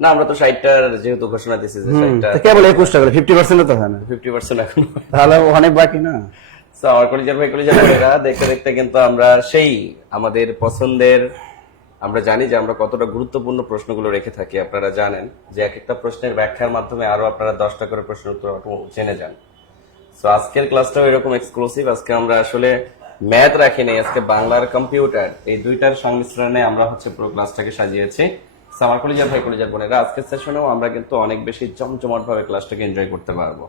না, আমরা তো 60টার যেহেতু ঘোষণা দিয়েছি যে 60টা কেবল 21টা করে 50% তো হয় না, 50% এখন। তাহলে অনেক বাকি না। তো আমার কলিজার ভাই কলিজার ভাইরা দেখতে দেখতে কিন্তু আমরা সেই আমাদের পছন্দের, আমরা জানি যে আমরা কতটা গুরুত্বপূর্ণ প্রশ্নগুলো রেখে থাকি। আপনারা জানেন যে এক একটা প্রশ্নের ব্যাখ্যার মাধ্যমে আরো আপনারা 10টা করে প্রশ্নের উত্তর জেনে যান। তো আজকের ক্লাসটাও এরকম এক্সক্লুসিভ। আজকে আমরা আসলে ম্যাথ রাখি নাই, আজকে বাংলার কম্পিউটার, এই দুইটার সংমিশ্রণে আমরা হচ্ছে পুরো ক্লাসটাকে সাজিয়েছি। তো আমার কলিজার ভাই কলিজার বোনেরা, আজকের সেশনেও আমরা কিন্তু অনেক বেশি জমজমাট ভাবে ক্লাসটাকে এনজয় করতে পারবো।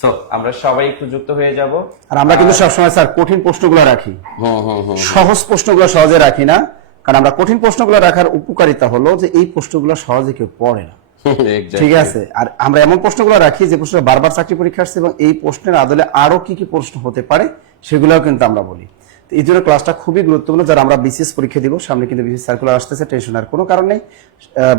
সো আমরা সবাই একটু যুক্ত হয়ে যাব। আর আমরা কিন্তু সবসময় স্যার কঠিন প্রশ্নগুলো রাখি, সহজ প্রশ্নগুলো সহজে রাখি না, কারণ আমরা কঠিন প্রশ্নগুলো রাখার উপকারিতা হলো যে এই প্রশ্নগুলো সহজে কেউ পড়ে না, ঠিক আছে। আর আমরা এমন প্রশ্নগুলো রাখি যে প্রশ্ন বারবার চাকরি পরীক্ষা আসছে এবং এই প্রশ্নের আদলে আরো কি কি প্রশ্ন হতে পারে সেগুলোও কিন্তু আমরা বলি। এই জন্য ক্লাসটা খুবই গুরুত্বপূর্ণ। যারা আমরা বিসিএস পরীক্ষা দিব, সামনে কিন্তু বিসিএস সার্কুলার আসতেছে, টেনশন আর কোনো কারণ নেই।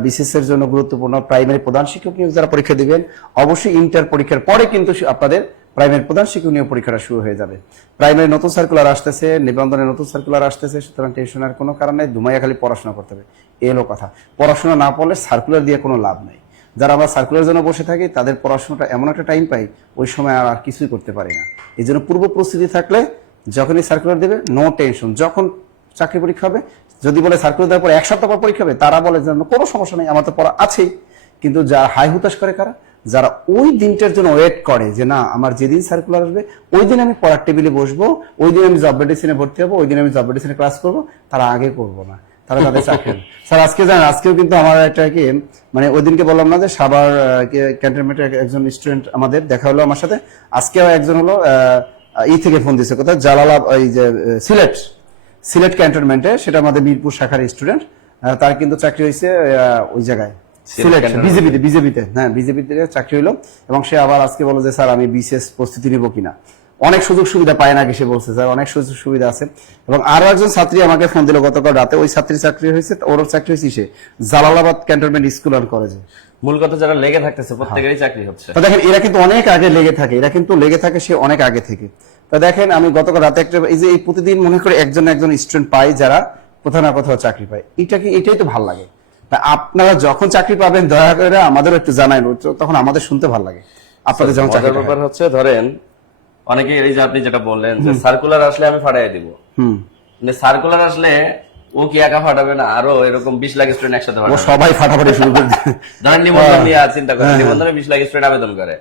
বিসিএস এর জন্য গুরুত্বপূর্ণ প্রাইমারি প্রধান শিক্ষক নিয়োগ যারা পরীক্ষা দিবেন, অবশ্যই ইন্টার পরীক্ষার পরে কিন্তু আপনাদের প্রাইমারি প্রধান শিক্ষক নিয়োগ পরীক্ষাটা শুরু হয়ে যাবে। প্রাইমারি নতুন সার্কুলার আসতেছে, নিবন্ধনের নতুন সার্কুলার আসতেছে, সুতরাং টেনশন আর কোনো কারণ নেই। দুমাইয়া খালি পড়াশোনা করতে হবে, এলো কথা। পড়াশোনা না পড়লে সার্কুলার দিয়ে কোনো লাভ নেই। যারা আমরা সার্কুলার জন্য বসে থাকি তাদের পড়াশোনাটা এমন একটা টাইম পাই, ওই সময় আর কিছুই করতে পারি না। এই জন্য পূর্ব প্রস্তুতি থাকলে যখনই সার্কুলার দেবে নো টেনশন। যখন চাকরি পরীক্ষা হবে, যদি বলে সার্কুলার দেওয়ার পর 1 সপ্তাহ পর পরীক্ষা হবে, তারা বলে যে কোনো সমস্যা নেই, আমার তো পড়া আছেই। কিন্তু যারা হাই হুতাশ করে কারা, যারা ওই দিনটার জন্য ওয়েট করে যে না আমার যেদিন সার্কুলার আসবে ওই দিন আমি পড়ার টেবিলে বসবো, ওই দিন আমি জব মেডিসিনে ভর্তি হবো, ওই দিন আমি জব মেডিসিনে ক্লাস করবো, তারা আগে করবো না, তারা তাদের চাকরি। স্যার আজকে জানেন, আজকেও কিন্তু আমার একটা কি মানে ওই দিনকে বললাম না যে সাভার ক্যান্টনমেন্টের একজন স্টুডেন্ট আমাদের দেখা হলো আমার সাথে, আজকেও একজন হলো থেকে ফোন দিচ্ছে, কোথায় জালালা, এই যে সিলেট ক্যান্টনমেন্টে, সেটা আমাদের মিরপুর শাখার স্টুডেন্ট, তার কিন্তু চাকরি হয়েছে ওই জায়গায় সিলেট বিজেপিতে, হ্যাঁ বিজেপিতে চাকরি হলো। এবং সে আবার আজকে বলো যে স্যার আমি বিসিএস প্রস্তুতি নিব কিনা, অনেক সুযোগ সুবিধা পায় নাকি সে বলছে, স্যার অনেক সুযোগ সুবিধা আছে। এবং আরো একজন ছাত্রী আমাকে ফোন দিল গতকাল রাতে, ওই ছাত্রীর চাকরি হয়েছে, ওর চাকরি হয়েছে সে জালালাবাদ ক্যান্টনমেন্ট স্কুল অ্যান্ড কলেজে। মূল কথা যারা লেগে থাকতেছে প্রত্যেকেরই চাকরি হচ্ছে। তো দেখেন এরা কিন্তু অনেক আগে লেগে থাকে, এরা কিন্তু লেগে থাকে সে অনেক আগে থেকে। তো দেখেন আমি গতকাল রাতে একটা, এই যে এই প্রতিদিন মনে করে একজন স্টুডেন্ট পাই যারা কোথাও না কোথাও চাকরি পায়, এটাই তো ভালো লাগে। তা আপনারা যখন চাকরি পাবেন দয়া করে আমাদেরও একটু জানাই, তখন আমাদের শুনতে ভালো লাগে আপনাদের যখন চাকরি। ব্যাপার হচ্ছে ধরেন অনেকে এই যে আপনি যেটা বললেন যে সার্কুলার আসলে আমি ফাটাই দিব, সার্কুলার আসলে ও কি একা ফাটাবে না, আরো এরকম 20 লাখ স্টুডেন্ট একসাথে ফাটাবে, সবাই ফাটাফাটি শুরু করে ধরেন নিবন্ধন নিয়ে চিন্তা করেন, নিবন্ধনে 20 লাখ স্টুডেন্ট আবেদন করে।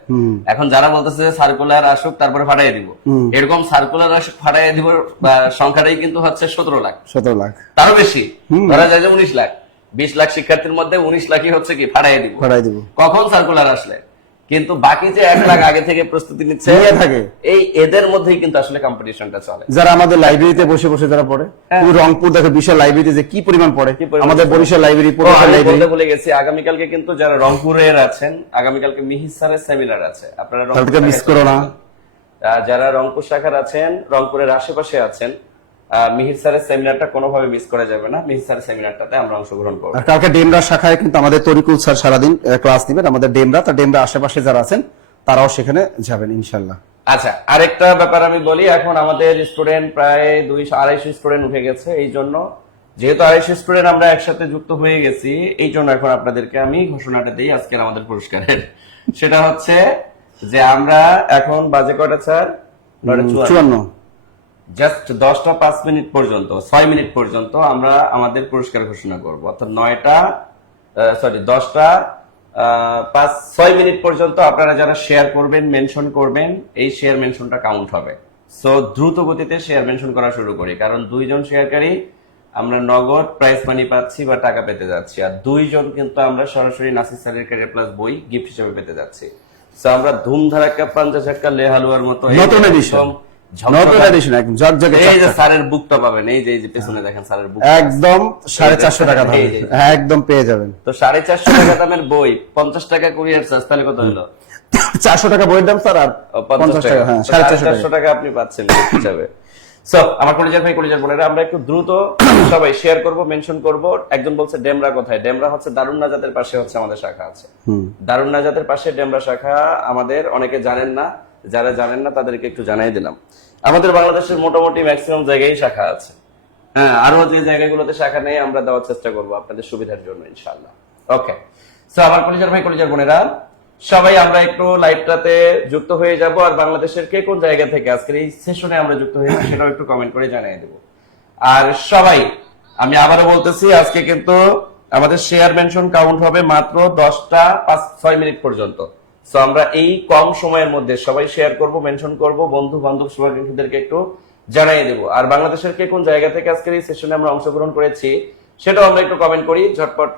এখন যারা বলতেছে সার্কুলার আসুক তারপরে ফাটাই দিব, এরকম সার্কুলার আসুক ফাটাই দিব সংখ্যাটাই কিন্তু হচ্ছে 17 লাখ, তারও বেশি, ধরা যায় যে 19 লাখ। 20 লাখ শিক্ষার্থীর মধ্যে 19 লাখই হচ্ছে কি ফাটাই দিব কখন সার্কুলার আসলে। কিন্তু বাকি যে 1 লাখ আগে থেকে প্রস্তুতি নিচ্ছে থাকে, এই এদের মধ্যেই কিন্তু আসলে কম্পিটিশনটা চলে। যারা আমাদের লাইব্রেরিতে বসে বসে যারা পড়ে, রংপুর দেখো বিশাল লাইব্রেরিতে যে কি পরিমাণ পড়ে, আমাদের বরিশাল লাইব্রেরি বলতে ভুলে গেছি, আগামীকালকে কিন্তু যারা রংপুরের আছেন, আগামীকালকে মিহির স্যারের সেমিনার আছে, আপনারা মিস করো না। যারা রংপুর শাখার আছেন, রংপুরের আশেপাশে আছেন, মিহির স্যারের সেমিনারটা কোনোভাবে মিস করা যাবে না। মিহির স্যারের সেমিনারটাতে আমরা অংশগ্রহণ করব। আর কালকে ডেমরা শাখায় কিন্তু আমাদের তরিকুল স্যার সারাদিন ক্লাস নেবেন, আমাদের ডেমরা আশেপাশে যারা আছেন তারাও সেখানে যাবেন ইনশাল্লাহ। আচ্ছা, আরেকটা ব্যাপার আমি বলি, এখন আমাদের স্টুডেন্ট প্রায় 200-250 স্টুডেন্ট উঠে গেছে। এই জন্য যেহেতু 250 স্টুডেন্ট আমরা একসাথে যুক্ত হয়ে গেছি, এই জন্য এখন আপনাদেরকে আমি ঘোষণাটা দিই আজকের আমাদের পুরস্কারের। সেটা হচ্ছে যে আমরা এখন বাজে কয়টা স্যার? 54। জাস্ট 10টা 5 মিনিট পর্যন্ত, 6 মিনিট পর্যন্ত আমরা আমাদের পুরস্কার ঘোষণা করব। অর্থাৎ 10টা 6 মিনিট পর্যন্ত আপনারা যারা শেয়ার করবেন, মেনশন করবেন, এই শেয়ার মেনশনটা কাউন্ট হবে। সো দ্রুত গতিতে শেয়ার মেনশন করা শুরু করি, কারণ 2 জন শেয়ারকারী আমরা নগদ প্রাইজ মানি পাচ্ছি বা টাকা পেতে যাচ্ছি, আর 2 জন কিন্তু আমরা সরাসরি নাসির স্যারের ক্যারিয়ার প্লাস বই গিফট হিসেবে পেতে যাচ্ছি। সো আমরা ধুমধারাক্কা পাঞ্জা ঝাক্কা লে হালুয়ার মতো স্যারের বুকটা পাবেন, এই যে পেছনে দেখেন স্যারের বুক, একদম 450 টাকা একদম পেয়ে যাবেন। তো 450 টাকা দামের বই, 50 টাকা কুরিয়ার চার্জ, তাহলে কত হলো? 400 টাকা বইয়ের দাম স্যার, আর 50 টাকা, হ্যাঁ 450 টাকা আপনি পাচ্ছেন হিসাবে। সো আমার কলিজার ভাই কলিজার বোনেরা, আমরা একটু দ্রুত সবাই শেয়ার করব, মেনশন করব। একজন বলছে ডেমরা কোথায়? ডেমরা হচ্ছে দারুন নাজাতের পাশে হচ্ছে আমাদের শাখা আছে। দারুন নাজাতের পাশে ডেমরা শাখা আমাদের, অনেকে জানেন না, যারা জানেন না তাদেরকে একটু জানাই দিলাম। আমাদের বাংলাদেশের মোটামুটি ম্যাক্সিমাম জায়গায় শাখা আছে, হ্যাঁ, আরো যে জায়গাগুলোতে শাখা নেই আমরা দেওয়ার চেষ্টা করবো আপনাদের সুবিধার জন্য ইনশাআল্লাহ। ওকে, সো আমার কলিজার ভাই কলিজার বোনেরা, সবাই আমরা একটু লাইভটাতে যুক্ত হয়ে যাব, আর বাংলাদেশের কে কোন জায়গা থেকে আজকের এই সেশনে আমরা যুক্ত হয়েছি সেটাও একটু কমেন্ট করে জানিয়ে দেব। আর সবাই, আমি আবারও বলতেছি, আজকে কিন্তু আমাদের শেয়ার মেনশন কাউন্ট হবে মাত্র 10টা 5-6 মিনিট পর্যন্ত। সো আমরা এই কম সময়ের মধ্যে সবাই শেয়ার করব, মেনশন করব, বন্ধু বান্ধব শুভাকাঙ্ক্ষীদেরকে একটু জানিয়ে দেব। আর বাংলাদেশের কে কোন জায়গা থেকে আজকের এই সেশনে আমরা অংশগ্রহণ করেছি সেটাও আমরা একটু কমেন্ট করি, ঝটপট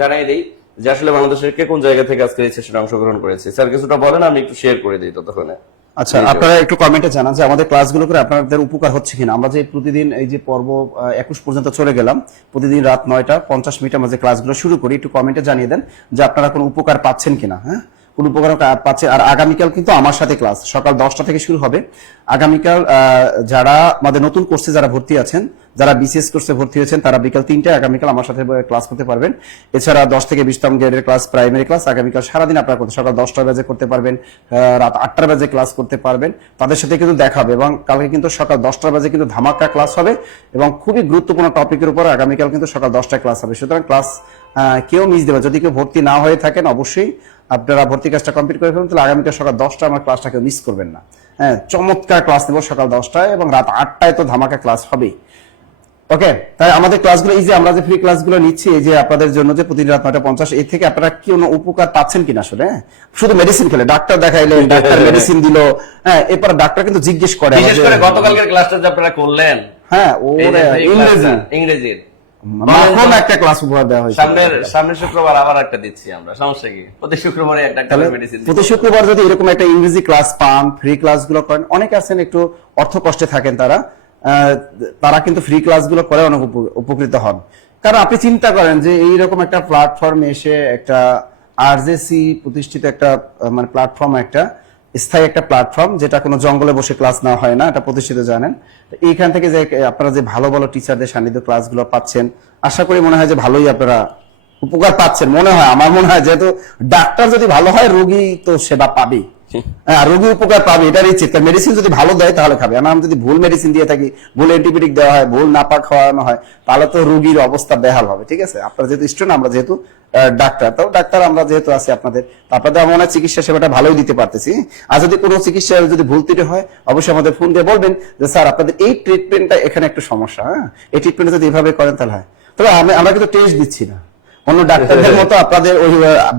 জানিয়ে দিই যে আসলে বাংলাদেশের কে কোন জায়গা থেকে আজকের এই সেশনে অংশগ্রহণ করেছি। স্যার কিছুটা বলেন, আমি একটু শেয়ার করে দিই ততক্ষণে। আচ্ছা, আপনারা একটু কমেন্টে জানান যে আমাদের ক্লাসগুলো করে আপনাদের উপকার হচ্ছে কিনা। আমরা যে প্রতিদিন এই যে পর্ব 21 পর্যন্ত চলে গেলাম, প্রতিদিন রাত 9টা 50 মিনিট আমরা যে ক্লাসগুলো শুরু করি, একটু কমেন্টে জানিয়ে দেন যে আপনারা কোনো উপকার পাচ্ছেন কিনা। হ্যাঁ, কোন উপকার পাচ্ছে। আর আগামীকাল কিন্তু আমার সাথে ক্লাস সকাল 10টা থেকে শুরু হবে। আগামীকাল যারা আমাদের নতুন কোর্সে যারা ভর্তি আছেন, যারা বিসিএস কোর্সে ভর্তি হয়েছেন, তারা বিকাল 3টায় আগামীকাল আমার সাথে ক্লাস করতে পারবেন। এছাড়া 10 থেকে 20তম গ্রেডের ক্লাস, প্রাইমারি ক্লাস আগামীকাল সারাদিন আপনারা করতে, সকাল 10টা বাজে করতে পারবেন, রাত 8টা বাজে ক্লাস করতে পারবেন। তাদের সাথে কিন্তু দেখা হবে। এবং কালকে কিন্তু সকাল 10টা বাজে কিন্তু ধামাকা ক্লাস হবে এবং খুবই গুরুত্বপূর্ণ টপিকের উপর আগামীকাল কিন্তু সকাল 10টায় ক্লাস হবে। সুতরাং ক্লাস কেউ মিস দেবে। যদি কেউ ভর্তি না হয়ে থাকেন, অবশ্যই আপনারা ভর্তি কাজটা কমপ্লিট করে ফেলুন, তাহলে আগামীকাল সকাল 10টা আমার ক্লাসটাকে মিস করবেন না। হ্যাঁ, চমৎকার ক্লাস নেব সকাল 10টায় এবং রাত 8টায় তো ধামাকা ক্লাস হবেই। ওকে, তাই আমাদের ক্লাসগুলো এই যে আমরা যে ফ্রি ক্লাসগুলো নিচ্ছি, এই যে আপনাদের জন্য যে প্রতিদিন রাত 9:50, এর থেকে আপনারা কি কোনো উপকার পাচ্ছেন কিনা আসলে? শুধু মেডিসিন খেলে, ডাক্তার দেখাইলেন, ডাক্তার মেডিসিন দিল, হ্যাঁ, এরপর ডাক্তার কিন্তু জিজ্ঞেস করে গতকালকের ক্লাসটা যে আপনারা করলেন, হ্যাঁ, ওরে ইংরেজির মাখন একটা ক্লাস উপহার দেওয়া হয়েছে। সামনের শুক্রবার আবার একটা দিচ্ছি আমরা, সমস্যা কি? প্রতি শুক্রবারে একটা মেডিসিন। প্রতি শুক্রবার যদি এরকম একটা ইংরেজি ক্লাস পান, ফ্রি ক্লাসগুলো করেন, অনেকে আছেন একটু অর্থ কষ্টে থাকেন, তারা কিন্তু ফ্রি ক্লাসগুলো করে অনেক উপকৃত হন। কারণ আপনি চিন্তা করেন যে এইরকম একটা প্ল্যাটফর্মে এসে একটা আরজেসি প্রতিষ্ঠিত একটা মানে প্ল্যাটফর্ম, একটা স্থায়ী একটা প্ল্যাটফর্ম, যেটা কোনো জঙ্গলে বসে ক্লাস নেওয়া হয় না, এটা প্রতিষ্ঠিত জানেন। এইখান থেকে যে আপনারা যে ভালো ভালো টিচারদের সান্নিধ্য ক্লাসগুলো পাচ্ছেন, আশা করি মনে হয় যে ভালোই আপনারা উপকার পাচ্ছেন। মনে হয়, আমার মনে হয়, যেহেতু ডাক্তার যদি ভালো হয়, রোগী তো সেবা পাবেই। হ্যাঁ, রোগী উপকার পাবে, এটা নিশ্চিত। মেডিসিন যদি ভালো দেয় তাহলে খাবে। আমরা যদি ভুল মেডিসিন দিয়ে থাকি, ভুল অ্যান্টিবায়োটিক দেওয়া হয়, ভুল নাপা খাওয়ানো হয়, তাহলে তো রোগীর অবস্থা বেহাল হবে। ঠিক আছে, আপনারা যেহেতু স্টুডেন্ট, আমরা যেহেতু ডাক্তার, তো ডাক্তার আমরা যেহেতু আছি আপনাদের মনে হয় চিকিৎসা সেবাটা ভালোই দিতে পারতেছি। আর যদি কোনো চিকিৎসা যদি ভুল ত্রুটি হয়, অবশ্যই আমাদের ফোন দিয়ে বলবেন যে স্যার আপনাদের এই ট্রিটমেন্টটা এখানে একটু সমস্যা, হ্যাঁ, এই ট্রিটমেন্ট যদি এভাবে করেন তাহলে হয়। তবে আমরা কিন্তু টেস্ট দিচ্ছি না অন্য ডাক্তারদের মতো, আপনাদের ওই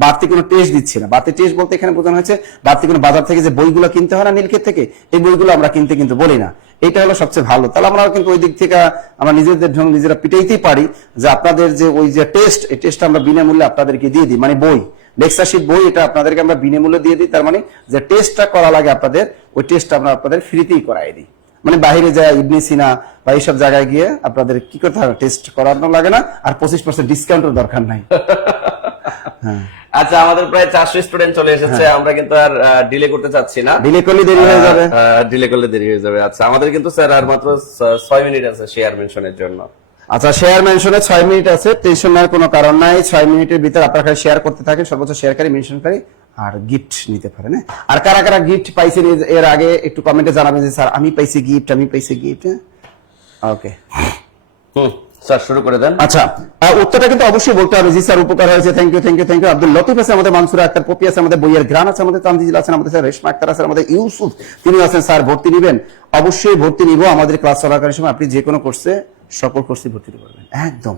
বাড়তি কোনো টেস্ট দিচ্ছি না। বাড়তি টেস্ট বলতে এখানে বোঝানো হয়েছে বাড়তি কোনো বাজার থেকে যে বইগুলো কিনতে হয় না নীলক্ষেত থেকে, এই বইগুলো আমরা কিনতে কিন্তু বলি না। এটা হলো সবচেয়ে ভালো। তাহলে আমরা কিন্তু ওই দিক থেকে আমরা নিজেদের ঢং নিজেরা পিটাইতেই পারি যে আপনাদের যে ওই যে টেস্ট, এই টেস্টটা আমরা বিনামূল্যে আপনাদেরকে দিয়ে দিই। মানে বই, লেকচারশিট বই, এটা আপনাদেরকে আমরা বিনামূল্যে দিয়ে দিই। তার মানে যে টেস্টটা করা লাগে আপনাদের, ওই টেস্টটা আমরা আপনাদের ফ্রিতেই করাই দিই। মানে বাইরে যায় ইবনে সিনা বা এইসব জায়গায় গিয়ে আপনাদের কি করতে হবে, টেস্ট করানো লাগে না, আর 25% ডিসকাউন্টের দরকার নাই। আচ্ছা, আমাদের প্রায় 400 স্টুডেন্ট চলে এসেছে। আমরা কিন্তু আর ডিলে করতে চাচ্ছি না, ডিলে করলে দেরি হয়ে যাবে, আচ্ছা, আমাদের কিন্তু স্যার আর মাত্র 6 মিনিট আছে শেয়ার মেনশনের জন্য। আচ্ছা, শেয়ার মেনশনে 6 মিনিট আছে, টেনশন নেওয়ার কোনো কারণ নাই। 6 মিনিটের ভিতরে আপনারা শেয়ার করতে থাকেন, সর্বোচ্চ শেয়ারকারী, মেনশনকারী আর গিফট নিতে পারেন। আর কারা কারা গিফট পাইছেন এর আগে একটু কমেন্টে জানাবেন যে স্যার আমি পাইছি গিফট, আমি পাইছি গিফট। ওকে, স্যার শুরু করে দেন। আচ্ছা, উত্তরটা কিন্তু অবশ্যই বলতে হবে। জি স্যার, উপকার হয়েছে, thank you, thank you, thank you. Abdul Latif আছে আমাদের, মানসুর আক্তার পপি আছে আমাদের, বইয়ের গ্রান আছে আমাদের, তানজিল আছেন আমাদের, স্যার রেশমা আক্তার আছে আমাদের, ইউসুফ তিনি আছেন। স্যার ভর্তি নিবেন? অবশ্যই ভর্তি নিব। আমাদের ক্লাস চলাকালীন সময় আপনি যে কোনো কোর্সে, সকল কোর্সে ভর্তি নিতে পারবেন একদম।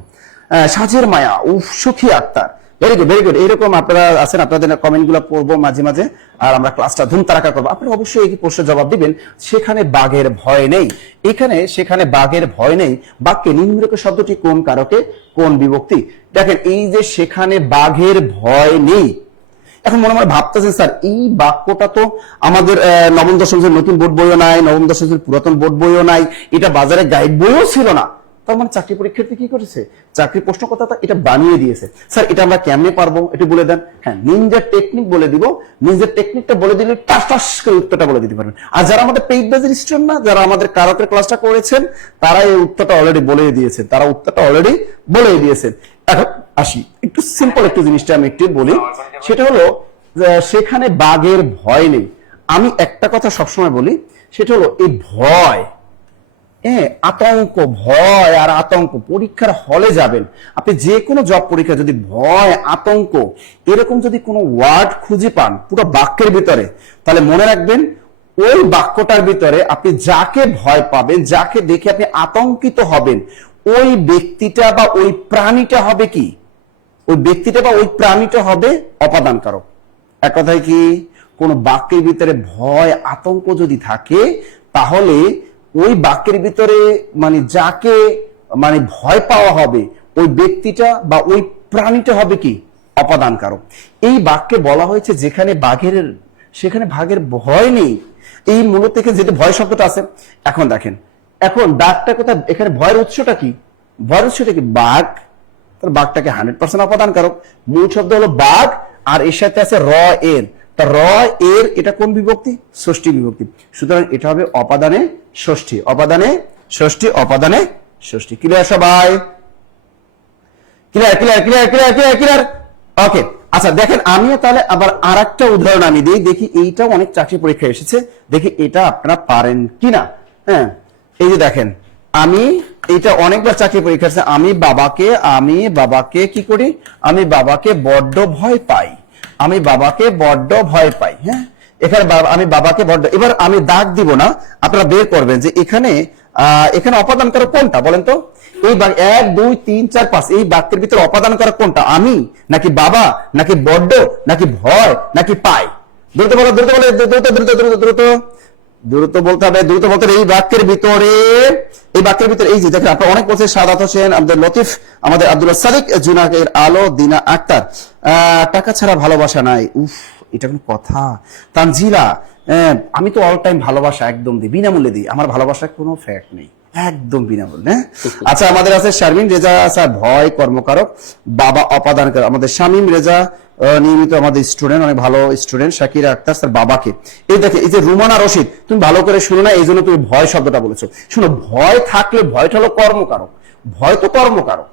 সাজের মায়া, উফ, Sukhi Akhtar, very good, very good. এরকম আপনারা আছেন, আপনাদের কমেন্ট গুলো পড়বো মাঝে মাঝে, আর আমরা ক্লাসটা ধুম তারাকা করবো। আপনারা অবশ্যই এই প্রশ্নের জবাব দিবেন, সেখানে বাঘের ভয় নেই। সেখানে বাঘের ভয় নেই বাক্যে নিম্নলিখিত শব্দটি কোন কারকে, কোন বিভক্তি? দেখেন, এই যে সেখানে বাঘের ভয় নেই, এখন মনে মনে ভাবতেছেন স্যার এই বাক্যটা তো আমাদের নবম দশম শ্রেণীর নতুন বোর্ড বইও নাই, নবম দশম শ্রেণীর পুরাতন বোর্ড বইও নাই, এটা বাজারে গাইড বইও ছিল না। তার মানে চাকরি পরীক্ষার্থী কি করেছে, চাকরি প্রশ্নকর্তা এটা বানিয়ে দিয়েছে। স্যার এটা আমরা কেমনে পারবো, একটু বলে দেন। হ্যাঁ, নিনজার টেকনিক বলে দিব। নিনজার টেকনিকটা বলে দিলে টাস টাস করে উত্তরটা বলে দিতে পারবেন। আর যারা আমাদের পেইড ব্যাচের স্টুডেন্ট না, যারা আমাদের কারকের ক্লাসটা করেছেন, তারা এই উত্তরটা অলরেডি বলে দিয়েছেন, এখন আসি একটু সিম্পল একটু জিনিসটা আমি একটু বলি, সেটা হলো সেখানে বাঘের ভয় নেই। আমি একটা কথা সবসময় বলি, সেটা হলো এই ভয়, আতঙ্ক, ভয় আর আতঙ্ক। পরীক্ষার হলে যাবেন আপনি, যে কোনো জব পরীক্ষা যদি ভয়, আতঙ্ক এরকম যদি কোনো ওয়ার্ড খুঁজে পান পুরো বাক্যের ভিতরে, তাহলে মনে রাখবেন ওই বাক্যটার ভিতরে আপনি যাকে ভয় পাবেন, যাকে দেখে আপনি আতঙ্কিত হবেন, ওই ব্যক্তিটা বা ওই প্রাণীটা হবে কি, ওই ব্যক্তিটা বা ওই প্রাণীটা হবে অপাদানকারক। এক কথায় কি, কোন বাক্যের ভিতরে ভয়, আতঙ্ক যদি থাকে, তাহলে ওই বাক্যের ভিতরে মানে যাকে মানে ভয় পাওয়া হবে, ওই ব্যক্তিটা বা ওই প্রাণীটা হবে কি অপাদানকারক। এই বাক্যে বলা হয়েছে যেখানে বাঘের, সেখানে বাঘের ভয় নেই। এই মূল থেকে যেটা ভয় শব্দটা আছে। এখন দেখেন, এখন বাঘটা কোথায়, এখানে ভয়ের উৎসটা কি, ভয়ের উৎসটা কি বাঘ, তার বাঘটাকে 100% অপাদানকারক। মূল শব্দ হলো বাঘ, আর এর সাথে আছে র এর, তা র এর এটা কোন বিভক্তি, ষষ্ঠী বিভক্তি। সুতরাং এটা হবে অপাদানে ষষ্ঠী, অপাদানে ষষ্ঠী, অপাদানে ষষ্ঠী। ক্লিয়ার সবাই? Clear clear clear clear clear clear ওকে। আচ্ছা দেখেন, আমিও তাহলে আবার আরেকটা উদাহরণ আমি দিই, দেখি এইটাও অনেক চাকরি পরীক্ষা এসেছে, দেখি এটা আপনারা পারেন কিনা। হ্যাঁ, এই যে দেখেন, আমি এটা অনেকবার চাকরি পরীক্ষা এসেছে। আমি বাবাকে কি করি, আমি বাবাকে বড্ড ভয় পাই, আমি বাবাকে বড্ড ভয় পাই। হ্যাঁ, এখানে আমি বাবাকে বড্ড, এবার আমি দাগ দিব না, আপনারা বের করবেন যে এখানে এখানে অপাদানকারক কোনটা বলেন তো। এই 1 2 3 4 5 এই বাক্যের ভিতরে অপাদানকারক কোনটা, আমি নাকি বাবা নাকি বড্ড নাকি ভয় নাকি পাই? দ্রুত বলো, দ্রুত বলো, দ্রুত দ্রুত দ্রুত দ্রুত দ্রুত বলতে হবে, দ্রুত বলতে হবে। এই বাক্যের ভিতরে, এই বাক্যের ভিতরে এই যে দেখেন, আপনারা অনেক বলছেন, সাদাত হোসেন, আব্দুল লতিফ, আমাদের আব্দুল্লাহ সাদিক, জুনাকের আলো, দিনা আক্তার। টাকা ছাড়া ভালোবাসা নাই, উফ এটা কোন কথা। তানজিলা, আমি তো অল টাইম ভালোবাসা একদম দিই, বিনামূল্যে দিই, আমার ভালোবাসার কোনো ফ্যাক্ট নেই, একদম বিনামূল্যে। আচ্ছা, আমাদের আছে শারমিন রেজা, স্যার ভয় কর্মকারক, বাবা অপাদানকারক। আমাদের শামীম রেজা নিয়মিত আমাদের স্টুডেন্ট, অনেক ভালো স্টুডেন্ট। শাকিরা আক্তার, স্যার বাবাকে। এই দেখে, এই যে রুমানা রশিদ, তুমি ভালো করে শুনো না, এই জন্য তুমি ভয় শব্দটা বলেছো। শুনো, ভয় থাকলে ভয়টা হলো কর্মকারক, ভয় তো কর্মকারক।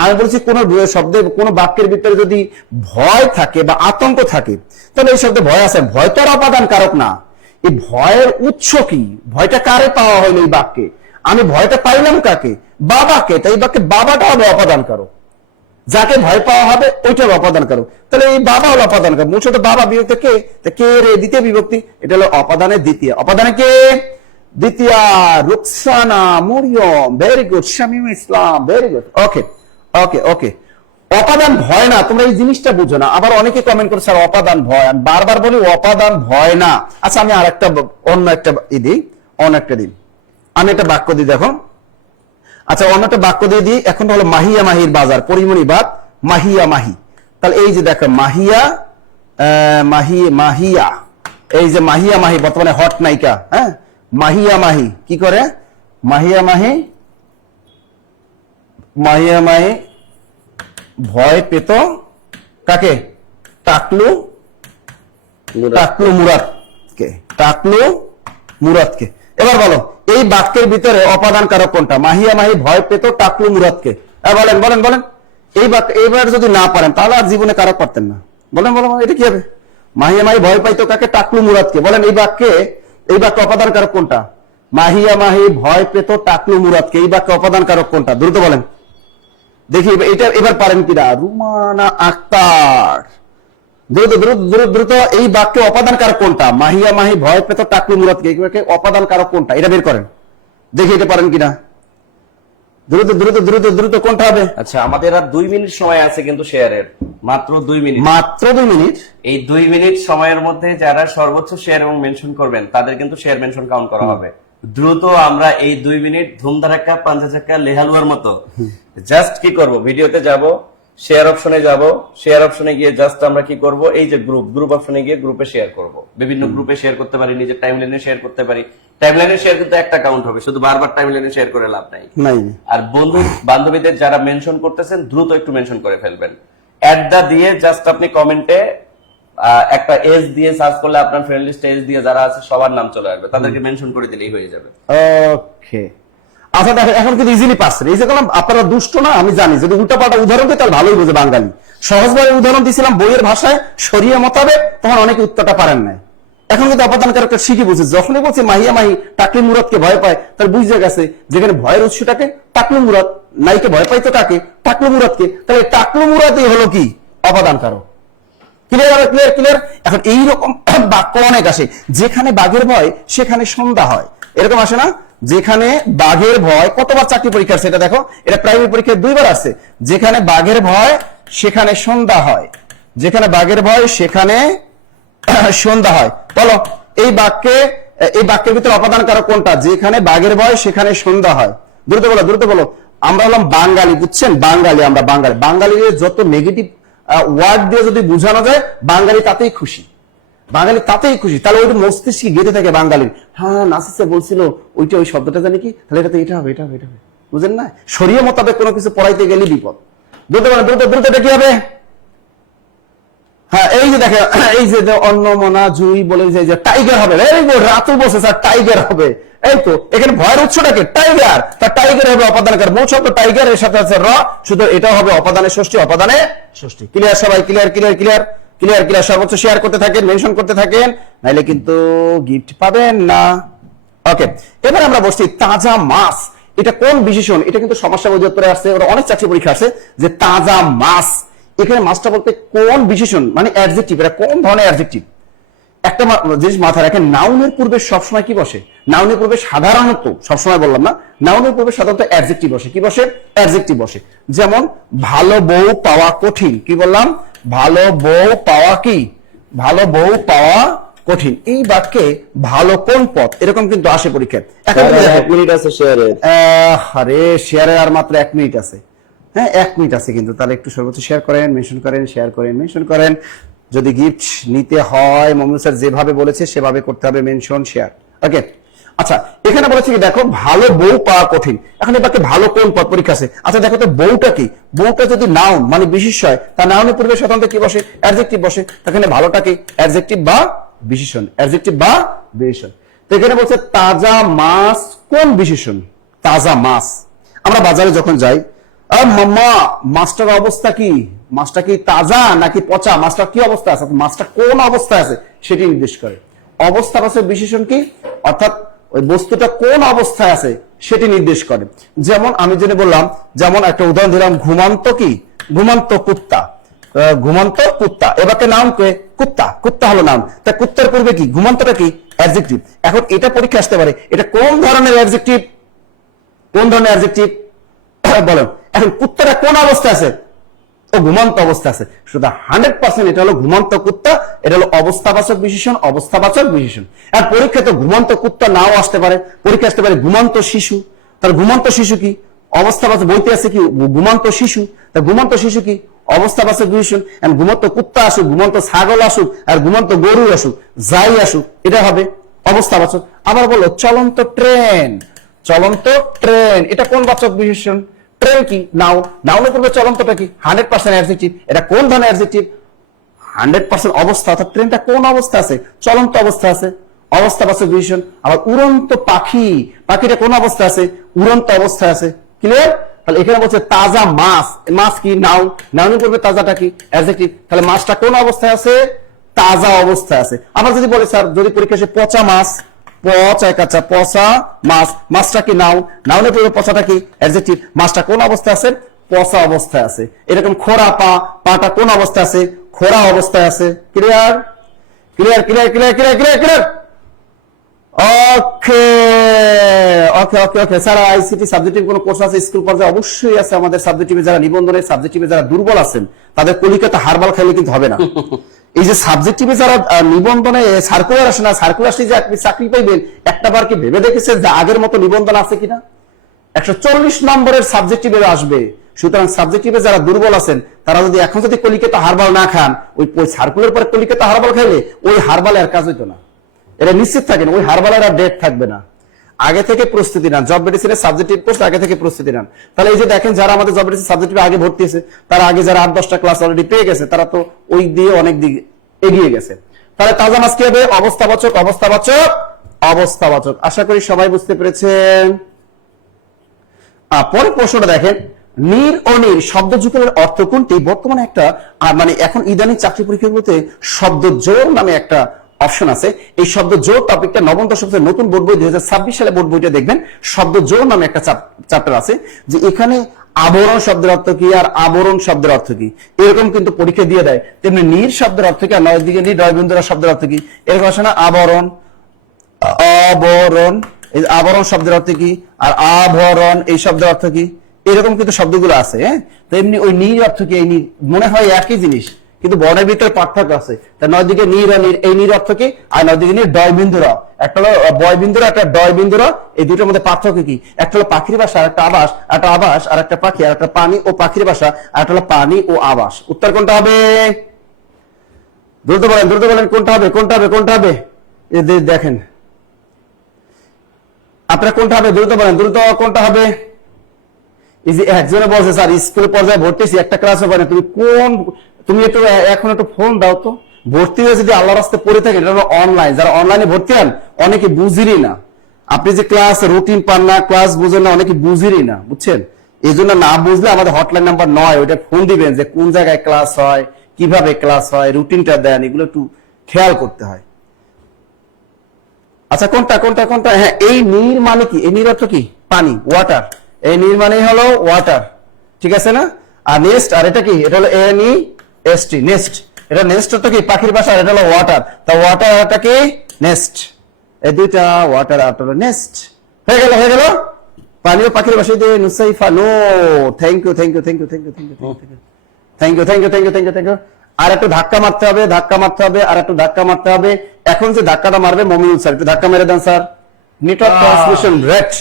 আমি বলছি কোন শব্দে, কোন বাক্যের ভিতরে যদি ভয় থাকে বা আতঙ্ক থাকে, তাহলে এই শব্দে ভয় আছে, ভয় তো আর অপাদান কারক না। এই ভয়ের উৎস কি, ভয়টা কারে পাওয়া হলো এই বাক্যে, আমি ভয়টা পাইলাম কাকে, বাবাকে, তাই বাক্যে বাবাটা হবে অপাদান কারক, যাকে ভয় পাওয়া হবে ওইটা অপাদান কারক। তাহলে এই বাবা হলো অপাদান কারক। মূলত বাবা বিভক্তি কে, কে রে, দ্বিতীয় বিভক্তি, এটা হলো অপাদানের দ্বিতীয়। অপাদানে কে, দ্বিতীয়। Ruksana, Mariam, very good. Shamim Islam, very good. Okay okay okay. অপাদান ভয় না, তোমরা এই জিনিসটা বুঝো না। আবার অনেকে কমেন্ট করে, স্যার অপাদান ভয়, আমি বারবার বলি অপাদান ভয় না। আচ্ছা, আমি আর একটা অন্য একটা দিই, অন্য একটা দিন, আমি একটা বাক্য দিই, দেখো। আচ্ছা, অন্য একটা বাক্য দিয়ে দিই। এখন হলো মাহিয়া মাহির বাজার, পরিমণি বাদ, মাহিয়া মাহি। তাহলে এই যে দেখো, মাহিয়া মাহিয়া, এই যে মাহিয়া মাহি বর্তমানে হট নায়িকা। হ্যাঁ, মাহিয়া মাহি কি করে, মাহিয়া মাহি, মাহিয়া মাহি ভয় পেত কাকে, টাকলু, টাকলু মুরাদকে, টাকলু মুরাদকে। এবার বলো, এই বাক্যের ভিতরে অপাদান কারক কোনটা, মাহিয়া মাহি ভয় পেত টাকলু মুরাদকে? বলেন বলেন বলেন। এই বাক্য এইবার যদি না পারেন, তাহলে আর জীবনে কারক পারতেন না। বলেন বলেন, এটা কি হবে? মাহিয়া মাহি ভয় পাইতো কাকে, টাকলু মুরাদকে। বলেন এই বাক্যে, এই বাক্য অপাদান কারক কোনটা, মাহিয়া মাহি ভয় পেত টাকলু মুরাদকে, এই বাক্য অপাদান কারক কোনটা? দ্রুত বলেন দেখি, এটা এবার পারেন কিনা। রুমানা আক্তার, দ্রুত দ্রুত দ্রুত দ্রুত। এই বাক্যে অপাদান কারক কোনটা, মাহিয়া মাহি ভয় পেত টাকলু মুরাদকে, অপাদান কারক কোনটা, এটা বের করেন দেখি, এটা পারেন কিনা। দ্রুত দ্রুত দ্রুত দ্রুত, কোনটা হবে? আচ্ছা, আমাদের আর 2 মিনিট সময় আছে কিন্তু শেয়ারের, মাত্র 2 মিনিট, মাত্র 2 মিনিট। এই 2 মিনিট সময়ের মধ্যে যারা সর্বোচ্চ শেয়ার এবং মেনশন করবেন, তাদের কিন্তু শেয়ার মেনশন কাউন্ট করা হবে। দ্রুত আমরা এই 2 মিনিট ধুমধারাক্কা, পাঞ্জা চাক্কা, লেহালুয়ার মতো জাস্ট কি করব, ভিডিওতে যাব, শেয়ার অপশনে যাব, শেয়ার অপশনে গিয়ে জাস্ট আমরা কি করব, এই যে গ্রুপ অপশনে গিয়ে গ্রুপে শেয়ার করব। বিভিন্ন গ্রুপে শেয়ার করতে পারি, নিজের টাইমলাইনে শেয়ার করতে পারি। টাইমলাইনে শেয়ার কিন্তু একটা কাউন্ট হবে, শুধু বারবার টাইমলাইনে শেয়ার করে লাভ নাই। আর বন্ধু বান্ধবীদের যারা মেনশন করতেছেন, দ্রুত একটু মেনশন করে ফেলবেন। অ্যাডটা দিয়ে জাস্ট আপনি কমেন্টে একটা এজ দিয়ে সার্চ করলে আপনার ফ্রেন্ড লিস্টে এজ দিয়ে যারা আছে সবার নাম চলে আসবে, তাদেরকে মেনশন করে দিলেই হয়ে যাবে। ওকে। আচ্ছা দেখেন, এখন কিন্তু ইজিলি পাচ্ছেন। এই যে বললাম আপনারা দুষ্ট না, আমি জানি। যদি উল্টাপাল্টা উদাহরণ দিই তাহলে ভালোই বুঝে বাঙালি। সহজভাবে উদাহরণ দিয়েছিলাম বইয়ের ভাষায়, শরিয়া মোতাবেক, তখন অনেকে উত্তরটা পারেন নাই। এখন কিন্তু অপাদান কারকটা শিখে বুঝে, যখনই বলছে মাহিয়া মাহি টাকলি মুরাদকে ভয় পায়, তার বুঝে গেছে যেখানে ভয়ের উৎসটাকে টাকলু মুরাদ, নাইকে ভয় পাইতো কাকে, টাকলু মুরাদকে, তাহলে টাকলু মুরাদই হলো কি অপাদান কারক। Clear clear clear. এখন এইরকম বাক্য অনেক আসে, যেখানে বাঘের ভয় সেখানে সন্ধ্যা হয়, এরকম আসে না? যেখানে বাঘের ভয়, কতবার চাকরি পরীক্ষা সেটা দেখো, এটা প্রাইমারি পরীক্ষায় 2 বার আসছে। যেখানে বাঘের ভয় সেখানে সন্ধ্যা হয়, যেখানে বাঘের ভয় সেখানে সন্ধ্যা হয়। বলো এই বাক্যের ভিতরে অপাদান কারক কোনটা? যেখানে বাঘের ভয় সেখানে সন্ধ্যা হয়। দ্রুত বলো দ্রুত বলো। আমরা হলাম বাঙালি, বুঝছেন? বাঙালি, আমরা বাঙালি। বাঙালির যত নেগেটিভ ওয়ার্ড দিয়ে যদি বোঝানো যায়, বাঙালি তাতেই খুশি, বাঙালি তাতেই খুশি। তাহলে ওই মস্তিষ্কে গেঁথে থাকে বাঙালির, হ্যাঁ নাসিসে বলছিল ওইটা, ওই শব্দটা জানি কি, তাহলে এটা তো এটা হবে, এটা হবে, এটা হবে, বুঝেন না? শরীয়ত মোতাবেক কোনো কিছু পড়াইতে গেলে বিপদ। দ্রুত বলো দ্রুত দ্রুত, এটা কি হবে? হ্যাঁ এই যে দেখে, এই যে অন্নমনা জুই বলে যে টাইগার হবে, রাতুল বসে স্যার টাইগার হবে, এই তো এখানে ভয়ের উৎসটাকে টাইগার, তার টাইগার হবে অপাদানকার, মূল শব্দ টাইগার, এর সাথে আছে র, শুধু এটাও হবে অপাদানের ষষ্ঠী, অপাদানে ষষ্ঠী। ক্লিয়ার সবাই? Clear clear clear clear clear. সর্বোচ্চ শেয়ার করতে থাকেন, মেনশন করতে থাকেন, নাইলে কিন্তু গিফট পাবেন না। ওকে, এবার আমরা বসছি তাজা মাছ, এটা কোন বিশেষণ? এটা কিন্তু সমস্যা অধিদপ্তরে আসছে, ওরা অনেক চাকরি পরীক্ষা আসছে যে তাজা মাছ, এখানে মাছটা বলতে কোন বিশেষণ, মানে অ্যাডজেক্টিভ, এটা কোন ধরনের অ্যাডজেক্টিভ? একটা জিনিস মাথায় রাখেন, নাউনের পূর্বে সবসময় কি বসে? নাউনের পূর্বে সাধারণত, সবসময় বললাম না, নাউনের পূর্বে সাধারণত অ্যাডজেক্টিভ বসে। কি বসে? অ্যাডজেক্টিভ বসে। যেমন ভালো বউ পাওয়া কঠিন, কি বললাম? ভালো বউ পাওয়া কি? ভালো বউ পাওয়া কঠিন। এই বাক্যে ভালো কোন পদ, এরকম কিন্তু আসে পরীক্ষায়। এখন 1 মিনিট আছে শেয়ারের। আরে শেয়ারের আর মাত্র 1 মিনিট আছে। হ্যাঁ 1 মিনিট আছে কিন্তু, তাহলে একটু সর্বোচ্চ শেয়ার করেন, মেনশন করেন, শেয়ার করেন, মেনশন করেন। যদি গিফট নিতে হয় মমিনুল স্যার যেভাবে বলেছে সেভাবে করতে হবে, মেনশন শেয়ার। ওকে, আচ্ছা এখানে বলেছে কি দেখো ভালো বউ পাওয়া কঠিন। এখন এই বাক্যে ভালো কোন পদ পরীক্ষা আছে? আচ্ছা দেখো তো বউটা কি? বউটা যদি নাউন মানে বিশেষ হয়, তার নাউনের পূর্বে সাধারণত কি বসে? অ্যাডজেক্টিভ বসে। এখানে ভালোটা কি? অ্যাডজেক্টিভ বা বিশেষণ, অ্যাডজেক্টিভ বা বিশেষণ। তো এখানে বলছে তাজা মাছ কোন বিশেষণ? তাজা মাছ। আমরা বাজারে যখন যাই, মাম্মা মাছটার অবস্থা কি? মাছটা কি তাজা নাকি পচা? মাছটা কি অবস্থা আছে? মাছটা কোন অবস্থায় আছে সেটি নির্দেশ করে। অবস্থাবাচক বিশেষণ কি? অর্থাৎ ওই বস্তুটা কোন অবস্থায় আছে সেটি নির্দেশ করে। যেমন আমি যেটা বললাম, যেমন একটা উদাহরণ দিলাম, ঘুমান্ত কি? ঘুমান্ত কুত্তা, ঘুমান্ত কুত্তা। এবারকে নাম কে? কুত্তা, কুত্তা হলো নাম। তা কুত্তার পূর্বে কি? ঘুমান্তটা কি? অ্যাডজেক্টিভ। এখন এটা পরীক্ষা আসতে পারে, এটা কোন ধরনের অ্যাডজেক্টিভ? কোন ধরনের অ্যাডজেক্টিভ বলেন? এখন কুত্তাটা কোন অবস্থায় আছে? ও ঘুমান্ত অবস্থা আছে। শুধু 100% এটা হলো ঘুমান্ত কুত্তা, এটা হলো অবস্থাবাচক বিশেষণ, অবস্থাবাচক বিশেষণ। আর পরীক্ষা তো ঘুমান্ত কুত্তা নাও আসতে পারে, পরীক্ষা আসতে পারে ঘুমান্ত শিশু। তার ঘুমান্ত শিশু কি? অবস্থাবাচক, বইতে আছে কি ঘুমান্ত শিশু, তার ঘুমান্ত শিশু কি? অবস্থাবাচক বিশেষণ। ঘুমান্ত কুত্তা আসুক, ঘুমান্ত ছাগল আসুক, আর ঘুমান্ত গরু আসুক, যাই আসুক, এটা হবে অবস্থাবাচক। আবার বলো চলন্ত ট্রেন, চলন্ত ট্রেন, এটা কোন বাচক বিশেষণ? ট্রেন কি? নাউন, নাউনের পূর্বে চলন্তটা কি? 100% অ্যাডজেক্টিভ। এটা কোন ধরনের অ্যাডজেক্টিভ? 100% অবস্থা, অর্থাৎ ট্রেনটা কোন অবস্থা আছে? চলন্ত অবস্থা আছে, অবস্থাবাচক বিশেষণ। আবার উড়ন্ত পাখি, পাখিটা কোন অবস্থা আছে? উড়ন্ত অবস্থায় আছে। ক্লিয়ার? তাহলে এখানে বলছে তাজা মাছ, মাছ কি? নাউন, নাউনের পূর্বে তাজাটা কি? অ্যাডজেক্টিভ। তাহলে মাছটা কোন অবস্থায় আছে? তাজা অবস্থায় আছে। আবার যদি বলে স্যার যদি পরীক্ষা আসে পচা মাছ, পচা পচা মাছ, মাছটা কি? নাউন, নাউনের পূর্বে পচাটা কি? অ্যাডজেক্টিভ। মাছটা কোন অবস্থায় আছে? পচা অবস্থায় আছে। এরকম খোরা পা, পাটা কোন অবস্থায় আছে? খোরা অবস্থায় আছে। Clear clear clear clear clear clear clear. Okay okay okay okay sir, ICT subjective কোন কোর্স আছে স্কুল পর্যায়ে? অবশ্যই আছে। আমাদের সাবজেক্টিভে যারা নিবন্ধনের সাবজেক্টিভে যারা দুর্বল আছেন তাদের কলিকাতা হারবাল খাইলে কিন্তু হবে না। এই যে সাবজেক্টিভে যারা নিবন্ধনে সার্কুলার আসে না, সার্কুলার আসলে যে আপনি চাকরি পাইবেন, একটা বার কি ভেবে দেখেছেন যে আগের মতো নিবন্ধন আছে কিনা? 140 নম্বরের সাবজেক্টিভে আসবে। সুতরাং সাবজেক্টিভে যারা দুর্বল আছেন তারা যদি এখন যদি কলিকাতা হারবাল না খান, ওই সার্কুলার পরে কলিকাতা হারবাল খাইলে ওই হারবাল আর কাজ হইতো না। এটা নিশ্চিত থাকেন, ওই হারবালের আর ডেট থাকবে না। আগে থেকে প্রস্তুতি নেন, জব মেডিসিনের সাবজেক্টিভ কোর্স আগে থেকে প্রস্তুতি নেন। তাহলে এই যে দেখেন যারা আমাদের জব মেডিসিন সাবজেক্টিভে আগে ভর্তি হয়েছে, তারা আগে যারা 8-10টা ক্লাস অলরেডি পেয়ে গেছে, তারা তো ওই দিয়ে অনেক দিক এগিয়ে গেছে। তাহলে তাজা মাছ কি হবে? অবস্থাবাচক, অবস্থাবাচক, অবস্থাবাচক। আশা করি সবাই বুঝতে পেরেছেন। পরের প্রশ্নটা দেখেন, নির ও নির শব্দ যুগলের অর্থ কোনটি? বর্তমানে একটা মানে এখন ইদানিং চাকরি পরীক্ষাগুলোতে শব্দ জোর নামে একটা অপশন আছে। এই শব্দ জোর টপিকটা নবম দশম শ্রেণীর নতুন বোর্ড বই 2026 সালে বোর্ড বইটা দেখবেন, শব্দ জোর নামে একটা চ্যাপ্টার আছে, যে এখানে আবরণ শব্দের অর্থ কি আর আবরণ শব্দের অর্থ কি, এরকম কিন্তু পরীক্ষা দিয়ে দেয়। তেমনি নীর শব্দের অর্থ কি আর নয় দিকে নীর ডয়বিন্দুরা শব্দের অর্থ কি, এরকম আসে না। আবরণ, আবরণ, এই আবরণ শব্দের অর্থ কি, আর আভরণ এই শব্দের অর্থ কি, এরকম কিন্তু শব্দগুলো আছে। হ্যাঁ, তো এমনি ওই নীর অর্থ কি, এই নীর মনে হয় একই জিনিস, কিন্তু বর্ণের ভিতরে পার্থক্য আছে। তা নয় দিকে নীর আর নীর, এই নীর অর্থ কি, আর নয় দিকে নীর ডয় বিন্দুরা, একটা হলো বয় বিন্দুরা, একটা ডয় বিন্দুরা, এই দুটোর মধ্যে পার্থক্য কি, একটা হলো পাখির বাসা, একটা আবাস, একটা আবাস আর একটা পাখি, আর একটা পানি ও পাখির বাসা, আর একটা হলো পানি ও আবাস। উত্তর কোনটা হবে? দ্রুত বলেন, দ্রুত বলেন, কোনটা হবে, কোনটা হবে, কোনটা হবে? এই দেখেন আপনারা কোনটা হবে, দ্রুত বলেন, দ্রুত কোনটা হবে? এই যে একজনে বলছে স্যার স্কুল পর্যায়ে ভর্তি হয়েছি, একটা ক্লাস হবে না, তুমি একটু এখন একটু ফোন দাও তো। ভর্তি হয়ে যদি আল্লাহর রাস্তায় পড়ে থাকেন, এটা হলো অনলাইন, যারা অনলাইনে ভর্তি হন অনেকে বুঝিরই না। আপনি যে ক্লাস রুটিন পান না, ক্লাস বুঝেন না, অনেকে বুঝিরই না, বুঝছেন? এই জন্য না বুঝলে আমাদের হটলাইন নাম্বার 9 ওইটা ফোন দিবেন, যে কোন জায়গায় ক্লাস হয়, কিভাবে ক্লাস হয়, রুটিনটা দেন, এগুলো একটু খেয়াল করতে হয়। আচ্ছা কোনটা কোনটা কোনটা? হ্যাঁ, এই নীর মানে কি, এই নীর অর্থ কি, পানি, ওয়াটার, এই নীর মানে হলো ওয়াটার, ঠিক আছে না? আর নেস্ট, আর এটা কি, এটা হলো NEST, নেস্ট, এটা নেস্ট অর্থ কি, পাখির বাসা, এটা হলো ওয়াটার, তা ওয়াটার এটা কি, নেস্ট, এই দুইটা ওয়াটার আর হলো নেস্ট। হয়ে গেল, হয়ে গেল। পানি ও পাখির বাসা দিয়ে Nusaifa, no, thank you, thank you, thank you, thank you, thank you, thank you, thank you, thank you, thank you, thank you, thank you. আর একটু ধাক্কা মারতে হবে, ধাক্কা মারতে হবে, আর একটু ধাক্কা মারতে হবে। এখন যে ধাক্কাটা মারবে মমিনুল স্যার, একটু ধাক্কা মেরে দেন স্যার। Network transmission rate.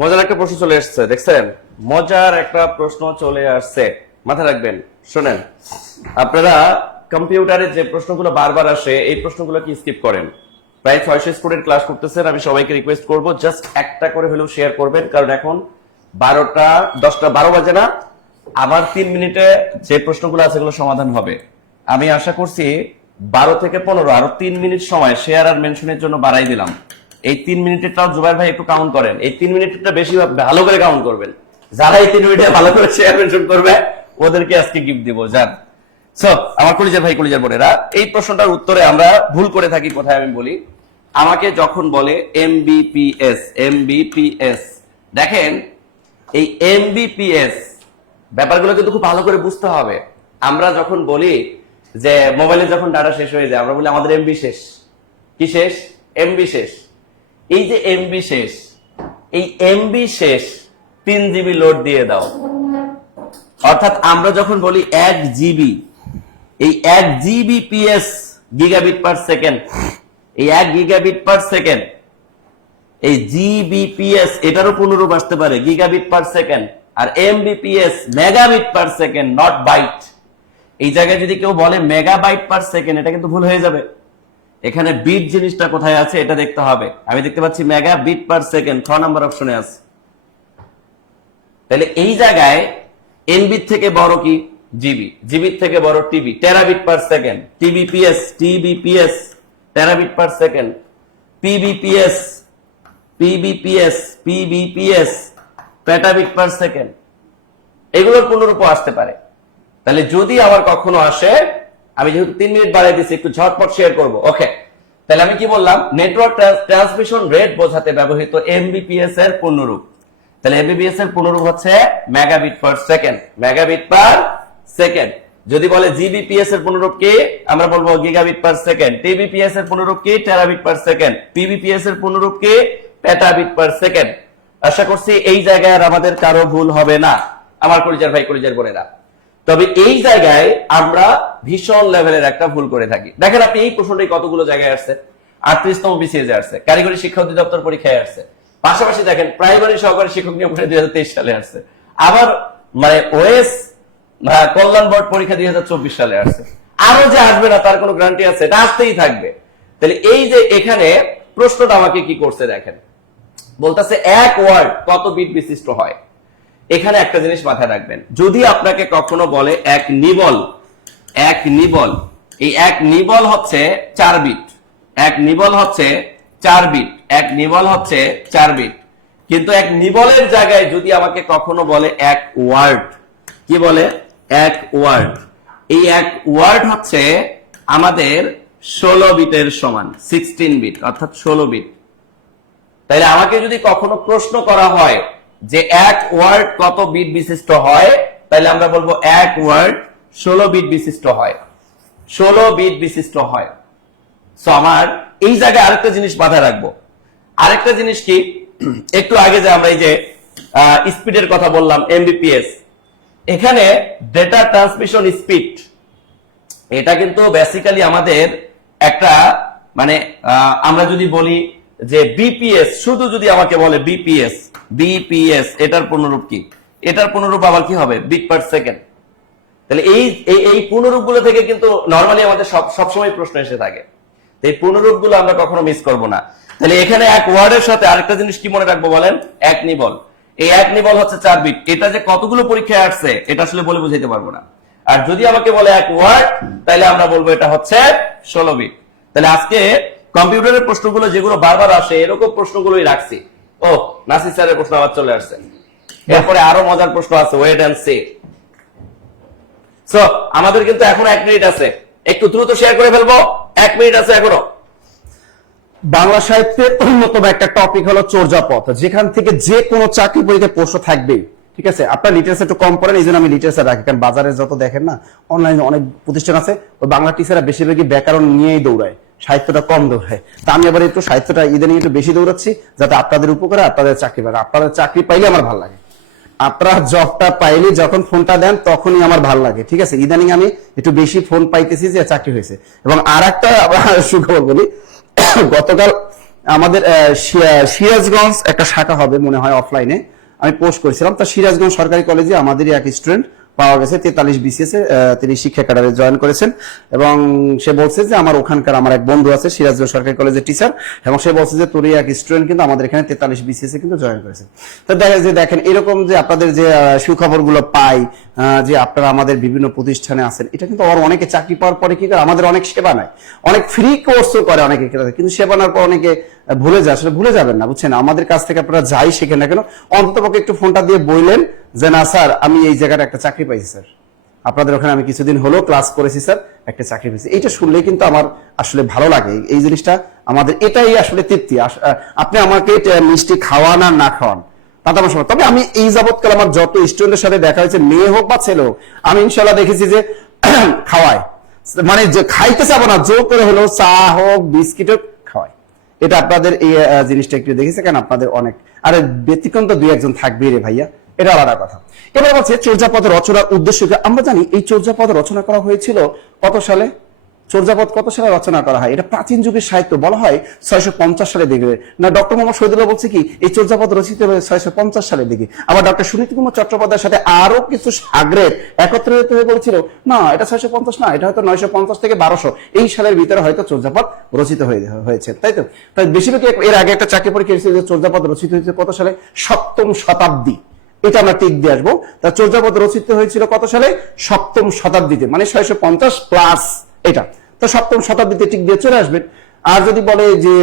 মজার একটা প্রশ্ন চলে আসছে, দেখছেন? মজার একটা প্রশ্ন চলে আসছে, মাথায় রাখবেন। শোনেন, আপনারা কম্পিউটারে যে প্রশ্নগুলো বারবার আসে, এই প্রশ্নগুলো কি স্কিপ করেন? প্রায় 600 স্টুডেন্ট ক্লাস করতেছেন, আমি সবাইকে রিকোয়েস্ট করব জাস্ট একটা করে হলেও শেয়ার করবেন, কারণ এখন 12 বাজে না, আবার 3 মিনিটে যে প্রশ্নগুলো আছে এগুলো সমাধান হবে। আমি আশা করছি 12 থেকে 15 আরো 3 মিনিট সময় শেয়ার আর মেনশনের জন্য বাড়াই দিলাম। এই 3 মিনিটেরটাও জুবাইর ভাই একটু কাউন্ট করেন, এই 3 মিনিটটা বেশি ভালো করে কাউন্ট করবেন। যারা এই 3 মিনিটে ভালো করে শেয়ার মেনশন করবে ওদেরকে আজকে গিফট দিব। জান সো আমার কলিজার ভাই, কলিজার বোনেরা, এই প্রশ্নটার উত্তরে আমরা ভুল করে থাকি কোথায় আমি বলি। আমাকে যখন বলে MBPS, দেখেন এই MBPS ব্যাপারগুলো কিন্তু খুব ভালো করে বুঝতে হবে। আমরা যখন বলি যে মোবাইলে যখন ডাটা শেষ হয়ে যায়, আমরা বলি আমাদের এমবি শেষ। কি শেষ? এমবি শেষ। এই যে এমবি শেষ, এই এমবি শেষ 3 জিবি লোড দিয়ে দাও। অর্থাৎ আমরা যখন বলি 1 জিবি, এই 1 জিবিপিএস, গিগাবিট পার সেকেন্ড, এই 1 গিগাবিট পার সেকেন্ড, এই জিবিপিএস এটারও পুনরূপ আসতে পারে গিগাবিট পার সেকেন্ড, আর MBPS megabit per second, not byte. এই জায়গায় যদি কেউ বলে মেগাবাইট পার সেকেন্ড, এটা কিন্তু ভুল হয়ে যাবে। এখানে বিট জিনিসটা কোথায় আছে এটা দেখতে হবে। আমি দেখতে পাচ্ছি মেগাবিট পার সেকেন্ড 6 নাম্বার অপশনে আছে। তাহলে এই জায়গায় এমবি থেকে বড় কি? জিবি, জিবির থেকে বড় TB, terabit per second, Tbps terabit per second, Pbps petabit per second, এগুলোর পুনরূপ আসতে পারে। তাহলে যদি আবার কখনো আসে, আমি যেহেতু 3 মিনিট বাড়াই দিচ্ছি, একটু ঝটপট শেয়ার করব। ওকে, তাহলে আমি কি বললাম? নেটওয়ার্ক ট্রান্সমিশন রেট বোঝাতে ব্যবহৃত এমবিপিএস এর পূর্ণরূপ। তাহলে এমবিপিএস এর পূর্ণরূপ হচ্ছে megabit per second, megabit per second. যদি বলে জিবিপিএস এর পূর্ণরূপ কি, আমরা বলবো গিগাবিট পার সেকেন্ড। টিবিপিএস এর পূর্ণরূপ কি? টেরাবিট পার সেকেন্ড। পিবিপিএস এর পূর্ণরূপ কি? Petabit per second. আশা করছি এই জায়গায় আর আমাদের কারো ভুল হবে না, আমার কলিজার ভাই, কলিজার বোনেরা। তবে এই জায়গায় আমরা ভীষণ লেভেলের একটা ভুল করে থাকি। দেখেন আপনি এই প্রশ্নটাই কতগুলো জায়গায় আসছে, 38তম বিসিএস আসছে, কারিগরি শিক্ষা অধিদপ্তর পরীক্ষায় আসছে, পাশাপাশি দেখেন প্রাইমারি সহকারী শিক্ষক নিয়োগ পরীক্ষা 2023 সালে আসছে, আবার মানে ওএস কল্যাণ বোর্ড পরীক্ষা 2024 সালে আসছে, আরো যে আসবে না তার কোনো গ্যারান্টি আছে? এটা আসতেই থাকবে। তাহলে এই যে এখানে প্রশ্নটা আমাকে কি করছে দেখেন, বলতেছে এক ওয়ার্ড কত বিট বিশিষ্ট হয়। এখানে একটা জিনিস মাথায় রাখবেন, যদি আপনাকে কখনো বলে এক নিবল, এই এক নিবল হচ্ছে 4 বিট, এক নিবল হচ্ছে 4 বিট, এক নিবল হচ্ছে 4 বিট। কিন্তু এক নিবলের জায়গায় যদি আমাকে কখনো বলে এক ওয়ার্ড, কি বলে? এক ওয়ার্ড। এই এক ওয়ার্ড হচ্ছে আমাদের 16 বিটের সমান 16 বিট অর্থাৎ 16 বিট। তাইলে আমাকে যদি কখনো প্রশ্ন করা হয় যে এক ওয়ার্ড কত বিট বিশিষ্ট হয়, তাহলে আমরা বলবো এক ওয়ার্ড 16 বিট বিশিষ্ট হয়, 16 বিট বিশিষ্ট হয়। সো আমার এই জায়গায় আরেকটা জিনিস মাথায় রাখবো। আরেকটা জিনিস কি, একটু আগে যে আমরা এই যে স্পিডের কথা বললাম এমবিপিএস, এখানে ডেটা ট্রান্সমিশন স্পিড, এটা কিন্তু বেসিক্যালি আমাদের একটা মানে আমরা যদি বলি যে বিপিএস, শুধু যদি আমাকে বলে বিপিএস, বিপিএস এটার পূর্ণরূপ কি, এটার পূর্ণরূপ আবার কি হবে, বিট পার সেকেন্ড। তাহলে এই পূর্ণরূপ গুলো থেকে কিন্তু নর্মালি আমাদের সবসময় প্রশ্ন এসে থাকে, এই পূর্ণরূপ গুলো আমরা কখনো মিস করব না। তাহলে এখানে এক ওয়ার্ডের সাথে আরেকটা জিনিস কি মনে রাখবো বলেন, এক নিবল। এই এক নিবল হচ্ছে 4 বিট। এটা যে কতগুলো পরীক্ষায় আসছে এটা আসলে বলে বুঝাইতে পারবো না। আর যদি আমাকে বলে এক ওয়ার্ড, তাহলে আমরা বলবো এটা হচ্ছে 16 বিট। তাহলে আজকে কম্পিউটারের প্রশ্নগুলো যেগুলো বারবার আসে এরকম প্রশ্নগুলোই রাখছি। ও নাসির স্যারের প্রশ্ন আবার চলে আসছে। এরপরে আরো মজার প্রশ্ন আছে, ওয়েট এন্ড সি। সো আমাদের কিন্তু এখন 1 মিনিট আছে, একটু দ্রুত শেয়ার করে ফেলবো, 1 মিনিট আছে এখনো। বাংলা সাহিত্যের অন্যতম একটা টপিক হলো চর্যাপদ, যেখান থেকে যে কোনো চাকরি পরীক্ষায় প্রশ্ন থাকবে। ঠিক আছে, আপনার লিটারেচার একটু কম পড়েন, এই জন্য আমি লিটারেচার রাখি, কারণ বাজারে যত দেখেন না অনলাইনে অনেক প্রতিষ্ঠান আছে, ওই বাংলা টিচাররা বেশিরভাগই ব্যাকরণ নিয়েই দৌড়ায়, সাহিত্যটা কম দৌড়ায়। তা আমি আবার একটু সাহিত্যটা ইদানিং একটু বেশি দৌড়াচ্ছি, যাতে আপনাদের উপকারে আপনাদের চাকরি পায়। আপনাদের চাকরি পাইলে আমার ভালো লাগে, আপনারা জবটা পাইলে যখন ফোনটা দেন তখনই আমার ভালো লাগে। ঠিক আছে, ইদানিং আমি একটু বেশি ফোন পাইতেছি যে চাকরি হয়েছে। এবং আর একটা সুখবর বলি, গতকাল আমাদের সিরাজগঞ্জ একটা শাখা হবে মনে হয় অফলাইনে, আমি পোস্ট করেছিলাম। তা সিরাজগঞ্জ সরকারি কলেজে আমাদেরই এক স্টুডেন্ট পাওয়া গেছে 43 বিসিএস এ, তিনি শিক্ষা ক্যাডারে জয়েন করেছেন। এবং সে বলছে যে আমার ওখানকার আমার এক বন্ধু আছে সিরাজগঞ্জ সরকারি কলেজের টিচার, এবং সে বলছে যে তোরই এক স্টুডেন্ট কিন্তু আমাদের এখানে 43 বিসিএস এ কিন্তু জয়েন করেছে। তো দেখেন এরকম যে আপনাদের যে সুখবর গুলো পাই, যে আপনারা আমাদের বিভিন্ন প্রতিষ্ঠানে আছেন, এটা কিন্তু আবার অনেকে চাকরি পাওয়ার পরে কি করে আমাদের অনেক সেবা নেয়, অনেক ফ্রি কোর্সও করে অনেকে, কিন্তু সেবা নেওয়ার পর অনেকে ভুলে যায়। আসলে ভুলে যাবেন না, বুঝছেন, আমাদের কাছ থেকে আপনারা যাই শিখেন না কেন, অন্ততপক্ষে একটু ফোনটা দিয়ে বললেন যে না স্যার আমি এই জায়গায় একটা চাকরি পাইছি স্যার, আপনাদের ওখানে আমি কিছুদিন হলো ক্লাস করেছি স্যার, একটা চাকরি পেয়েছি। এইটা শুনলেই কিন্তু আমার আসলে ভালো লাগে, এই জিনিসটা আমাদের এটাই আসলে তৃপ্তি। আপনি আমাকে মিষ্টি খাওয়ান আর না খাওয়ান তাতে আমার সময়, তবে আমি এই যাবৎকাল আমার যত স্টুডেন্টের সাথে দেখা হয়েছে, মেয়ে হোক বা ছেলে হোক, আমি ইনশাল্লাহ দেখেছি যে খাওয়ায়, মানে যে খাইতে চাবো না, জোর করে হলো চা হোক বিস্কিট হোক খাওয়ায়। এটা আপনাদের এই জিনিসটা একটু দেখেছে, কেন আপনাদের অনেক, আরে ব্যতিক্রম তো 2-1 থাকবেই রে ভাইয়া, এটা আলাদা কথা। এবার হচ্ছে চর্যাপদ রচনার উদ্দেশ্য। আমরা জানি এই চর্যাপদ রচনা করা হয়েছিল কত সালে, চর্যাপদ কত সালে রচনা করা হয়, এটা প্রাচীন যুগের সাহিত্য, বলা হয় 650 সালে দিকে না। ডক্টর মোহাম্মদ শহীদুল্লাহ বলছে কি এই চর্যাপদ রচিত হয়েছে 650 সালের দিকে। আবার ডক্টর সুনীতি কুমার চট্টোপাধ্যায়ের সাথে আরো কিছু সাগরেদ একত্রিত হয়ে বলছিল না এটা 650 না, এটা হয়তো 950 থেকে 1200 এই সালের ভিতরে হয়তো চর্যাপদ রচিত হয়েছে, তাই তো। তাই বেশিরভাগ এর আগে একটা চাকরি পরীক্ষা এসেছে যে চর্যাপদ রচিত হয়েছে কত সালে, 7ম শতাব্দী, এটা আমরা টিক দিয়ে আসবো। তা চর্যাপদ রচিত হয়েছিল কত সালে, 7ম শতাব্দীতে, মানে 650 প্লাস এটা, তো 7ম শতাব্দীতে টিক দিয়ে চলে আসবেন। আর যদি বলে যে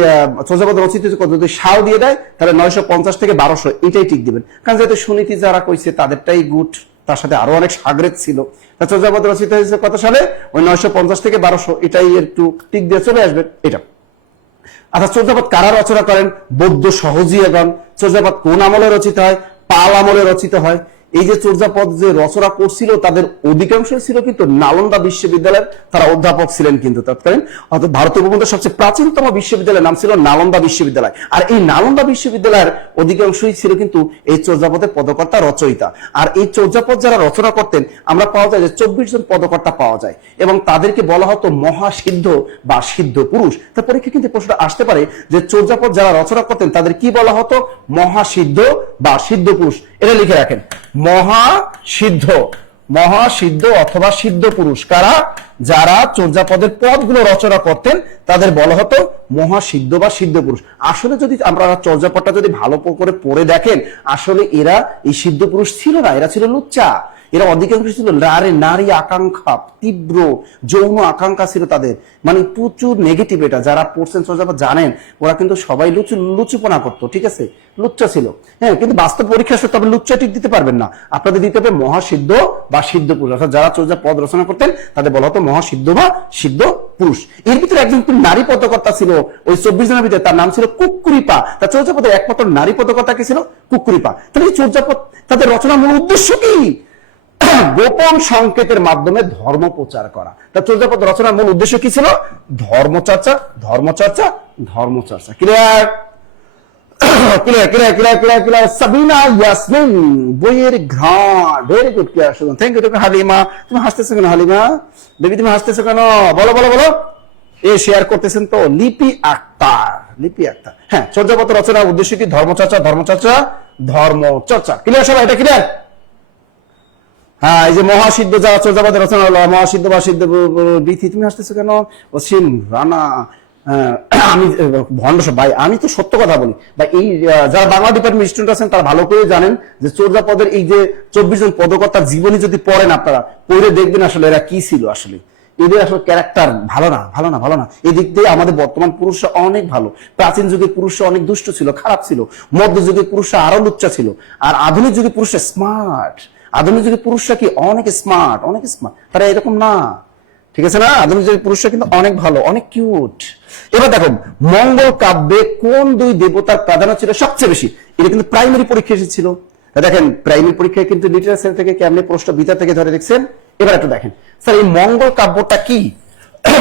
চর্যাপদ রচিত হয়েছে কত, যদি সাল দিয়ে দেয় তাহলে 950 থেকে 1200 এটাই টিক দিবেন, কারণ যেহেতু সুনীতি যারা কইছে তাদেরটাই গুড, তার সাথে আরো অনেক সাগরেদ ছিল। তা চর্যাপদ রচিত হয়েছে কত সালে, ওই 950 থেকে 1200 এটাই একটু টিক দিয়ে চলে আসবেন এটা। আচ্ছা, চর্যাপদ কারা রচনা করেন, বৌদ্ধ সহজিয়াগণ। চর্যাপদ কোন আমলে রচিত হয়, পাল আমলে রচিত হয়। এই যে চর্যাপদ যে রচনা করছিল তাদের অধিকাংশ ছিল কিন্তু নালন্দা বিশ্ববিদ্যালয়ের, তারা অধ্যাপক ছিলেন কিন্তু তৎকালীন, অর্থাৎ ভারতীয় উপমহাদেশের সবচেয়ে প্রাচীনতম বিশ্ববিদ্যালয়ের নাম ছিল নালন্দা বিশ্ববিদ্যালয়। আর এই নালন্দা বিশ্ববিদ্যালয়ের অধিকাংশই ছিল কিন্তু এই চর্যাপদের পদকর্তা রচয়িতা। আর এই চর্যাপদ যারা রচনা করতেন আমরা পাওয়া যায় যে 24 জন পদকর্তা পাওয়া যায়, এবং তাদেরকে বলা হতো মহাসিদ্ধ বা সিদ্ধ পুরুষ। তা পরীক্ষা কিন্তু প্রশ্নটা আসতে পারে যে চর্যাপদ যারা রচনা করতেন তাদের কি বলা হতো, মহাসিদ্ধ বা সিদ্ধ পুরুষ। এটা লিখে রাখেন, মহাসিদ্ধ অথবা সিদ্ধ পুরুষ কারা, যারা চর্যাপদের পদগুলো রচনা করতেন তাদের বলা হতো মহাসিদ্ধ বা সিদ্ধ পুরুষ। আসলে যদি আমরা চর্যাপদটা যদি ভালো করে পড়ে দেখেন, আসলে এরা এই সিদ্ধ পুরুষ ছিল না, এরা ছিল লুচ্চা। এরা অধিকাংশ ছিল নারী আকাঙ্ক্ষা, তীব্র যৌন আকাঙ্ক্ষা ছিল তাদের, মানে প্রচুর নেগেটিভ। এটা যারা পড়ছেন চর্যাপদ জানেন, ওরা কিন্তু সবাই লুচুপনা করতো, ঠিক আছে, লুচ্চা ছিল। হ্যাঁ, কিন্তু বাস্তব পরীক্ষা সত্ত্বে আপনি লুচ্চা ঠিক দিতে পারবেন না, আপনাদের দিতে হবে মহাসিদ্ধ বা সিদ্ধ পুরুষ। অর্থাৎ যারা চর্যাপদ রচনা করতেন তাদের বলা হতো মহাসিদ্ধ বা সিদ্ধ পুরুষ। এর ভিতরে একজন নারী পদকর্তা ছিল ওই 24 জনের ভিতরে, তার নাম ছিল কুক্কুরিপা। তার চর্যাপদের একমাত্র নারী পদকর্তা কি ছিল? কুক্কুরিপা। তাহলে এই চর্যাপদ তাদের রচনার মূল উদ্দেশ্য কি? গোপন সংকেতের মাধ্যমে ধর্ম প্রচার করা। তার চর্যাপদ রচনার মূল উদ্দেশ্য কি ছিল? ধর্মচর্চা, ধর্মচর্চা, ধর্মচর্চা। Clear? Clear clear clear clear clear. Sabina Yasmin, বইয়ের ঘ্রাণ। Very good, clear. Thank you. Halima, তুমি হাসতেছো কেন? হালিমা বেবি তুমি হাসতেছো কেন? বলো বলো বলো। এ শেয়ার করতেছেন তো লিপি আক্তার। লিপি আক্তার, হ্যাঁ। চর্যাপদ রচনার উদ্দেশ্য কি? ধর্মচর্চা, ধর্মচর্চা, ধর্মচর্চা। ক্লিয়ার সবাই? এটা ক্লিয়ার? হ্যাঁ, এই যে মহাসিদ্ধ যা চর্যাপদের রচনা হলো, মহাসিদ্ধ বা সিদ্ধ বিথি, তুমি হাসতেছো কেন? অসীম রানা, আমি ভণ্ড ভাই, আমি তো সত্য কথা বলি ভাই। এই যারা বাংলা ডিপার্টমেন্ট স্টুডেন্ট আছেন তারা ভালো করে জানেন যে চর্যাপদের এই যে 24 জন পদকর্তার জীবনী যদি পড়েন আপনারা, পড়ে দেখবেন আসলে এরা কি ছিল। আসলে এদের আসলে ক্যারেক্টার ভালো না, ভালো না, ভালো না। এদিক দিয়ে আমাদের বর্তমান পুরুষরা অনেক ভালো। প্রাচীন যুগের পুরুষরা অনেক দুষ্ট ছিল, খারাপ ছিল। মধ্যযুগের পুরুষরা আরো লুচ্চা ছিল। আর আধুনিক যুগের পুরুষরা স্মার্ট। আধুনিক যুগের পুরুষরা কি? অনেক স্মার্ট, অনেক স্মার্ট। তারা এরকম না, ঠিক আছে না? আধুনিক যুগের পুরুষরা কিন্তু অনেক ভালো, অনেক কিউট। এবার দেখো, মঙ্গল কাব্যে কোন দুই দেবতার প্রাধান্য ছিল সবচেয়ে বেশি? এটা কিন্তু প্রাইমারি পরীক্ষা এসেছিল। দেখেন, প্রাইমারি পরীক্ষায় কিন্তু লিটারেচার থেকে কেমনি প্রশ্ন ভিতর থেকে ধরে দেখছেন। এবার একটু দেখেন স্যার, এই মঙ্গল কাব্যটা কি?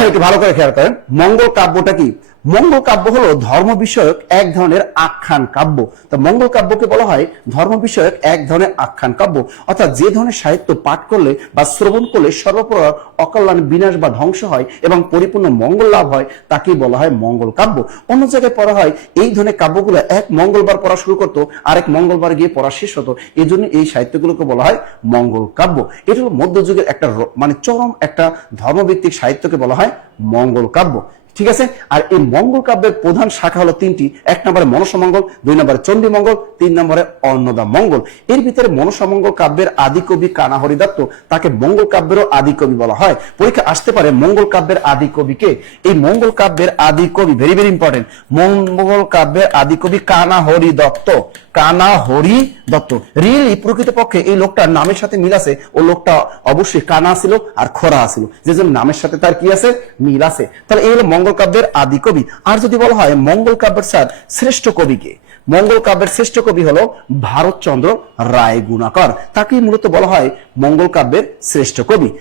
একটু ভালো করে খেয়াল করেন, মঙ্গল কাব্যটা কি? মঙ্গল কাব্য হলো ধর্ম বিষয়ক এক ধরনের আখ্যান কাব্য। তো মঙ্গল কাব্যকে বলা হয় ধর্ম বিষয়ক এক ধরনের আখ্যান কাব্য, অর্থাৎ যে ধরনের সাহিত্য পাঠ করলে বা শ্রবণ করলে সর্বপ্রকার অকল্যাণ, বিনাশ বা ধ্বংস হয় এবং পরিপূর্ণ মঙ্গল লাভ হয়, তাকেই বলা হয় মঙ্গল কাব্য। অন্য জায়গায় পড়া হয় এই ধরনের কাব্যগুলো এক মঙ্গলবার পড়া শুরু করতো, আরেক মঙ্গলবার গিয়ে পড়া শেষ হতো। এই জন্য এই সাহিত্যগুলোকে বলা হয় মঙ্গল কাব্য। এটা হলো মধ্যযুগের একটা মানে চরম একটা ধর্মভিত্তিক সাহিত্যকে বলা হয় মঙ্গল কাব্য, ঠিক আছে? আর এই মঙ্গল কাব্যের প্রধান শাখা হলো তিনটি। এক নম্বরে মনসামঙ্গল, দুই নম্বরে চণ্ডী মঙ্গল, তিন নম্বরে অন্নদা মঙ্গল। এর ভিতরে মনসামঙ্গল কাব্যের আদি কবি কানা হরি দত্ত, তাকে মঙ্গল কাব্যেরও আদি কবি বলা হয়। পরীক্ষা আসতে পারে মঙ্গল কাব্যের আদি কবি কে? এই মঙ্গল কাব্যের আদি কবি, ভেরি ভেরি ইম্পর্টেন্ট, মঙ্গল কাব্যের আদি কবি কানা হরি দত্ত। কানা হরি দত্ত। রিয়েলি প্রকৃতপক্ষে এই লোকটার নামের সাথে মিল আছে। ও লোকটা অবশ্যই কানা ছিল আর খোরা ছিল, যে জন্য নামের সাথে তার কি আছে? মিল আছে। তাহলে এই হলো মঙ্গল কাব্যের আদি কবি। আর যদি বলা হয় মঙ্গল কাব্যের স্যার শ্রেষ্ঠ কবি কে? মঙ্গল কাব্যের শ্রেষ্ঠ কবি হলো ভারতচন্দ্র রায় গুণাকর, তাকেই মূলত বলা হয় মঙ্গল কাব্যের শ্রেষ্ঠ কবি।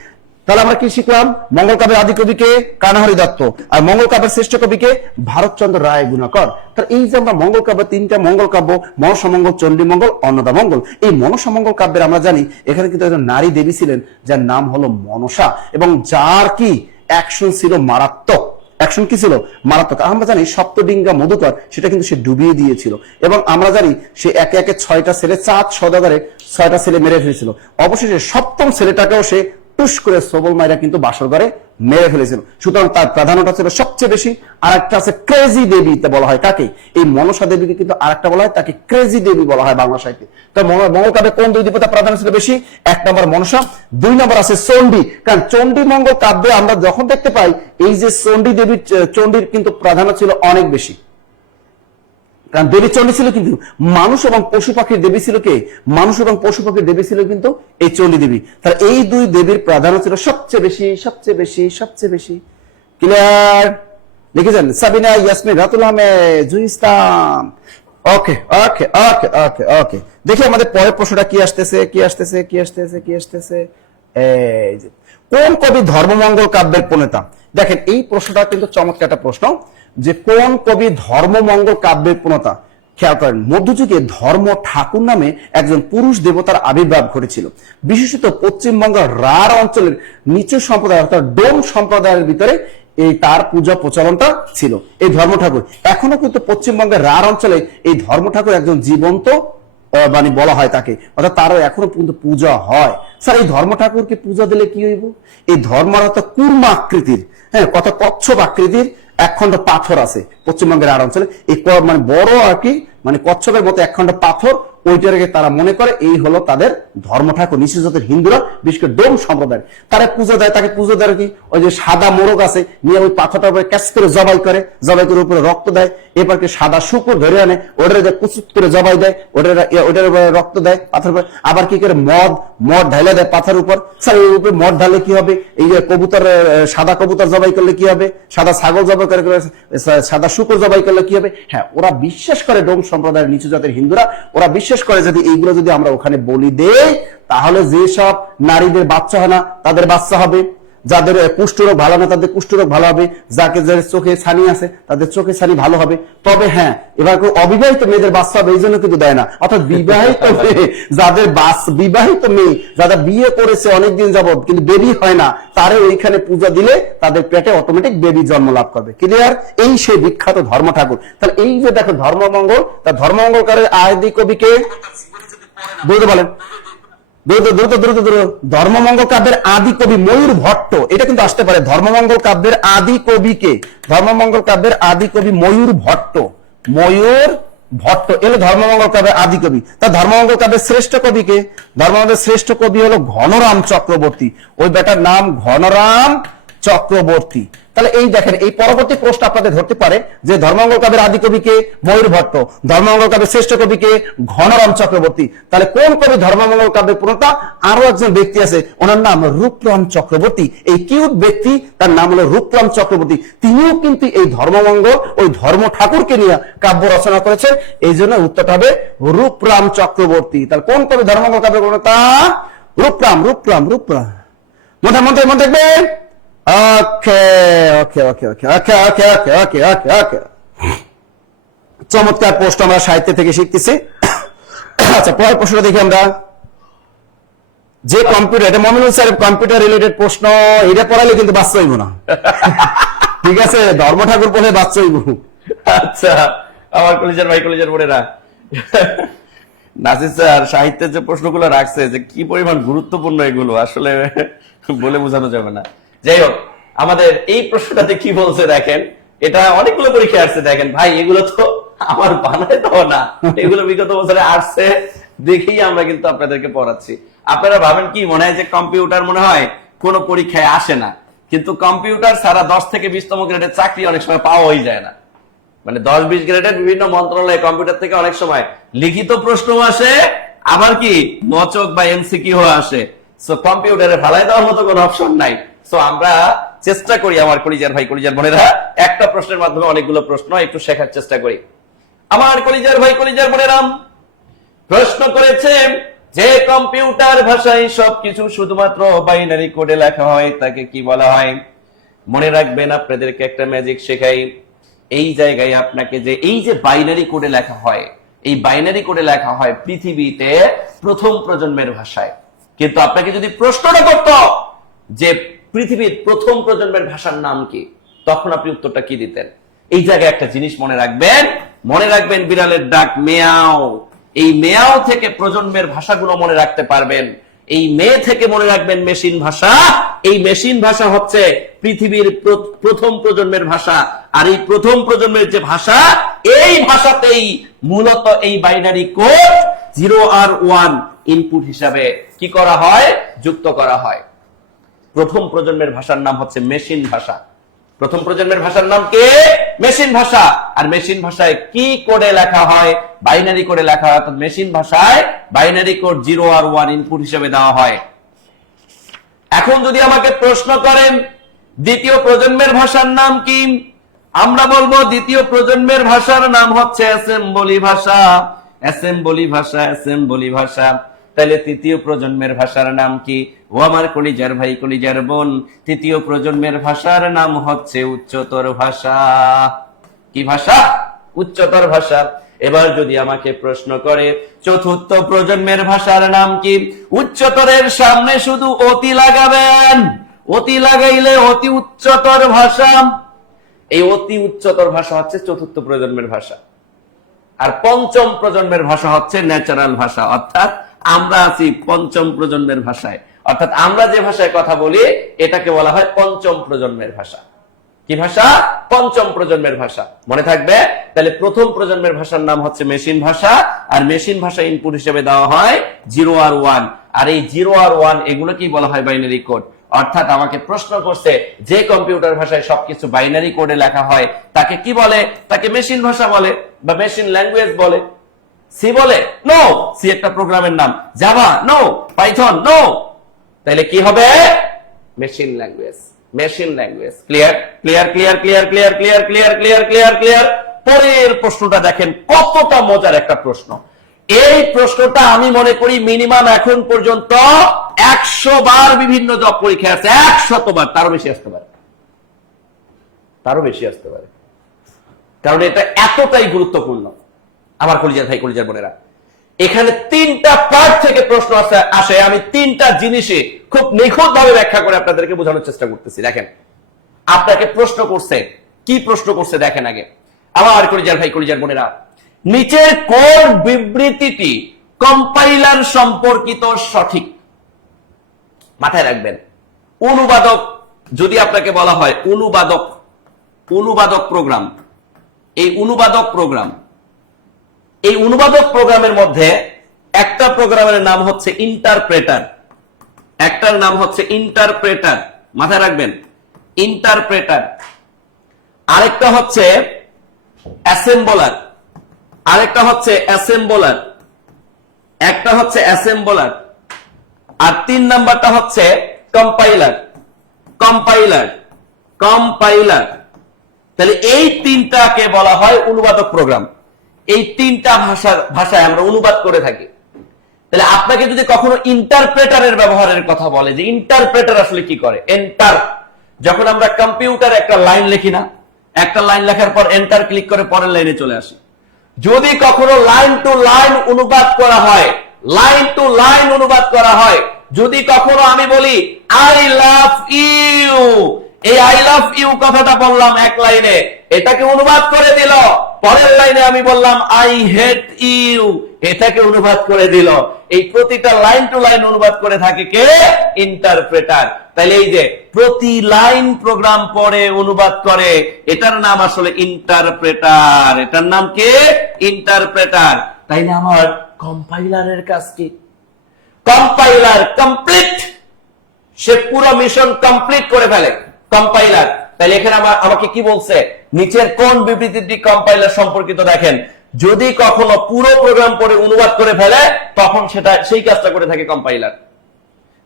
তাহলে আমরা কি শিখলাম? মঙ্গল কাব্যের আদি কবিকে কানাহরি দত্ত, আর মঙ্গল কাব্যের শ্রেষ্ঠ কবিকে ভারতচন্দ্র রায় গুণাকর। তাহলে এই যে আমরা মঙ্গল কাব্য, তিনটা মঙ্গল কাব্য, মনসামঙ্গল, চণ্ডী মঙ্গল, অন্নদা মঙ্গল। এই মনসামঙ্গল কাব্যের আমরা জানি এখানে কিন্তু একজন নারী দেবী ছিলেন যার নাম হলো মনসা, এবং যার কি অ্যাকশন ছিল মারাত্মক। অ্যাকশন কি ছিল? মারাত্মক। আমরা জানি সপ্তডিঙ্গা মধুকর, সেটা কিন্তু সে ডুবিয়ে দিয়েছিল। এবং আমরা জানি সে একে একে 6টা ছেলে, 4 সদাগরে 6টা ছেলে মেরে ফেলেছিল। অবশেষে 7ম ছেলেটাকেও সে টুস করে সবল মাইরা কিন্তু বাসর ঘরে মেরে ফেলেছিল। সুতরাং তার প্রাধান্যটা ছিল সবচেয়ে বেশি। আর একটা আছে ক্রেজি দেবী, বলা হয় কাকে? এই মনসা দেবীকে কিন্তু আরেকটা বলা হয়, তাকে ক্রেজি দেবী বলা হয় বাংলা সাহিত্যে। তো মঙ্গল কাব্যে কোন দুই দেবতা প্রাধান্য ছিল বেশি? 1 নম্বর মনসা, 2 নম্বর আছে চণ্ডী। কারণ চণ্ডী মঙ্গল কাব্যে আমরা যখন দেখতে পাই এই যে চণ্ডী দেবীর, চণ্ডীর কিন্তু প্রাধান্য ছিল অনেক বেশি। কারণ দেবী চণ্ডী ছিল কিন্তু মানুষ এবং পশু পাখির দেবী ছিল কে? মানুষ এবং পশু পাখির দেবী ছিল কিন্তু এই চণ্ডী দেবী। তাহলে এই দুই দেবীর প্রাধান্য ছিল সবচেয়ে বেশি, সবচেয়ে বেশি, সবচেয়ে বেশি। ক্লিয়ার? লিখেছেন সাবিনা ইয়াসমিন, রাতুল আহমেদ, জুই ইসলাম। ওকে ওকে ওকে ওকে ওকে। দেখি আমাদের পরের প্রশ্নটা কি আসতেছে, কি আসতেছে, কি আসতেছে, কি আসতেছে। এই যে কোন কবি ধর্মমঙ্গল কাব্যের প্রণেতা? দেখেন এই প্রশ্নটা কিন্তু চমৎকার একটা প্রশ্ন, যে কোন কবি ধর্মমঙ্গল কাব্যের প্রণেতা? খেয়াল করেন, মধ্যযুগে ধর্ম ঠাকুর নামে একজন পুরুষ দেবতার আবির্ভাব ঘটেছিল। বিশেষত পশ্চিমবঙ্গের রাঢ় অঞ্চলের নিচু সম্প্রদায় অর্থাৎ ডোম সম্প্রদায়ের ভিতরে এই তার পূজা প্রচলনটা ছিল। এই ধর্ম ঠাকুর এখনো কিন্তু পশ্চিমবঙ্গের রাঢ় অঞ্চলে এই ধর্ম ঠাকুর একজন জীবন্ত মানে বলা হয় তাকে, অর্থাৎ তারও এখনো পর্যন্ত পূজা হয়। স্যার এই ধর্ম ঠাকুরকে পূজা দিলে কি হইব? এই ধর্মরত কুর্মা আকৃতির, হ্যাঁ, কত কচ্ছপ আকৃতির একখণ্ড পাথর আছে পশ্চিমবঙ্গের আর অঞ্চলে। এই মানে বড় আর কি, মানে কচ্ছপের মতো একখণ্ড পাথর ওইটাকে তারা মনে করে এই হলো তাদের ধর্ম ঠাকুর। নিচু জাতের হিন্দুরা বিশেষ করে ডোম সম্প্রদায় তারা পুজো দেয়, তাকে পুজো দেয় কি ওই যে সাদা মোরগ আছে নিয়ে ওই পাথরটার উপরে ক্যাচ করে জবাই করে উপরে রক্ত দেয়, এরপরকে সাদা শুকুর ধরে আনে ওটার কুচুত করে জবাই দেয়, ওটার উপরে রক্ত দেয় পাথর উপরে, আবার কি করে মদ ঢালে দেয় পাথর উপর। স্যার এর উপরে মদ ঢালে কি হবে, এই যে কবুতর সাদা কবুতর জবাই করলে কি হবে, সাদা ছাগল জবাই করে সাদা শুকুর জবাই করলে কি হবে। হ্যাঁ, ওরা বিশ্বাস করে ডোম সম্প্রদায়ের নিচু জাতের হিন্দুরা, ওরা বিশ্বাস করে যদি এইগুলো যদি আমরা ওখানে বলি দেই তাহলে যেসব নারীদের বাচ্চা হয় না তাদের বাচ্চা হবে, যাদের কুষ্ঠরোগ ভালো না তাদের কুষ্ঠরোগ ভালো হবে, যাদের চোখে ছানি আছে তাদের চোখে ছানি ভালো হবে। তবে হ্যাঁ, এবার অবিবাহিত মেয়েদের বাচ্চা হবে এই জন্য কিন্তু দেয় না, অর্থাৎ বিবাহিত মেয়ে যাদের বিবাহিত মেয়ে যারা বিয়ে করেছে অনেকদিন যাবত কিন্তু বেবি হয় না, তারে ওইখানে পূজা দিলে তাদের পেটে অটোমেটিক বেবি জন্ম লাভ করবে। ক্লিয়ার? এই সেই বিখ্যাত ধর্ম ঠাকুর। তাহলে এই যে দেখো ধর্মমঙ্গল, তার ধর্মমঙ্গলকারের আদি কবিকে বলতে বলেন ধর্মমঙ্গল কাব্যের আদি কবি ময়ূর ভট্ট, এটা কিন্তু আসতে পারে। ধর্মমঙ্গল কাব্যের আদি কবিকে, ধর্মমঙ্গল কাব্যের আদি কবি ময়ূর ভট্ট এলো ধর্মমঙ্গল কাব্যের আদি কবি। তা ধর্মমঙ্গল কাব্যের শ্রেষ্ঠ কবিকে, ধর্মমঙ্গলের শ্রেষ্ঠ কবি হলো ঘনরাম চক্রবর্তী, ওই বেটার নাম ঘনরাম চক্রবর্তী। তাহলে এই দেখেন এই পরবর্তী প্রশ্ন আপনাদের ধরতে পারে যে ধর্মমঙ্গল কাব্যের আদি কবিকে ময়ূর ভট্ট, ধর্মমঙ্গল কাব্যের শ্রেষ্ঠ কবিকে ঘনরাম চক্রবর্তী। তাহলে কোন কবি ধর্মমঙ্গল কাব্যের প্রণেতা? আরো একজন ব্যক্তি আছে, ওনার নাম রূপরাম চক্রবর্তী। এই কিউট ব্যক্তি তার নাম হলো রূপরাম চক্রবর্তী, তিনিও কিন্তু এই ধর্মমঙ্গল ওই ধর্ম ঠাকুরকে নিয়ে কাব্য রচনা করেছেন, এই জন্য উত্তরটা হবে রূপরাম চক্রবর্তী। তাহলে কোন কবি ধর্মমঙ্গল কাব্যের প্রণেতা? রূপরাম। মধ্যে দেখবেন। চমৎকার প্রশ্ন আমরা সাহিত্য থেকে শিখতেছি। আচ্ছা, পরের প্রশ্নটা দেখি আমরা। যে কম্পিউটার, এটা মমিনুল স্যার কম্পিউটার রিলেটেড প্রশ্ন, এটা পড়ালে কিন্তু বাচ্চা হইব না, ঠিক আছে? ধর্ম ঠাকুর পড়লে বাচ্চা হইব। আচ্ছা, আমার কলেজের ভাই কলেজের বোনেরা, নাসির স্যার সাহিত্যের যে প্রশ্নগুলো রাখছে যে কি পরিমাণ গুরুত্বপূর্ণ এগুলো আসলে বলে বোঝানো যাবে না। যাই হোক, আমাদের এই প্রশ্নটাতে কি বলছে দেখেন, এটা অনেকগুলো পরীক্ষা আসছে দেখেন ভাই, এগুলো তো আমার বানায় তো না, এগুলো বিগত বছরে আসছে দেখেই আমরা কিন্তু আপনাদেরকে পড়াচ্ছি। আপনারা ভাবেন কি মনে হয় যে কম্পিউটার মনে হয় কোনো পরীক্ষায় আসে না, কিন্তু কম্পিউটার ছাড়া 10 থেকে 20তম গ্রেডের চাকরি অনেক সময় পাওয়াই যায় না। মানে 10-20 গ্রেডের বিভিন্ন মন্ত্রণালয়ে কম্পিউটার থেকে অনেক সময় লিখিত প্রশ্ন আসে, আবার কি মচক বা এমসিকিউ আসে। সো কম্পিউটারে ফালাই দেওয়ার মতো কোনো অপশন নাই। সো আমরা চেষ্টা করি আমার কলিজার ভাই কলিজার বোনেরা, একটা প্রশ্নের মাধ্যমে অনেকগুলো প্রশ্ন একটু শেখার চেষ্টা করি। আমার কলিজার ভাই কলিজার বোনেরা প্রশ্ন করেছে যে কম্পিউটার ভাষায় সবকিছু শুধুমাত্র বাইনারি কোডে লেখা হয় তাকে কি বলা হয়? মনে রাখবেন, আপনাদেরকে একটা ম্যাজিক শেখাই। এই জায়গায় আপনাকে যে এই যে বাইনারি কোডে লেখা হয়, এই বাইনারি কোডে লেখা হয় পৃথিবীতে প্রথম প্রজন্মের ভাষায়। কিন্তু আপনাকে যদি প্রশ্নটা করত যে পৃথিবীর প্রথম প্রজন্মের ভাষার নাম কি, তখন আপনি উত্তরটা কি দিতেন? এই জায়গায় একটা জিনিস মনে রাখবেন, বিড়ালের ডাক মেয়াও, এই মেয়াও থেকে প্রজন্মের ভাষাগুলো মনে রাখতে পারবেন। এই মেয়ে থেকে মনে রাখবেন মেশিন ভাষা, এই মেশিন ভাষা হচ্ছে পৃথিবীর প্রথম প্রজন্মের ভাষা। আর এই প্রথম প্রজন্মের যে ভাষা, এই ভাষাতেই মূলত এই বাইনারি কোড 0 আর 1 ইনপুট হিসাবে কি করা হয়? যুক্ত করা হয়। প্রথম প্রজন্মের ভাষার নাম হচ্ছে মেশিন ভাষা। প্রথম প্রজন্মের ভাষার নাম কি? মেশিন ভাষা। আর মেশিন ভাষায় কি কোডে লেখা হয়? বাইনারি কোডে লেখা হয়। অর্থাৎ মেশিন ভাষায় বাইনারি কোড 0 আর 1 ইনপুট হিসেবে দেওয়া হয়। এখন যদি আমাকে প্রশ্ন করেন দ্বিতীয় প্রজন্মের ভাষার নাম কি, আমরা বলবো দ্বিতীয় প্রজন্মের ভাষার নাম হচ্ছে অ্যাসেম্বলি ভাষা। তাহলে তৃতীয় প্রজন্মের ভাষার নাম কি? ও আমার কলিজার ভাই কলিজার বোন, তৃতীয় প্রজন্মের ভাষার নাম হচ্ছে উচ্চতর ভাষা। কি ভাষা? উচ্চতর ভাষা। এবার যদি আমাকে প্রশ্ন করে চতুর্থ প্রজন্মের ভাষার নাম কি, উচ্চতরের সামনে শুধু অতি লাগাবেন, অতি লাগাইলে অতি উচ্চতর ভাষা। এই অতি উচ্চতর ভাষা হচ্ছে চতুর্থ প্রজন্মের ভাষা। আর পঞ্চম প্রজন্মের ভাষা হচ্ছে ন্যাচারাল ভাষা। অর্থাৎ আমরা আছি পঞ্চম প্রজন্মের ভাষায়, অর্থাৎ আমরা যে ভাষায় কথা বলি এটাকে বলা হয় পঞ্চম প্রজন্মের ভাষা। কি ভাষা? পঞ্চম প্রজন্মের ভাষা। মনে থাকবে? তাহলে প্রথম প্রজন্মের ভাষার নাম হচ্ছে মেশিন ভাষা, আর মেশিন ভাষা ইনপুট হিসেবে দেওয়া হয় 0 আর 1, আর এই 0 আর 1 এগুলো কি বলা হয়? Binary code. অর্থাৎ আমাকে প্রশ্ন করছে যে কম্পিউটার ভাষায় সবকিছু বাইনারি কোডে লেখা হয় তাকে কি বলে? তাকে মেশিন ভাষা বলে বা মেশিন ল্যাঙ্গুয়েজ বলে। সি বলে? নো, সি একটা প্রোগ্রামের নাম। জাভা? নো। পাইথন? নো। তাহলে কি হবে? Machine language. Machine language. Clear? Clear clear clear clear clear clear clear clear clear. পরের প্রশ্নটা দেখেন, কতটা মজার একটা প্রশ্ন। এই প্রশ্নটা আমি মনে করি মিনিমাম এখন পর্যন্ত 100 বার বিভিন্ন জব পরীক্ষা আছে, 100 বার, তারও বেশি আসতে পারে, তারও বেশি আসতে পারে, কারণ এটা এতটাই গুরুত্বপূর্ণ। আমার কলিজার ভাই, কলিজার বোনেরা, এখানে 3টা পার্ট থেকে প্রশ্ন আসে। আমি 3টা জিনিসে খুব নিখুঁত ভাবে ব্যাখ্যা করে আপনাদেরকে বোঝানোর চেষ্টা করতেছি। দেখেন, আপনাকে প্রশ্ন করছে, কি প্রশ্ন করছে দেখেন আগে। আমার কলিজার ভাই, কলিজার বোনেরা, নিচের কোন বিবৃতিটি কম্পাইলার সম্পর্কিত সঠিক? মাথায় রাখবেন, অনুবাদক যদি আপনাকে বলা হয় অনুবাদক প্রোগ্রাম, এই অনুবাদক প্রোগ্রামের মধ্যে একটা প্রোগ্রামের নাম হচ্ছে ইন্টারপ্রেটার, একটার নাম হচ্ছে ইন্টারপ্রেটার। মাথায় রাখবেন, ইন্টারপ্রেটার। আরেকটা হচ্ছে অ্যাসেম্বলার, আরেকটা হচ্ছে অ্যাসেম্বলার, একটা হচ্ছে অ্যাসেম্বলার, আর 3 নাম্বারটা হচ্ছে কম্পাইলার। Compiler, compiler. তাহলে এই 3টাকে বলা হয় অনুবাদক প্রোগ্রাম। এই 3টা ভাষায় আমরা অনুবাদ করে থাকি। তাহলে আপনাকে যদি কখনো ইন্টারপ্রেটারের ব্যবহারের কথা বলে, যে ইন্টারপ্রেটার আসলে কি করে, এন্টার, যখন আমরা কম্পিউটারে একটা লাইন লিখি না, একটা লাইন লেখার পর এন্টার ক্লিক করে পরের লাইনে চলে আসি, যদি কখনো লাইন টু লাইন অনুবাদ করা হয়, লাইন টু লাইন অনুবাদ করা হয়, যদি কখনো আমি বলি আই লাভ ইউ, এই আই লাভ ইউ কথাটা বললাম এক লাইনে, এটাকে অনুবাদ করে দিল, পরের লাইনে আমি বললাম আই হেট ইউ, এটাকে অনুবাদ করে দিল। এই প্রতিটা লাইন টু লাইন অনুবাদ করে থাকে কে? ইন্টারপ্রেটার। তাহলে এই যে প্রতি লাইন প্রোগ্রাম পড়ে অনুবাদ করে, এটার নাম আসলে ইন্টারপ্রেটার। এটার নাম কি? ইন্টারপ্রেটার। তাইলে আমার কম্পাইলারের কাজ কি? কম্পাইলার কমপ্লিট, সে পুরো মিশন কমপ্লিট করে ফেলে কম্পাইলার। তাহলে এখানে আমাকে কি বলছে? নিচের কোন বিবৃতিটি কম্পাইলার সম্পর্কিত? দেখেন, যদি কখনো পুরো প্রোগ্রাম পড়ে অনুবাদ করে ফেলে, তখন সেটা সেই কাজটা করে থাকে কম্পাইলার।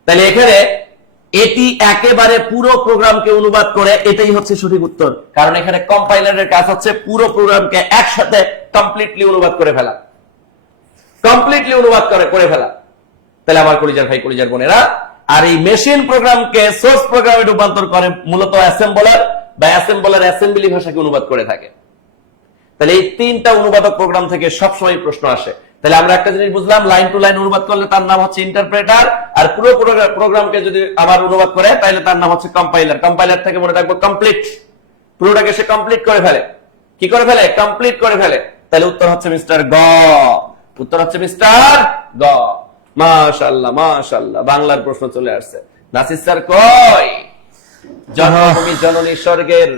তাহলে এখানে এটি একেবারে পুরো প্রোগ্রামকে অনুবাদ করে, এটাই হচ্ছে সঠিক উত্তর। কারণ এখানে কম্পাইলারের কাজ হচ্ছে পুরো প্রোগ্রামকে একসাথে কমপ্লিটলি অনুবাদ করে ফেলা, কমপ্লিটলি অনুবাদ করে ফেলা। তাহলে আমার কলিজার ভাই, কলিজার বোনেরা, আর এই মেশিন প্রোগ্রামকে সোর্স প্রোগ্রামে রূপান্তর করে মূলত অ্যাসেম্বলার বা অ্যাসেম্বলার অ্যাসেম্বলি ভাষাকে অনুবাদ করে থাকে। তাহলে এই 3টা অনুবাদক প্রোগ্রাম থেকে সবসময় প্রশ্ন আসে। তাহলে আমরা একটা জিনিস বুঝলাম, লাইন টু লাইন অনুবাদ করলে তার নাম হচ্ছে ইন্টারপ্রেটার, আর পুরো প্রোগ্রামকে যদি আবার অনুবাদ করে তাহলে তার নাম হচ্ছে কম্পাইলার। কম্পাইলার থেকে মনে রাখবো কমপ্লিট, পুরোটাকে সে কমপ্লিট করে ফেলে। কি করে ফেলে? কমপ্লিট করে ফেলে। তাহলে উত্তর হচ্ছে মিস্টার গ, উত্তর হচ্ছে মিস্টার গ। মাশাআল্লাহ, মাশাআল্লাহ, বাংলার প্রশ্ন চলে আসছে। নাসির স্যার কই? জন্মভূমি জননী স্বর্গের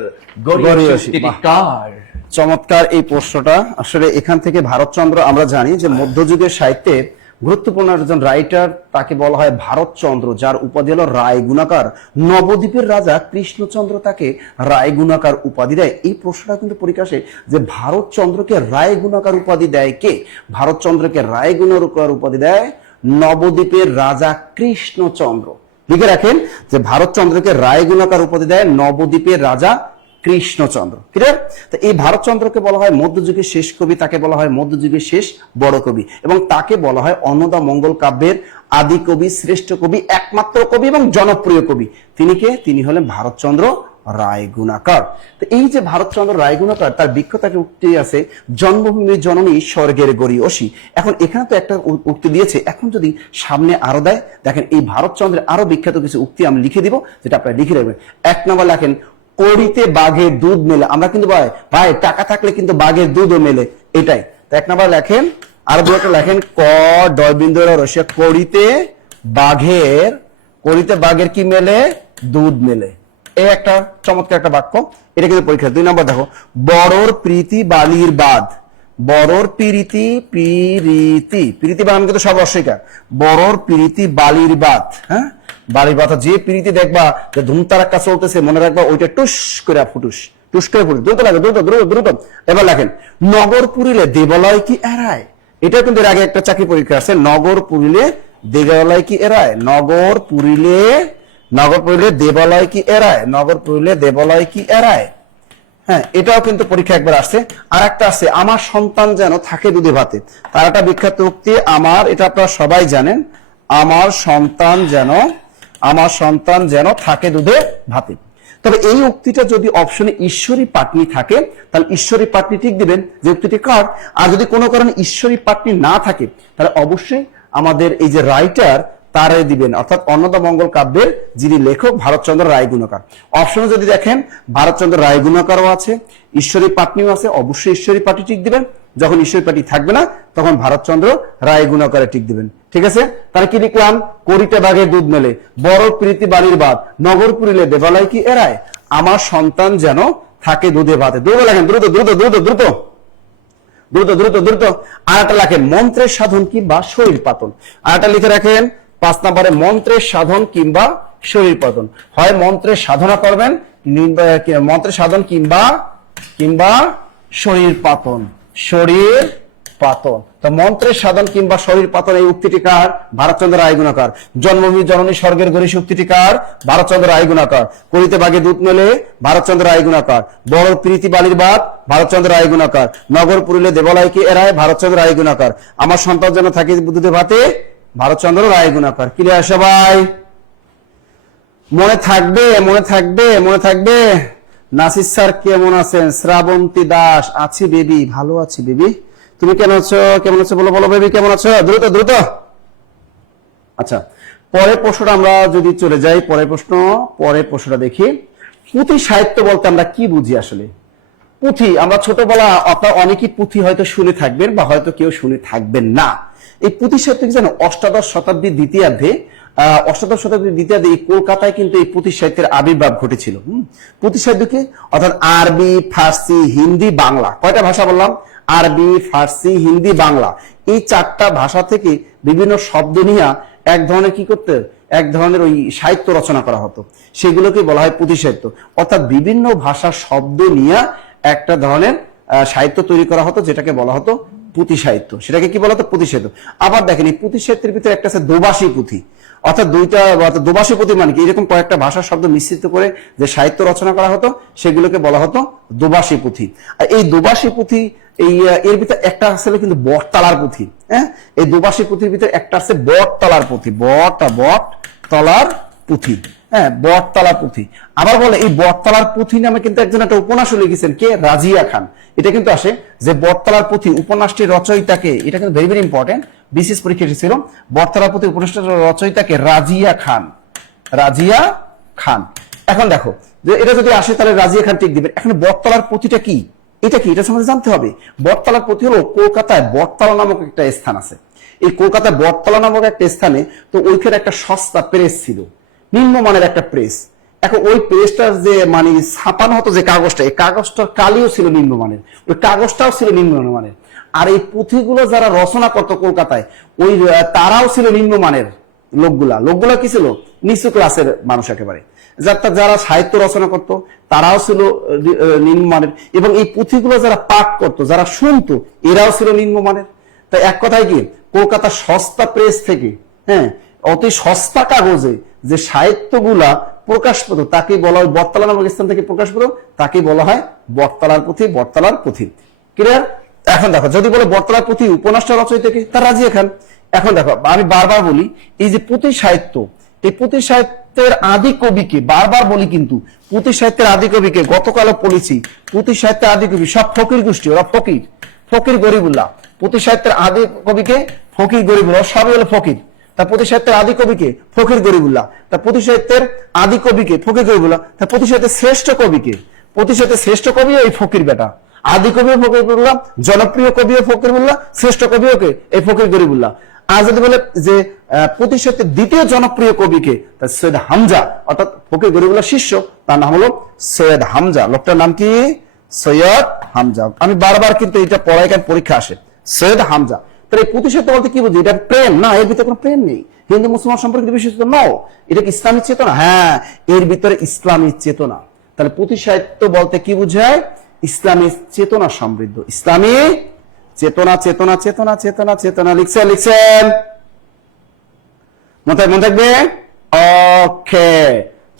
গরিয়সী কার? চমৎকার এই প্রশ্নটা। আসলে এখান থেকে ভারতচন্দ্র, আমরা জানি যে মধ্যযুগের সাহিত্যের গুরুত্বপূর্ণ একজন রাইটার, তাকে বলা হয় ভারতচন্দ্র, যার উপাধি হলো রায় গুণাকার। নবদ্বীপের রাজা কৃষ্ণচন্দ্র তাকে রায় গুণাকার উপাধি দেয়। এই প্রশ্নটা কিন্তু পরীক্ষাসে যে ভারতচন্দ্রকে রায় গুণাকার উপাধি দেয় কে? ভারতচন্দ্রকে রায় গুণাকার উপাধি দেয় নবদ্বীপের রাজা কৃষ্ণচন্দ্র। লিখে রাখেন যে ভারতচন্দ্রকে রায় গুণাকার উপাধি দেয় নবদ্বীপের রাজা কৃষ্ণচন্দ্র। ক্লিয়ার? তো এই ভারতচন্দ্রকে বলা হয় মধ্যযুগের শেষ কবি, তাকে বলা হয় মধ্যযুগের শেষ বড় কবি, এবং তাকে বলা হয় অন্নদা মঙ্গল কাব্যের আদি কবি, শ্রেষ্ঠ কবি, একমাত্র কবি এবং জনপ্রিয় কবি। তিনি কে? তিনি হলেন ভারতচন্দ্র রায় গুণাকার। তো এই যে ভারতচন্দ্র রায় গুণাকার, তার বিখ্যাত একটা উক্তি আছে, জন্মভূমি জননী স্বর্গের গরিয়সী। এখন এখানে তো একটা উক্তি দিয়েছে, এখন যদি সামনে আরো দেয়, দেখেন এই ভারতচন্দ্রের আরো বিখ্যাত কিছু উক্তি আমি লিখে দিব, যেটা আপনারা লিখে রাখবেন। 1 নম্বর লেখেন, কড়িতে বাঘের দুধ মেলে। আমরা কিন্তু ভাই টাকা থাকলে কিন্তু বাঘের দুধও মেলে, এটাই। তো 1 নম্বর লেখেন, আর দুটো লেখেন, ক ডবিন্দুর রসিয়া, কড়িতে বাঘের কি মেলে? দুধ মেলে। এই একটা চমৎকার একটা বাক্য, এটা কিন্তু পরীক্ষা। 2 নম্বর দেখো, বড়র প্রীতি বালির বাদ। বড়র প্রীতি, প্রীতি বানান কিন্তু সব অস্বীকার। বড়র প্রীতি বালির বাদ, হ্যাঁ বালির বাদ। যে প্রীতি দেখবা যে ধুমতারাক্কা চলতেছে, মনে রাখবা ওইটা টুস করে ফুটুস, টুস করে ফুটুস, দ্রুত লাগে, দ্রুত দ্রুত দ্রুত। এবার লেখেন, নগর পুরিলে দেবালয় কি এড়ায়। এটা কিন্তু এর আগে একটা চাকরি পরীক্ষা আছে, নগর পুরিলে দেবালয় কি এড়ায়। নগর পুরিলে দেবালয় কি এড়ায়, নগর পুরিলে দেবালয় কি এড়ায়। হ্যাঁ, এটাও কিন্তু পরীক্ষা একবার আসছে। আর একটা আছে, আমার সন্তান যেন থাকে দুধে ভাতে। তার একটা বিখ্যাত উক্তি, আমার, এটা আপনারা সবাই জানেন, আমার সন্তান যেন থাকে দুধে ভাতে। তবে এই উক্তিটা যদি অপশনে ঈশ্বরী পাটনি থাকে, তাহলে ঈশ্বরী পাটনি ঠিক দিবেন যে উক্তিটি কার। আর যদি কোনো কারণে ঈশ্বরী পাটনি না থাকে, তাহলে অবশ্যই আমাদের এই যে রাইটার তারে দিবেন, অর্থাৎ অন্নদামঙ্গল কাব্যের যিনি লেখক ভারতচন্দ্র রায় গুণকার। অপশনে যদি দেখেন ভারতচন্দ্র রায় গুণকারও আছে, ঈশ্বরী পাটনিও আছে, অবশ্যই ঈশ্বরী পাটনি ঠিক দিবেন। যখন ঈশ্বরী পাটনি থাকবে না, তখন ভারতচন্দ্র রায় গুণকারে ঠিক দিবেন। ঠিক আছে, তাহলে কি লিখলাম, করিতে বাঘে দুধ মেলে, বড় প্রীতি বালির বাদ, নগর পুরিলে দেবালয় কি এড়ায়, আমার সন্তান যেন থাকে দুধে ভাতে। দ্রুত লেখেন, দ্রুত দ্রুত দ্রুত দ্রুত দ্রুত দ্রুত দ্রুত। আর একটা লেখেন, মন্ত্রের সাধন কিংবা শরীর পাতন। আর একটা লিখে রাখেন 5 নম্বরে, মন্ত্রের সাধন কিংবা শরীর পাতন। হয় মন্ত্রের সাধনা করবেন, মন্ত্রের সাধন কিংবা শরীর পাতন, শরীর পাতন। তো মন্ত্রের সাধন কিংবা শরীর পাতন, এই উক্তিটি কার, ভারতচন্দ্র রায় গুণাকার। জন্মভূমি জননী স্বর্গের গরিষ্ঠ, উক্তিটি কার, ভারতচন্দ্র রায় গুণাকার। করিতে বাঘে দুধ মেলে, ভারতচন্দ্র রায় গুণাকার। বড় প্রীতি বালির বাদ, ভারতচন্দ্র রায় গুণাকার। নগর পুরিলে দেবালয় কি এড়ায়, ভারতচন্দ্র রায় গুণাকার। আমার সন্তান যেন থাকে দুধে ভাতে, ভারতচন্দ্র রায় গুণাকার। ক্লিয়ার সবাই? মনে থাকবে, মনে থাকবে, মনে থাকবে। নাসির স্যার কেমন আছেন? শ্রাবন্তী দাস, আছি বেবি, ভালো আছি বেবি। তুমি কেমন আছো? কেমন আছো বলো, বলো বেবি কেমন আছো? দ্রুত দ্রুত। আচ্ছা, পরের প্রশ্নটা আমরা যদি চলে যাই, পরের প্রশ্নটা দেখি। পুঁথি সাহিত্য বলতে আমরা কি বুঝি আসলে? পুঁথি, আমরা ছোটবেলা আপনার অনেকেই পুঁথি হয়তো শুনে থাকবেন বা হয়তো কেউ শুনে থাকবেন না। এই পুঁথি সাহিত্য কি জানো, অষ্টাদশ শতাব্দীর দ্বিতীয়ার্ধে এই কলকাতায় কিন্তু এই পুঁথি সাহিত্যের আবির্ভাব ঘটেছিল। পুঁথি সাহিত্য কি, অর্থাৎ আরবি, ফার্সি, হিন্দি, বাংলা, কয়টা ভাষা বললাম? আরবি, ফার্সি, হিন্দি, বাংলা, এই 4টা ভাষা থেকে বিভিন্ন শব্দ নিয়ে এক ধরনের কি করতে, এক ধরনের ওই সাহিত্য রচনা করা হতো, সেগুলোকে বলা হয় পুঁথি সাহিত্য। অর্থাৎ বিভিন্ন ভাষার শব্দ নিয়ে একটা ধরনের সাহিত্য তৈরি করা হতো, যেটাকে বলা হতো পুঁথি সাহিত্য। সেটাকে কি বলা হতো? পুঁথি সাহিত্য। আবার দেখেন, এই পুঁথি সাহিত্যের ভিতরে একটা আছে দোভাষী পুঁথি, অর্থাৎ দোভাষী পুঁথি মানে কি, এরকম কয়েকটা ভাষার শব্দ মিশ্রিত করে যে সাহিত্য রচনা করা হতো, সেগুলোকে বলা হতো দোভাষী পুঁথি। আর এই দোভাষী পুঁথি, এর ভিতরে একটা আছে কিন্তু বটতলার পুঁথি। হ্যাঁ, এই দোভাষী পুঁথির ভিতরে একটা আছে বটতলার পুঁথি, বটতলার পুঁথি। হ্যাঁ, বটতলা পুঁথি। আবার বলে এই বটতলার পুঁথি নামে কিন্তু একজন একটা উপন্যাসও লিখেছেন, কে? রাজিয়া খান। এটা কিন্তু আসে যে বটতলার পুঁথি উপন্যাসটির রচয়িতাকে, এটা কিন্তু ভেরি ভেরি ইম্পর্টেন্ট, বিশেষ পরীক্ষা এসেছিল। বটতলার পুঁথি উপন্যাসটির রচয়িতাকে রাজিয়া খান। এখন দেখো যে এটা যদি আসে, তাহলে রাজিয়া খান ঠিক দিবেন। এখন বটতলার পুঁথিটা কি, এটা কি, এটা সম্বন্ধে জানতে হবে। বটতলার পুঁথি হলো, কলকাতায় বটতলা নামক একটা স্থান আছে। এই কলকাতায় বটতলা নামক একটা স্থানে, তো ওইখানে একটা সস্তা প্রেস ছিল, নিম্নমানের একটা প্রেস। এখন ওই প্রেসটার যে মানে ছাপানো হতো যে কাগজটা, এই কাগজটার কালিও ছিল নিম্নমানের, ওই কাগজটাও ছিল নিম্নমানের। আর এই পুঁথিগুলো যারা রচনা করতো কলকাতায়, ওই তারাও ছিল নিম্নমানের। লোকগুলা কি ছিল? নিচু ক্লাসের মানুষ একেবারে। যারা সাহিত্য রচনা করতো তারাও ছিল নিম্নমানের, এবং এই পুঁথিগুলো যারা পাঠ করতো, যারা শুনতো, এরাও ছিল নিম্নমানের। তাই এক কথায় কি, কলকাতা সস্তা প্রেস থেকে, হ্যাঁ, অতি সস্তা কাগজে যে সাহিত্যগুলা প্রকাশ পেত, তাকে বলা হয় বটতলা নামক স্থান থেকে প্রকাশ পেত, তাকে বলা হয় বটতলার পুঁথি। ক্লিয়ার? এখন দেখো, যদি বলে বটতলার পুঁথি উপন্যাসটা রচয়িতা কে, তার রাজিয়া খান। এখন দেখো, আমি বারবার বলি, এই যে পুঁথি সাহিত্য, এই পুঁথি সাহিত্যের আদি কবিকে বারবার বলি, কিন্তু পুঁথি সাহিত্যের আদি কবিকে গতকালও বলেছি, পুঁথি সাহিত্যের আদি কবি সব ফকির গোষ্ঠী, ওরা ফকির গরিবুল্লাহ। পুঁথি সাহিত্যের আদি কবিকে ফকির গরিবুল্লাহ, সবই হলো ফকির। তার পুঁথি সাহিত্যের আদি কবিকে ফকির গরিবুল্লাহ, তার পুঁথি সাহিত্যের আদি কবিকে ফকির গরিবুল্লাহ, তার পুঁথি সাহিত্যের শ্রেষ্ঠ কবিকে, পুঁথি সাহিত্যের শ্রেষ্ঠ কবি এই ফকির বেটা, আদি কবিও ফকির গরিবুল্লাহ, জনপ্রিয় কবিও ফকির গরিবুল্লাহ, শ্রেষ্ঠ কবিও কে? এই ফকির গরিবুল্লাহ। আর যদি বলে যে প্রতিশোধের দ্বিতীয় জনপ্রিয় কবিকে, সৈয়দ হামজা, অর্থাৎ ফকির গরিবুল্লাহ শিষ্য, তার নাম হলো সৈয়দ হামজা। লোকটার নাম কি? সৈয়দ হামজা। আমি বারবার কিন্তু এটা পড়াই, কারণ পরীক্ষা আসে, সৈয়দ হামজা। তাহলে প্রতিশোধ বলতে কি বুঝি? এটা প্রেম না, এর ভিতরে কোনো প্রেম নেই। হিন্দু মুসলমান সম্পর্কিত বিষয় তো নয়, এটা কি ইসলামী চেতনা? হ্যাঁ, এর ভিতরে ইসলামী চেতনা। তাহলে পুঁথি সাহিত্য বলতে কি বুঝায়? ইসলামী চেতনা সমৃদ্ধ, ইসলামী চেতনা, চেতনা, চেতনা, চেতনা, চেতনা। লিখছেন মনে থাকবে? ওকে,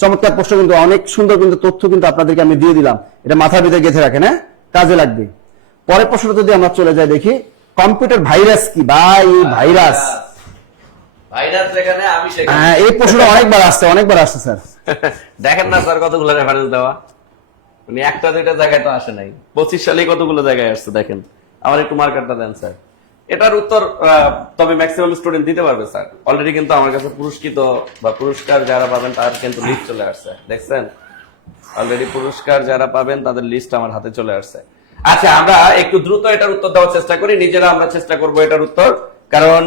চমৎকার প্রশ্ন, কিন্তু অনেক সুন্দর কিন্তু তথ্য কিন্তু আপনাদেরকে আমি দিয়ে দিলাম, এটা মাথার ভিতরে গেঁথে রাখেন, হ্যাঁ, কাজে লাগবে। পরের প্রশ্নটা যদি আমরা চলে যাই, দেখি কম্পিউটার ভাইরাস কি? ভাই ভাইরাস, এখানে আমি হ্যাঁ, এই প্রশ্নটা অনেকবার আসছে স্যার। দেখেন না স্যার কতগুলো রেফারেন্স দেওয়া, উনি একটা দুইটা জায়গায় তো আসে নাই, 25 সালে কতগুলো জায়গায় আসছে দেখেন। আমার একটু মার্কারটা দেন স্যার। এটার উত্তর তবে ম্যাক্সিমাম স্টুডেন্ট দিতে পারবে স্যার। অলরেডি কিন্তু আমার কাছে পুরস্কৃত বা পুরস্কার যারা পাবেন তার কিন্তু লিস্ট চলে আসছে, দেখছেন? অলরেডি পুরস্কার যারা পাবেন তাদের লিস্ট আমার হাতে চলে আসছে। আচ্ছা, আমরা একটু দ্রুত এটার উত্তর দেওয়ার চেষ্টা করি, নিজেরা আমরা চেষ্টা করব এটার উত্তর, কারণ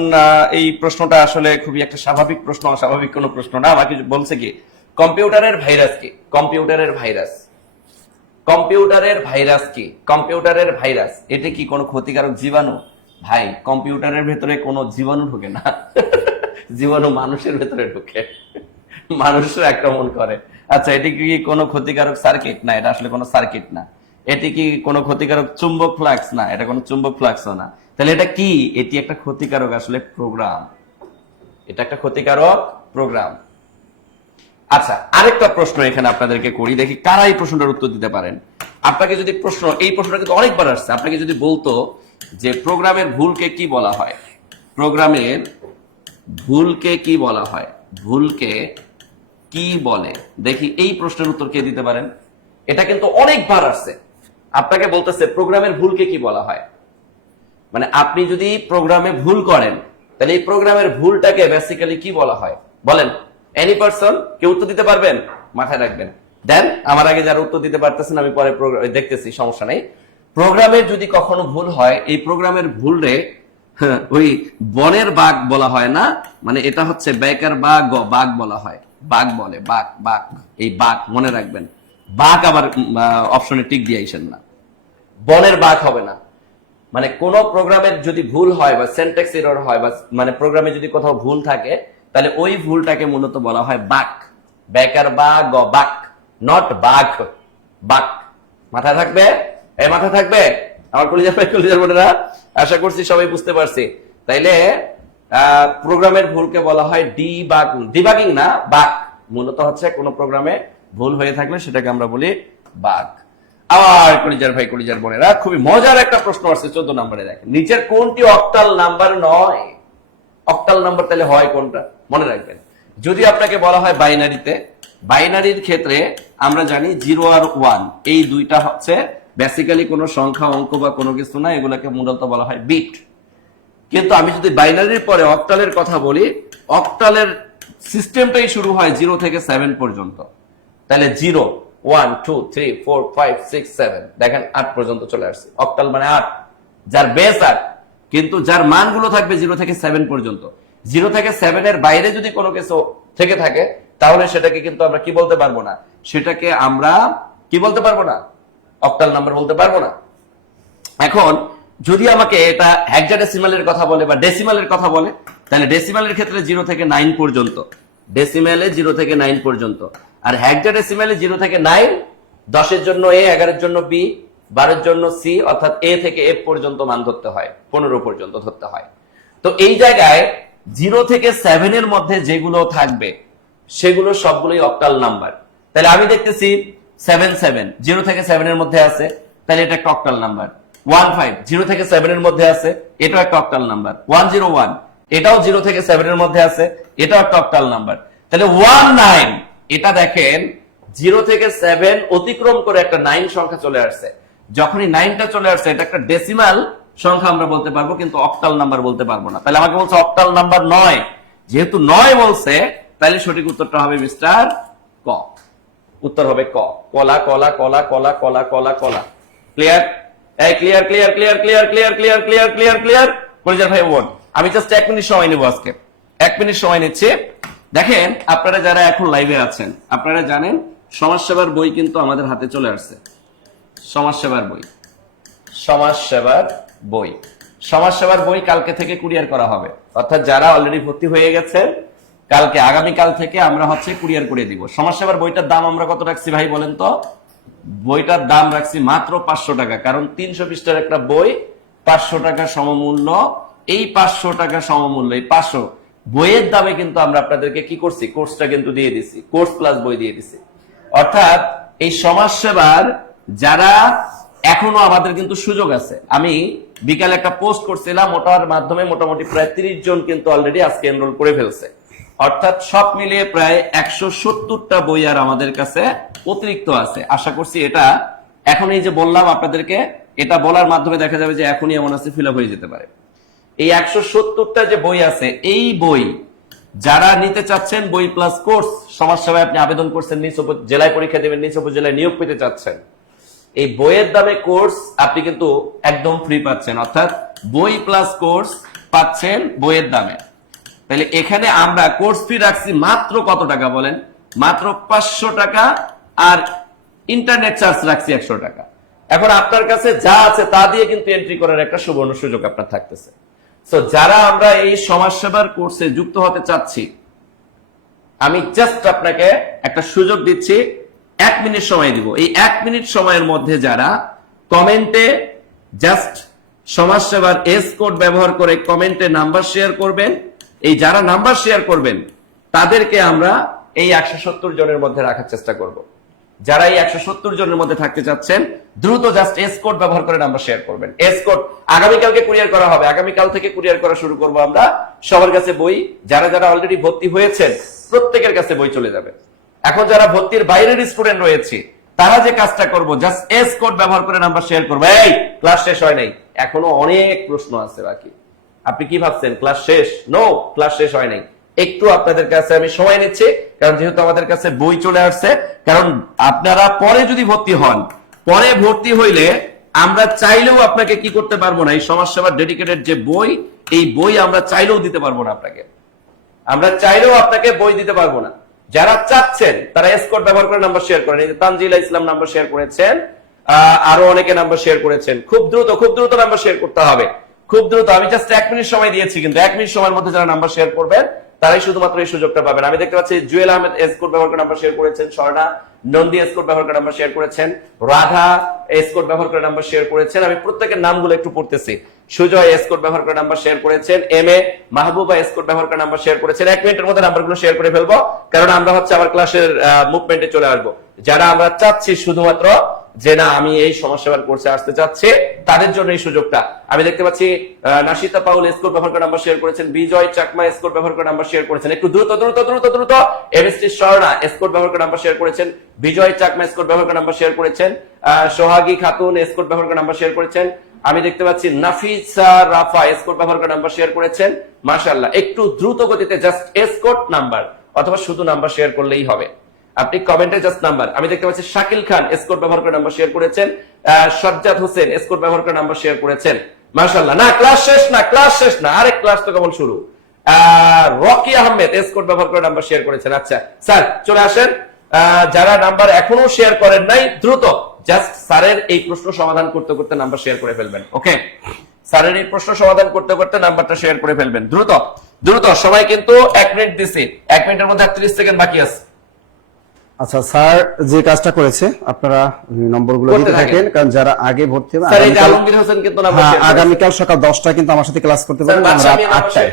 এই প্রশ্নটা আসলে খুবই একটা স্বাভাবিক প্রশ্ন, অস্বাভাবিক কোনো প্রশ্ন না। আমাকে বলছে কি কম্পিউটারের ভাইরাস কি? কম্পিউটারের ভাইরাস, কম্পিউটারের ভাইরাস কি? কম্পিউটারের ভাইরাস এটা কি কোনো ক্ষতিকারক জীবাণু? ভাই, কম্পিউটারের ভেতরে কোনো জীবাণু ঢোকে না, জীবাণু মানুষের ভেতরে ঢোকে, মানুষের আক্রমণ করে। আচ্ছা, এটি কি কোনো ক্ষতিকারক সার্কিট? না, এটা আসলে কোনো সার্কিট না। এটি কি কোনো ক্ষতিকারক চুম্বক ফ্লাক্স? না, এটা কোনো চুম্বক ফ্লাক্সও না। তাহলে এটা কি? এটি একটা ক্ষতিকারক আসলে প্রোগ্রাম, এটা একটা ক্ষতিকারক প্রোগ্রাম। আচ্ছা, আরেকটা প্রশ্ন এখানে আপনাদেরকে করি, দেখি কারা এই প্রশ্নটার উত্তর দিতে পারেন। আপনাকে যদি প্রশ্ন, এই প্রশ্নটা কিন্তু অনেকবার আসছে, আপনাকে যদি বলতো যে প্রোগ্রামের ভুলকে কি বলা হয়, প্রোগ্রামের ভুলকে কি বলা হয়, ভুলকে কি বলে, দেখি এই প্রশ্নের উত্তর কে দিতে পারেন। এটা কিন্তু অনেকবার আসছে, আপনাকে বলতেছে প্রোগ্রামের ভুলকে কি বলা হয়। মানে আপনি যদি প্রোগ্রামে ভুল করেন, তাহলে এই প্রোগ্রামের ভুলটাকে বেসিক্যালি কি বলা হয়? বলেন, এনি পারসন, কেউ উত্তর দিতে পারবেন? মাথায় রাখবেন। দেন, আমার আগে যারা উত্তর দিতে পারতেছেন আমি পরে দেখতেছি, সমস্যা নেই। প্রোগ্রামের যদি কখনো ভুল হয়, এই প্রোগ্রামের ভুল রে ওই বনের বাঘ বলা হয় না, মানে এটা হচ্ছে বেকার বাঘ, বাঘ বলা হয়, বাঘ বলে, বাঘ, বাঘ, এই বাঘ মনে রাখবেন। বাঘ আবার অপশনে টিক দিয়ে আইসেন না, বনের বাঘ হবে না। মানে কোন প্রোগ্রামের যদি ভুল হয় বা সিনট্যাক্স এরর হয় বা মানে প্রোগ্রামে যদি কোথাও ভুল থাকে, তাহলে ওই ভুলটাকে মূলত বলা হয় বাক, বেকার বাঘ, বাক, নট বাঘ, বাক। মাথায় থাকবে? এই মাথায় থাকবে আমার কলিজার বোনেরা? আশা করছি সবাই বুঝতে পারছি। তাইলে প্রোগ্রামের ভুলকে বলা হয় ডিবাগিং না, বাক। মূলত হচ্ছে কোন প্রোগ্রামে ভুল হয়ে থাকলে সেটাকে আমরা বলি বাগ। আবার কলিজার বোনেরা, খুবই মজার একটা প্রশ্ন আসছে 14 নম্বরে, দেখেন নিচের কোনটি অক্টাল নাম্বার নয়? অক্টাল নাম্বার তাহলে হয় কোনটা? মনে রাখবেন, যদি আপনাকে বলা হয় বাইনারিতে, বাইনারির ক্ষেত্রে আমরা জানি 0 আর 1 এই দুইটা হচ্ছে বেসিক্যালি কোনো সংখ্যা, অঙ্ক বা কোনো কিছু না, এগুলাকে মূলত বলা হয় বিট। কিন্তু আমি যদি বাইনারির পরে অক্টালের কথা বলি, অক্টালের সিস্টেমটাই শুরু হয় 0 থেকে 7 পর্যন্ত। তাহলে 0, 1, 2, 3, 4, 5, 6, 7, দেখেন 8 পর্যন্ত চলে আসছে। অক্টাল মানে 8, যার বেস 8, কিন্তু যার মানগুলো থাকবে 0 থেকে 7 পর্যন্ত। 0 থেকে 7 এর বাইরে যদি কোনো কিছু থেকে থাকে, তাহলে সেটাকে কিন্তু আমরা কি বলতে পারবো না, সেটাকে আমরা কি বলতে পারবো না, অক্টাল নাম্বার বলতে পারবো না। এখন যদি আমাকে এটা হেক্সাডেসিমালের কথা বলে বা ডেসিমালের কথা বলে, তাহলে ডেসিমালের ক্ষেত্রে 0 থেকে 9 পর্যন্ত, ডেসিমালে 0 থেকে 9 পর্যন্ত। আর হেক্সাডেসিমালে 0 থেকে 9, 10 এর জন্য A, 11 এর জন্য B, 12 এর জন্য C, অর্থাৎ A থেকে F পর্যন্ত মান ধরতে হয়, 15 পর্যন্ত ধরতে হয়। তো এই জায়গায় 0 থেকে 7 এর মধ্যে যেগুলো থাকবে সেগুলো সবগুলোই অক্টাল নাম্বার। তাহলে আমি দেখতেছি 7, 0 থেকে 7 এর মধ্যে আছে, তাহলে এটা একটা অক্টাল নাম্বার। 15, 0 থেকে 7 এর মধ্যে আছে, এটাও একটা অক্টাল নাম্বার। 101, এটাও 0 থেকে 7 এর মধ্যে আছে, এটাও একটা অক্টাল নাম্বার। তাহলে 19, এটা দেখেন 0 থেকে 7 অতিক্রম করে একটা 9 সংখ্যা চলে আসছে। যখনই 9টা চলে আসছে, এটা একটা ডেসিমাল সংখ্যা আমরা বলতে পারবো, কিন্তু অক্টাল নাম্বার বলতে পারবো না। তাহলে আমাকে বলছে অক্টাল নাম্বার 9, যেহেতু 9 বলছে, তাহলে সঠিক উত্তরটা হবে মিস্টার ক। উত্তর হবে ক, কলা কলা কলা কলা কলা কলা কলা। ক্লিয়ার? এই clear clear clear clear clear clear clear clear clear কলিজার ভাই বোন, আমি জাস্ট 1 মিনিট সময় নেব আজকে, 1 মিনিট সময় নিচ্ছি। দেখেন আপনারা যারা এখন লাইভে আছেন, আপনারা জানেন সমাজসেবার বই কিন্তু আমাদের হাতে চলে আসছে। সমাজসেবার বই, সমাজসেবার বই, সমাজসেবার বই কালকে থেকে কুরিয়ার করা হবে। অর্থাৎ যারা অলরেডি ভর্তি হয়ে গেছেন, কালকে আগামীকাল থেকে আমরা হচ্ছে কুরিয়ার করে দিব। সমাজসেবার বইটার দাম আমরা কত রাখছি ভাই বলেন তো? বইটার দাম রাখছি মাত্র 500 টাকা, কারণ 300 পৃষ্ঠার একটা বই 500 টাকা সমমূল্য। এই 500 টাকা সমমূল্য, এই 500 বইয়ের দামে কিন্তু আমরা আপনাদেরকে কি করছি, কোর্সটা কিন্তু দিয়ে দিছি, কোর্স প্লাস বই দিয়ে দিছি। অর্থাৎ এই সমাজসেবার যারা এখনো আমাদের কিন্তু সুযোগ আছে। আমি বিকালে একটা পোস্ট করছিলাম, ওটার মাধ্যমে মোটামুটি প্রায় 30 জন কিন্তু অলরেডি আজকে এনরোল করে ফেলছে। অর্থাৎ সব মিলিয়ে প্রায় 170টা বই আর আমাদের কাছে অতিরিক্ত আছে। আশা করছি এটা এখন এই যে বললাম আপনাদেরকে, এটা বলার মাধ্যমে দেখা যাবে যে এখনই এমন আছে ফিল আপ হয়ে যেতে পারে। এই 170টা যে বই আছে, এই বই যারা নিতে চাচ্ছেন, বই প্লাস কোর্স, সমাজসেবায় আপনি আবেদন করছেন, নিজ জেলায় পরীক্ষা দেবেন, নিজ উপজেলায় নিয়োগ পেতে চাচ্ছেন, এই বইয়ের দামে কোর্স আপনি কিন্তু একদম ফ্রি পাচ্ছেন। অর্থাৎ বই প্লাস কোর্স পাচ্ছেন বইয়ের দামে। তাহলে এখানে আমরা কোর্স ফি রাখছি মাত্র কত টাকা বলেন? মাত্র 500 টাকা, আর ইন্টারনেট চার্জ রাখছি 100 টাকা। এখন আপনার কাছে যা আছে তা দিয়ে কিন্তু এন্ট্রি করার একটা সুবর্ণ সুযোগ আপনার থাকতেছে। সো যারা আমরা এই সমাজসেবার কোর্সে যুক্ত হতে চাচ্ছি, আমি জাস্ট আপনাকে একটা সুযোগ দিচ্ছি, 1 মিনিট সময় দিব। এই 1 মিনিট সময়ের মধ্যে যারা কমেন্টে জাস্ট সমাজসেবার এস কোড ব্যবহার করে কমেন্টে নাম্বার শেয়ার করবেন, এই যারা নাম্বার শেয়ার করবেন তাদেরকে আমরা এই 170 জনের মধ্যে রাখার চেষ্টা করব। যারা এই 170 জনের মধ্যে থাকতে চাচ্ছেন, দ্রুত জাস্ট এস কোড ব্যবহার করে নাম্বার শেয়ার করবেন। এস কোড আগামীকালকে কুরিয়ার করা হবে, আগামীকাল থেকে কুরিয়ার করা শুরু করব আমরা। সবার কাছে বই, যারা যারা অলরেডি ভর্তি হয়েছেন প্রত্যেকের কাছে বই চলে যাবে। এখন যারা ভর্তির বাইরের স্টুডেন্ট রয়েছে, তারা যে কাজটা করব, জাস্ট এস কোড ব্যবহার করে নাম্বার শেয়ার করবো। এই ক্লাস শেষ হয় নাই, এখনো অনেক প্রশ্ন আছে বাকি। আপনি কি ভাবছেন ক্লাস শেষ? নো, ক্লাস শেষ হয় নাই। একটু আপনাদের কাছে আমি সময় নিচ্ছি, কারণ যেহেতু আমাদের কাছে বই চলে আসছে। কারণ আপনারা পরে যদি ভর্তি হন, পরে ভর্তি হইলে আমরা চাইলেও আপনাকে কি করতে পারবো না, এই সমাজসেবার ডেডিকেটেড যে বই, এই বই আমরা চাইলেও দিতে পারবো না আপনাকে। আমরা চাইলেও আপনাকে বই দিতে পারবো না। যারা চাচ্ছেন তারা এস কোড ব্যবহার করে নাম্বার শেয়ার করেন। এই যে তানজিলা ইসলাম নাম্বার শেয়ার করেছেন, আরো অনেকে নাম্বার শেয়ার করেছেন। খুব দ্রুত নাম্বার শেয়ার করতে হবে, খুব দ্রুত। আমি জাস্ট 1 মিনিট সময় দিয়েছি, কিন্তু 1 মিনিট সময়ের মধ্যে যারা নাম্বার শেয়ার করবেন তারাই শুধুমাত্র এই সুযোগটা পাবেন। আমি দেখতে পাচ্ছি জুয়েল আহমেদ এস কোড ব্যবহার করে নাম্বার শেয়ার করেছেন, স্বর্ণা নন্দী এস কোড ব্যবহার করে নাম্বার শেয়ার করেছেন, রাধা এস কোড ব্যবহার করে নাম্বার শেয়ার করেছেন। আমি প্রত্যেকের নামগুলো একটু পড়তেছি। সুজয় এস কোড ব্যবহার করে নাম্বার শেয়ার করেছেন, M A Mahbuba S code ব্যবহার করে নাম্বার শেয়ার করেছেন। 1 মিনিটের মধ্যে নাম্বারগুলো শেয়ার করে ফেলবো, কারণ আমরা হচ্ছে আবার ক্লাসের মুভমেন্টে চলে আসবো। যারা আমরা চাচ্ছি শুধুমাত্র যে না আমি এই সমাজসেবার কোর্সে আসতে চাচ্ছি, তাদের জন্য এই সুযোগটা। আমি দেখতে পাচ্ছি নাশিতা পাউল এস কোড ব্যবহার করে নাম্বার শেয়ার করেছেন, বিজয় চাকমা এস কোড ব্যবহার করে নাম্বার শেয়ার করেছেন। একটু দ্রুত এমএসটি স্বর্ণা এস কোড ব্যবহার করে নাম্বার শেয়ার করেছেন, বিজয় চাকমা এস কোড ব্যবহার করে নাম্বার শেয়ার করেছেন, সোহাগী খাতুন এস কোড ব্যবহার করে নাম্বার শেয়ার করেছেন। আমি দেখতে পাচ্ছি নাফিসা রাফা এস কোড ব্যবহার করে নাম্বার শেয়ার করেছেন। মাশাআল্লাহ, একটু দ্রুত গতিতে জাস্ট এস কোড নাম্বার অথবা শুধু নাম্বার শেয়ার করলেই হবে। আপনি কমেন্টে জাস্ট নাম্বার। আমি দেখতে পাচ্ছি শাকিল খান এস কোড ব্যবহার করে নাম্বার শেয়ার করেছেন, সজ্জাদ হোসেন এস কোড ব্যবহার করে নাম্বার শেয়ার করেছেন। মাশাআল্লাহ, না ক্লাস শেষ না, আরেক ক্লাস তো কেবল শুরু। রকি আহমেদ এস কোড ব্যবহার করে নাম্বার শেয়ার করেছেন। আচ্ছা স্যার চলে আসেন। যারা নাম্বার এখনো শেয়ার করেন নাই, দ্রুত জাস্ট স্যারের এই প্রশ্ন সমাধান করতে করতে নাম্বার শেয়ার করে ফেলবেন। ওকে, স্যারের এই প্রশ্ন সমাধান করতে করতে নাম্বারটা শেয়ার করে ফেলবেন। দ্রুত সময় কিন্তু 1 মিনিট দিছি, 1 মিনিটের মধ্যে 38 সেকেন্ড বাকি আছে। আচ্ছা স্যার যে কাজটা করেছে আপনারা নম্বরগুলো দিতে থাকেন, কারণ যারা আগে ভর্তি হবে আগামীকাল সকাল 10টায় কিন্তু আমার সাথে ক্লাস করতে পারবেন। আমরা 8টায়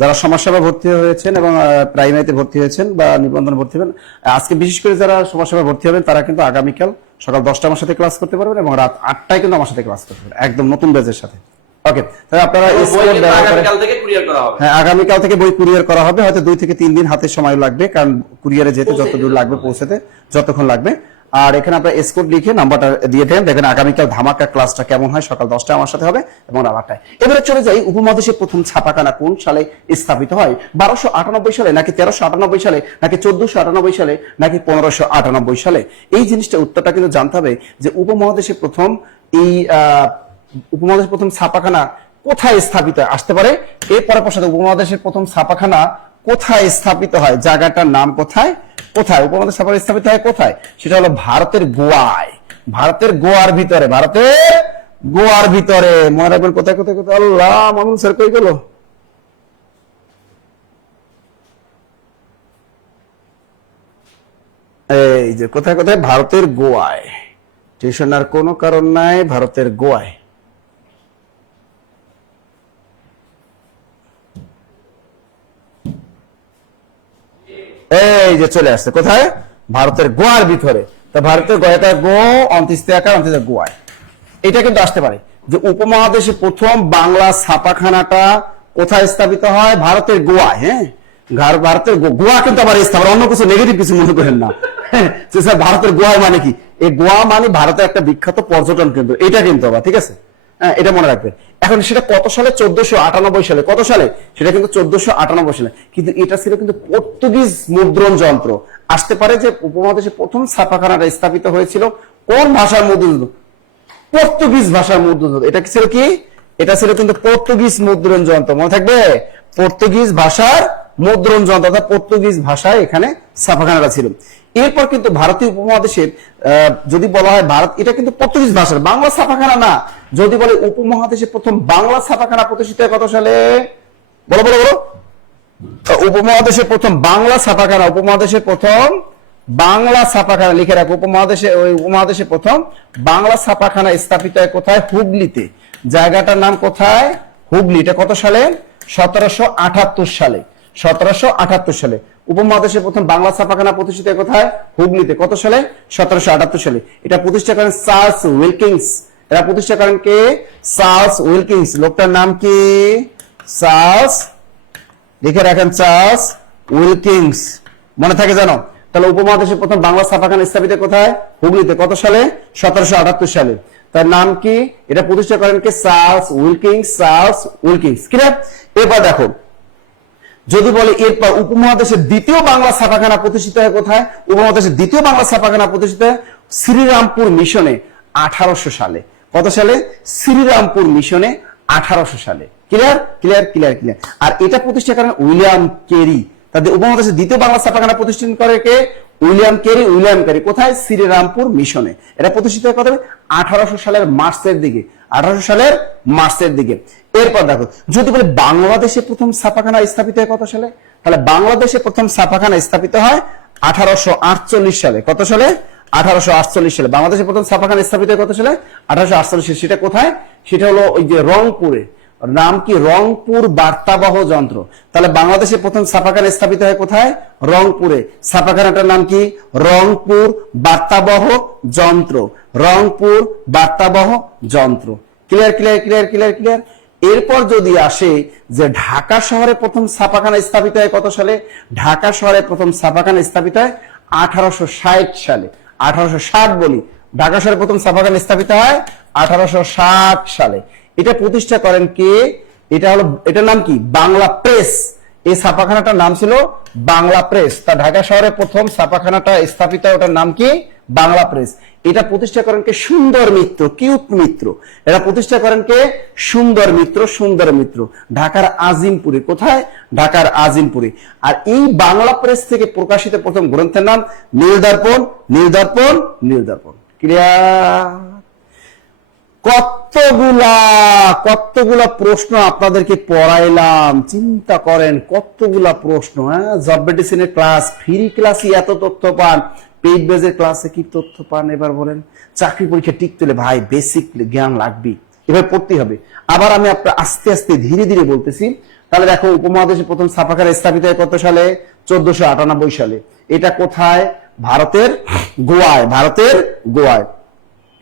যারা সমাজসেবা ভর্তি হয়েছেন এবং প্রাইমারিতে ভর্তি হয়েছেন বা নিবন্ধন ভর্তি হবেন, আজকে বিশেষ করে যারা সমাজসেবা ভর্তি হবেন তারা কিন্তু আগামীকাল সকাল 10টায় আমার সাথে ক্লাস করতে পারবেন এবং রাত 8টায় কিন্তু আমার সাথে ক্লাস করতে পারবেন, একদম নতুন ব্যাচের সাথে। ওকে, তাহলে আপনারা আগামীকাল থেকে বই কুরিয়ার করা হবে। হয়তো 2 থেকে 3 দিন হাতে সময় লাগবে, কারণ কুরিয়ারে যেতে যত দূর লাগবে পৌঁছাতে যতক্ষণ লাগবে। আর এখানে আপনারা এসকোড লিখে নাম্বারটা দিয়ে দেন। দেখেন আগামীকাল ধামাকা ক্লাসটা কেমন হয়, সকাল 10টায় আমার সাথে হবে এবং রাত 8টায়। এবারে চলে যাই, উপমহাদেশের প্রথম ছাপাখানা কোন সালে স্থাপিত হয়? 1298 সালে নাকি 1398 সালে নাকি 1498 সালে নাকি 1598 সালে? এই জিনিসটা উত্তরটা কিন্তু জানতে হবে যে উপমহাদেশের প্রথম ছাপাখানা কোথায় স্থাপিত হয় আসতে পারে। এরপরে প্রশ্ন, উপমহাদেশের প্রথম ছাপাখানা কোথায় স্থাপিত হয়, জায়গাটার নাম কোথায়, কোথায় উপমহাদেশ ছাপাখানা স্থাপিত হয় কোথায়, সেটা হলো ভারতের গোয়ায়, ভারতের গোয়ার ভিতরে, ভারতের গোয়ার ভিতরে। মনে রাখবেন কোথায় কোথায় কোথায়। আল্লাহ মামুন স্যার কই গেল? এই যে কোথায় কোথায়, ভারতের গোয়ায়। টিউশন আর কোনো কারণ নাই, ভারতের গোয়ায়। এই যে চলে আসছে কোথায়, ভারতের গোয়ার ভিতরে। তা ভারতের গোয়াটা গো অন্ত্যেষ্টি আকার অন্ত্যেষ্টি গোয়ায়। এটা কিন্তু আসতে পারে যে উপমহাদেশে প্রথম বাংলা ছাপাখানাটা কোথায় স্থাপিত হয়, ভারতের গোয়ায়। হ্যাঁ, ভারতের গোয়া কিন্তু আবার স্থাপন, অন্য কিছু নেগেটিভ কিছু মনে করেন না। স্যার ভারতের গোয়ায় মানে কি, এই গোয়া মানে ভারতের একটা বিখ্যাত পর্যটন কেন্দ্র, এটা কিন্তু আবার ঠিক আছে। হ্যাঁ, এটা মনে রাখবেন। এখন সেটা কত সালে, 1498 সালে। কত সালে? সেটা কিন্তু 1498 সালে। কিন্তু এটা ছিল কিন্তু পর্তুগিজ মুদ্রণ যন্ত্র। আসতে পারে যে উপমহাদেশে প্রথম ছাপাখানাটা স্থাপিত হয়েছিল কোন ভাষার মুদ্রণ, পর্তুগিজ ভাষার মুদ্রণ যন্ত্র। এটা কি ছিল, কি এটা ছিল কিন্তু পর্তুগিজ মুদ্রণ যন্ত্র, মনে থাকবে, পর্তুগিজ ভাষার মুদ্রণ যন্ত্র, অর্থাৎ পর্তুগিজ ভাষায় এখানে ছাপাখানাটা ছিল। এরপর কিন্তু ভারতীয় উপমহাদেশের যদি বলা হয় ভারত, এটা কিন্তু পর্তুগিজ ভাষার, বাংলা ছাপাখানা না। যদি বলে উপমহাদেশে প্রথম বাংলা ছাপাখানা প্রতিষ্ঠিত হয় কত সালে, বলো বলো বলো। উপমহাদেশে প্রথম বাংলা ছাপাখানা, উপমহাদেশের প্রথম বাংলা ছাপাখানা লিখে রাখো। উপমহাদেশে প্রথম বাংলা ছাপাখানা স্থাপিত হয় কোথায়, হুগলিতে। জায়গাটার নাম কোথায়, হুগলি। এটা কত সালে, 1778 সালে। 1778 সালে উপমহাদেশের প্রথম বাংলা ছাপাখানা প্রতিষ্ঠিত হয় কোথায়, হুগলিতে। কত সালে, 1778 সালে। এটা প্রতিষ্ঠা করেন চার্লস উইলকিন্স। এরা প্রতিষ্ঠা করেন কে, চার্লস উইলকিন্স। লোকটার নাম কি, চার্লস, লিখে রাখেন, চার্লস উইলকিন্স, মনে থাকে জানো। তাহলে উপমহাদেশের প্রথম বাংলা ছাপাখানা স্থাপিত কোথায়, হুগলিতে। কত সালে, 1778 সালে। তার নাম কি, এটা প্রতিষ্ঠা করেন কে, চার্লস উইলকিন্স, চার্লস উইলকিন্স। কিনা, এবার দেখো যদি বলে এরপর উপমহাদেশের দ্বিতীয় বাংলা ছাপাখানা প্রতিষ্ঠিত হয় কোথায়, উপমহাদেশের দ্বিতীয় বাংলা ছাপাখানা প্রতিষ্ঠিত হয় শ্রীরামপুর মিশনে 1800 সালে। কত সালে, শ্রীরামপুর মিশনে 1800 সালে। Clear clear clear clear. আর এটা প্রতিষ্ঠা করেন উইলিয়াম কেরি। তাদের উপমহাদেশের দ্বিতীয় বাংলা ছাপাখানা প্রতিষ্ঠান করে কে, উইলিয়াম কেরি। উইলিয়াম কেরি কোথায়, শ্রীরামপুর মিশনে। এটা প্রতিষ্ঠিত হয় কত, 1800 সালের মার্চের দিকে, 1800 সালের মার্চের দিকে। এরপর দেখো যদি বলে বাংলাদেশে প্রথম ছাপাখানা স্থাপিত হয় কত সালে, তাহলে বাংলাদেশে প্রথম ছাপাখানা স্থাপিত হয় 1848 সালে। কত সালে, 1848 সালে। বাংলাদেশে প্রথম ছাপাখানা স্থাপিত হয় কত সালে, 1848 সালে। সেটা কোথায়, সেটা হলো ওই যে রংপুরে। নাম কি, রংপুর বার্তাবহ যন্ত্র। তাহলে বাংলাদেশে প্রথম ছাপাখানা স্থাপিত হয় কোথায়, রংপুরে। ছাপাখানাটার নাম কি, রংপুর বার্তাবহ যন্ত্র, রংপুর বার্তাবহ যন্ত্র। Clear clear clear clear clear. এরপর যদি আসে যে ঢাকা শহরে প্রথম ছাপাখানা স্থাপিত হয় কত সালে, ঢাকা শহরে প্রথম ছাপাখানা স্থাপিত হয় 1860 সালে। 1860 বলি, ঢাকা শহরে প্রথম ছাপাখানা স্থাপিত হয় 1860 সালে। এটা প্রতিষ্ঠা করেন কে, এটা হলো, এটার নাম কি, বাংলা প্রেস। এই ছাপাখানাটার নাম ছিল বাংলা প্রেস। তা ঢাকা শহরে প্রথম ছাপাখানাটা স্থাপিত, ওটার নাম কি, বাংলা প্রেস। এটা প্রতিষ্ঠা করেন কে, সুন্দর মিত্র, কিউট মিত্র। এরা প্রতিষ্ঠা করেন কে, সুন্দর মিত্র, সুন্দর মিত্র, ঢাকার আজিমপুরে। কোথায়, ঢাকার আজিমপুরে। আর এই বাংলা প্রেস থেকে প্রকাশিত প্রথম গ্রন্থের নাম নীলদর্পণ, নীলদর্পণ, নীলদর্পণ। ক্লিয়ার। কতগুলা প্রশ্ন আপনাদেরকে পড়াইলাম, চিন্তা করেন কতগুলা প্রশ্ন। হ্যাঁ, জব মেডিসিনের ক্লাস, ফ্রি ক্লাসই এত তথ্য পান, পেইড বেজের ক্লাসে কি তথ্য পান এবার বলেন। চাকরি পরীক্ষা টিকতে হলে ভাই বেসিক জ্ঞান লাগবে, এবার পড়তে হবে। আবার আমি আপনার আস্তে আস্তে ধীরে ধীরে বলতেছি। তাহলে দেখো উপমহাদেশে প্রথম ছাপাখানা স্থাপিত হয় কত সালে, 1498 সালে। এটা কোথায়, ভারতের গোয়ায়, ভারতের গোয়ায়।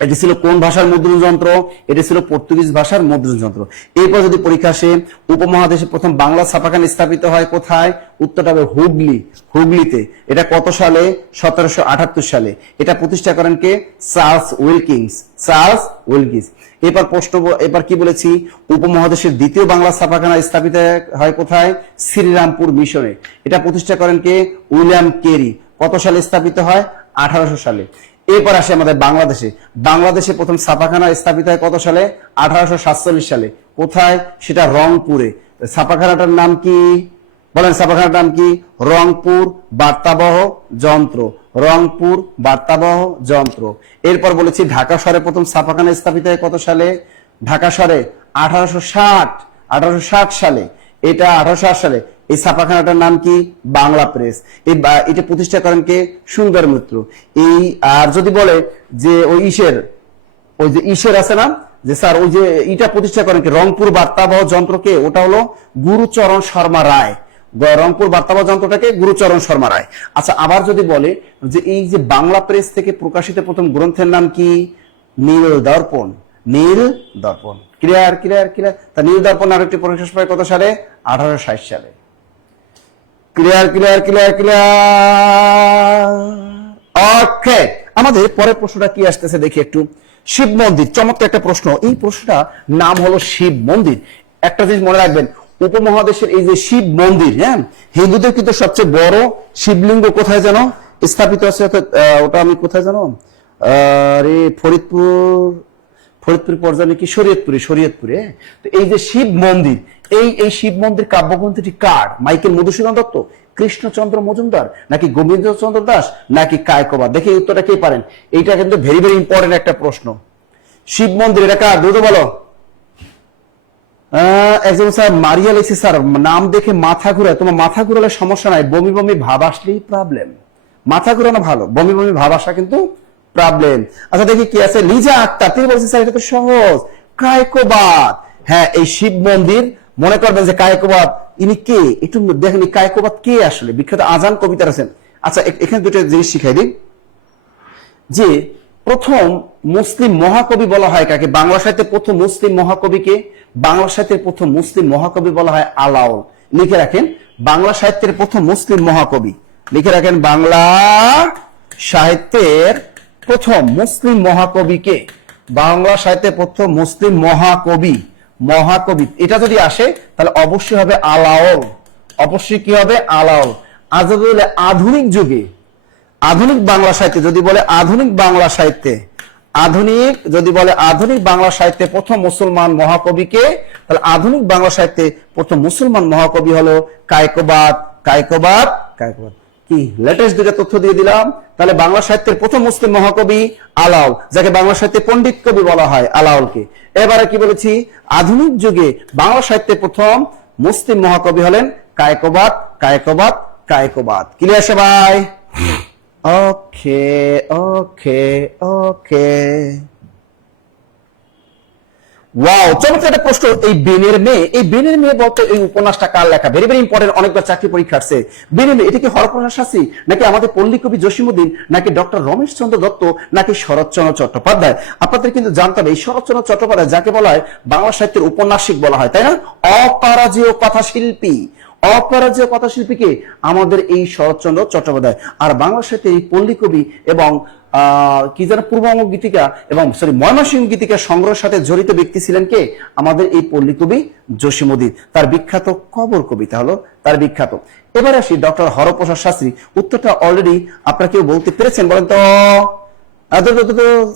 এটি ছিল কোন ভাষার মুদ্রণ যন্ত্র, এটি ছিল পর্তুগিজ ভাষার মুদ্রণ যন্ত্র। এরপর যদি পরীক্ষা আসে উপমহাদেশে প্রথম বাংলা ছাপাখানা স্থাপিত হয় কোথায়, উত্তরটা হবে হুগলি, হুগলিতে। এটা কত সালে, 1778 সালে। এটা প্রতিষ্ঠা করেন কে, চার্লস উইলকিন্স, চার্লস উইলকিন্স। এবার কি বলেছি, উপমহাদেশের দ্বিতীয় বাংলা ছাপাখানা স্থাপিত হয় কোথায়, শ্রীরামপুর মিশনে। এটা প্রতিষ্ঠা করেন কে, উইলিয়াম কেরি। কত সালে স্থাপিত হয়, 1800 সালে। এরপর আসে আমাদের বাংলাদেশে। বাংলাদেশে প্রথম ছাপাখানা স্থাপিত হয় কত সালে? 1847 সালে। কোথায়? সেটা রংপুরে। ছাপাখানাটার নাম কি? বলেন, ছাপাখানার নাম কি? রংপুর বার্তাবহ যন্ত্র। রংপুর বার্তাবহ যন্ত্র। এরপর বলেছি ঢাকা শহরে প্রথম ছাপাখানা স্থাপিত হয় কত সালে? ঢাকা শহরে 1860 সালে। এটা 1860 সালে। এই ছাপাখানাটার নাম কি? বাংলা প্রেস। এটা প্রতিষ্ঠা করেন কে? সুন্দর মিত্র। এই আর যদি বলে যে ওই যে ইসের আছে না, যে স্যার ওই যে এটা প্রতিষ্ঠা করেন কে? রংপুর বার্তাবহ যন্ত্রকে, ওটা হলো গুরুচরণ শর্মা রায়। রংপুর বার্তাবহ যন্ত্রটাকে গুরুচরণ শর্মা রায়। আচ্ছা, আবার যদি বলে যে এই যে বাংলা প্রেস থেকে প্রকাশিত প্রথম গ্রন্থের নাম কি? নীল দর্পণ। নীল দর্পণ। Clear clear clear. তা নীল দর্পণ আরেকটি প্রকাশ পায় কত সালে? 1860 সালে। Clear clear clear clear. Okay, আমাদের পরের প্রশ্নটা কি আসতেছে দেখি একটু। শিব মন্দির, চমৎকার একটা প্রশ্ন। এই প্রশ্নটা নাম হলো শিব মন্দির। একটা জিনিস মনে রাখবেন, উপমহাদেশের এই যে শিব মন্দির, হ্যাঁ, হিন্দুদের কিন্তু সবচেয়ে বড় শিবলিঙ্গ কোথায় জানো স্থাপিত আছে? ওটা আমি কোথায় জানো? আরে ফরিদপুর পর্যায়ে কি শরীয়তপুরে। তো এই যে শিব মন্দির, এই শিব মন্দির কাব্যগ্রন্থটি কার? মাইকেল মধুসূদন দত্ত, কৃষ্ণচন্দ্র মজুমদার, নাকি গোবিন্দচন্দ্র দাস, নাকি কায়কোবাদ? দেখি উত্তরটা কে পারেন। এইটা কিন্তু ভেরি ভেরি ইম্পর্টেন্ট একটা প্রশ্ন। শিব মন্দির এটা কার? দ্রুত বলো। একজন স্যার মারিয়া লেখছে, স্যার নাম দেখে মাথা ঘুরায়। তোমার মাথা ঘুরালে সমস্যা নাই, বমি বমি ভাব আসলেই প্রবলেম। মাথা ঘুরানো ভালো, বমি বমি ভাব আসা কিন্তু প্রবলেম। আচ্ছা দেখি কি আছে। লিজা আক্তার, তিনি বলছেন স্যার এটা তো সহজ, কায়কোবাদ। হ্যাঁ, এই শিব মন্দির, মনে করবেন যে কায়কোবাদ ইনি কে, একটু দেখেন কায়কোবাদ কে আসলে। বিখ্যাত আজান কবিতা আছেন। আচ্ছা, এখানে দুটো জিনিস শিখাই দিই, যে প্রথম মুসলিম মহাকবি বলা হয় কাকে? বাংলা সাহিত্যের প্রথম মুসলিম মহাকবিকে? বাংলা সাহিত্যের প্রথম মুসলিম মহাকবি বলা হয় আলাওল। লিখে রাখেন, বাংলা সাহিত্যের প্রথম মুসলিম মহাকবি। লিখে রাখেন, বাংলা সাহিত্যের প্রথম মুসলিম মহাকবিকে? বাংলা সাহিত্যের প্রথম মুসলিম মহাকবি এটা যদি আসে তাহলে অবশ্যই হবে আলাওল। অবশ্যই কি হবে? আলাওল। আজ বলে আধুনিক যুগে, আধুনিক বাংলা সাহিত্যে যদি বলে আধুনিক বাংলা সাহিত্যে, যদি বলে আধুনিক বাংলা সাহিত্যে প্রথম মুসলমান মহাকবিকে, তাহলে আধুনিক বাংলা সাহিত্যে প্রথম মুসলমান মহাকবি হলো কায়কোবাদ। কি লেটেস্ট দুটো তথ্য দিয়ে দিলাম। তাহলে বাংলা সাহিত্যের প্রথম মুসলিম মহাকবি আলাওল, যাকে বাংলা সাহিত্যে পণ্ডিত কবি বলা হয়, আলাওলকে। এবারে কি বলেছি? আধুনিক যুগে বাংলা সাহিত্যে প্রথম মুসলিম মহাকবি হলেন কায়কোবাদ। ক্লিয়ার সবাই? ওকে। ওয়াও, চমৎকার একটা প্রশ্ন। এই বেনের মেয়ে বলতে এই উপন্যাসটা কার লেখা? ভেরি ভেরি ইম্পর্টেন্ট, অনেকবার চাকরি পরীক্ষা আসছে। বেনের মেয়ে, এটা কি হরপ্রসাদ শাস্ত্রী, নাকি আমাদের পল্লী কবি জসীমউদ্দিন, নাকি ডক্টর রমেশচন্দ্র দত্ত, নাকি শরৎচন্দ্র চট্টোপাধ্যায়? আপনাদের কিন্তু জানতে হবে এই শরৎচন্দ্র চট্টোপাধ্যায় যাকে বলা হয় বাংলা সাহিত্যের উপন্যাসিক বলা হয়, তাই না? অপরাজেয় কথাশিল্পীকে আমাদের এই শরৎচন্দ্র চট্টোপাধ্যায়। আর বাংলা সাহিত্যে এই পল্লী কবি এবং কি যেন পূর্ববঙ্গ গীতিকা এবং ময়মনসিংহ গীতিকা সংগ্রহের সাথে জড়িত ব্যক্তি ছিলেন কে? আমাদের এই পল্লী কবি জসীমউদ্দিন। তার বিখ্যাত কবর কবিতা হলো তার বিখ্যাত। এবার আসি ডক্টর হরপ্রসাদ শাস্ত্রী। উত্তরটা অলরেডি আপনারা কেউ বলতে পেরেছেন? বলেন তো।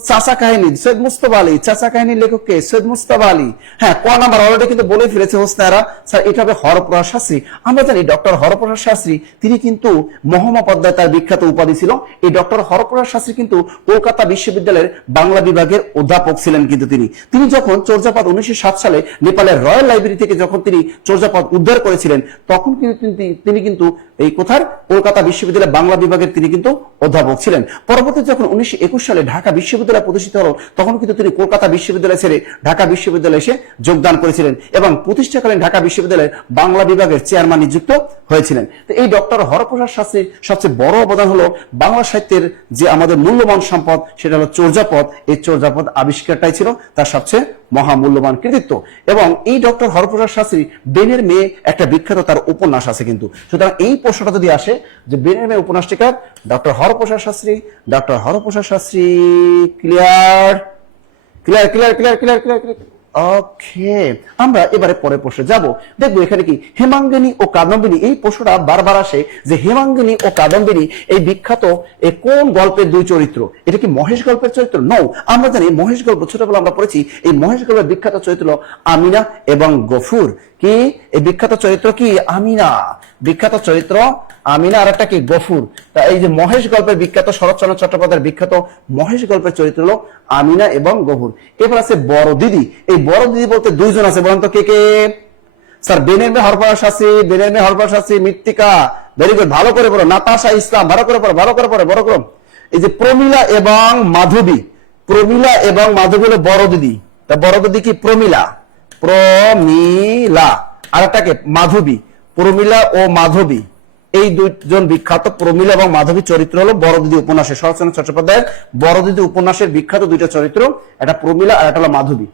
চাচা কাহিনী সৈয়দ মুস্তফা আলী। চাচা কাহিনীর লেখক কে? সৈয়দ মুস্তফা আলী। হ্যাঁ, ক নাম্বার অলরেডি কিন্তু বলে ফেলেছে হোসনারা। স্যার এটা হবে হরপ্রসাদ শাস্ত্রী। আমরা জানি ডক্টর হরপ্রসাদ শাস্ত্রী তিনি কিন্তু মহামহোপাধ্যায় তার বিখ্যাত উপাধি ছিল। এই ডক্টর হরপ্রসাদ শাস্ত্রী কিন্তু কলকাতা বিশ্ববিদ্যালয়ের বাংলা বিভাগের অধ্যাপক ছিলেন। কিন্তু তিনি যখন চর্যাপদ 1907 সালে নেপালের রয়্যাল লাইব্রেরি থেকে যখন তিনি চর্যাপদ উদ্ধার করেছিলেন, তখন কিন্তু তিনি কিন্তু এই কোথার কলকাতা বিশ্ববিদ্যালয়ের বাংলা বিভাগের তিনি কিন্তু অধ্যাপক ছিলেন। পরবর্তীতে যখন 1921 সালে ঢাকা বিশ্ববিদ্যালয় প্রতিষ্ঠিত হলো, তখন কিন্তু তিনি কলকাতা বিশ্ববিদ্যালয় ছেড়ে ঢাকা বিশ্ববিদ্যালয়ে এসে যোগদান করেছিলেন এবং প্রতিষ্ঠাকালীন ঢাকা বিশ্ববিদ্যালয়ের বাংলা বিভাগের চেয়ারম্যান নিযুক্ত হয়েছিলেন। তো এই ডক্টর হরপ্রসাদ শাস্ত্রীর সবচেয়ে বড় অবদান হলো বাংলা সাহিত্যের যে আমাদের মূল্যবান সম্পদ, সেটা হলো চর্যাপদ। এই চর্যাপদ আবিষ্কারটাই ছিল তার সবচেয়ে মহামূল্যবান কৃতিত্ব। এবং এই ডক্টর হরপ্রসাদ শাস্ত্রী বেনের মেয়ে একটা বিখ্যাত তার উপন্যাস আছে কিন্তু। সুতরাং এই প্রশ্নটা যদি আসে যে বেনের মেয়ে উপন্যাসটিকার, ডক্টর হরপ্রসাদ শাস্ত্রী। ক্লিয়ার। ওকে, আমরা এবারে পরের প্রশ্নে যাব। দেখবো এখানে কি হেমাঙ্গিনী ও কাদম্বিনী, এই প্রশ্নটা বারবার আসে যে হেমাঙ্গিনী ও কাদম্বিনী এই বিখ্যাত কোন গল্পের দুই চরিত্র? এটা কি মহেশ গল্পের চরিত্র? নো, আমরা জানি মহেশ গল্প, ছোটবেলা আমরা পড়েছি এই মহেশ গল্পের বিখ্যাত চরিত্র আমিনা এবং গফুর। কি এই বিখ্যাত চরিত্র কি আমিনা, বিখ্যাত চরিত্র আমিনা, আর একটা কি গফুর। তা এই যে মহেশ গল্পের বিখ্যাত, শরৎচন্দ্র চট্টোপাধ্যায়ের বিখ্যাত মহেশ গল্পের চরিত্র হলো আমিনা এবং গফুর। এবার আছে বড় দিদি। এই বড় দিদি বলতে দুইজন আছে, বলেন তো কে কে? স্যার বেনের মেয়ে হরপরাশ আছে, বেনের মেয়ে হরপরাশ আছে, মৃত্তিকা, ভেরি গুড, ভালো করে পড়ো। নাতাশা ইসলাম, ভালো করে পড়ো, ভালো করে পড়ো, বড় করো। এই যে প্রমীলা এবং মাধবী, প্রমীলা এবং মাধবী হলো বড় দিদি। তা বড় দিদি কি প্রমীলা, প্রমীলা, আর একটাকে মাধবী। প্রমীলা ও মাধবী এই দুইজন বিখ্যাত, প্রমীলা এবং মাধবী চরিত্র হলো বড় দিদি উপন্যাসে, শরৎচন্দ্র চট্টোপাধ্যায়ের বড় দিদি উপন্যাসের বিখ্যাত দুইটা চরিত্র, একটা প্রমীলা আর একটা হলো মাধবী।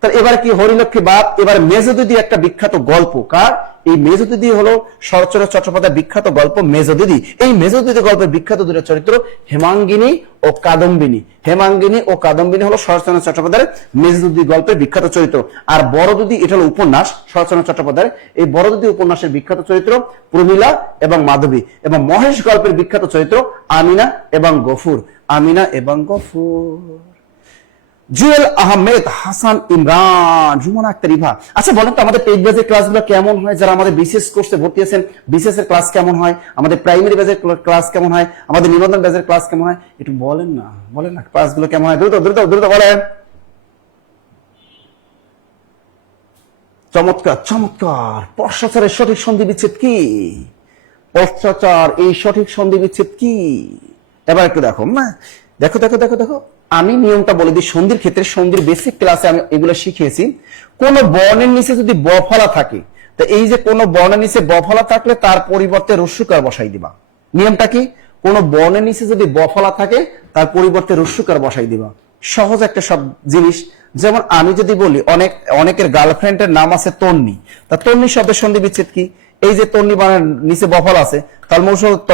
তাহলে এবার কি হরিলক্ষ্মী বাপ। এবার মেজদিদি একটা বিখ্যাত গল্প, কার? এই মেজদিদি হলো শরৎচন্দ্র চট্টোপাধ্যায়ের বিখ্যাত গল্প মেজদিদি। এই মেজদিদি গল্পের বিখ্যাত দুটো চরিত্র হেমাঙ্গিনী ও কাদম্বিনী। হেমাঙ্গিনী ও কাদম্বিনী হলো শরৎচন্দ্র চট্টোপাধ্যায়ের মেজদিদি গল্পের বিখ্যাত চরিত্র। আর বড় দিদি এটা হলো উপন্যাস শরৎচন্দ্র চট্টোপাধ্যায়ের। এই বড় দিদি উপন্যাসের বিখ্যাত চরিত্র প্রমীলা এবং মাধবী। এবং মহেশ গল্পের বিখ্যাত চরিত্র আমিনা এবং গফুর, আমিনা এবং গফুর। জুয়েল আহমেদ, হাসান ইমরান, রুমানা আক্তার ইভা। আচ্ছা বলেন তো আমাদের পেইড ব্যাচের ক্লাসগুলো কেমন হয়? যারা আমাদের বিশেষ কোর্সে ভর্তি আছেন, বিশেষ এর ক্লাস কেমন হয়? আমাদের প্রাইমারি ব্যাচের ক্লাস কেমন হয়? আমাদের নিবন্ধন ব্যাচের ক্লাস কেমন হয়? একটু বলেন না, বলেন না ক্লাসগুলো কেমন হয়, দ্রুত দ্রুত দ্রুত বলেন। চমৎকার চমৎকার। পশ্চাচারের সঠিক সন্ধি বিচ্ছেদ কি? পশ্চাচার এই সঠিক সন্ধি বিচ্ছেদ কি? এবার একটু দেখো না, দেখো দেখো দেখো দেখো, আমি নিয়মটা বলে দিই। সন্ধির ক্ষেত্রে সন্ধির বেসিক ক্লাসে আমি এগুলো শিখিয়েছি। কোন বর্ণের নিচে যদি বফলা থাকে, তো এই যে কোন বর্ণের নিচে বফলা থাকলে তার পরিবর্তে রস্যকার বসাই দিবা। নিয়মটা কি? কোন বর্ণের নিচে যদি বফলা থাকে তার পরিবর্তে রস্যকার বসাই দিবা। সহজ একটা সব জিনিস। যেমন আমি যদি বলি অনেকের গার্লফ্রেন্ডের নাম আছে তন্নি, তা তন্নি শব্দের সন্ধি বিচ্ছেদ কি? এই যে তন্নি মানে নিচে বফল আছে, তার মৌসুম ত,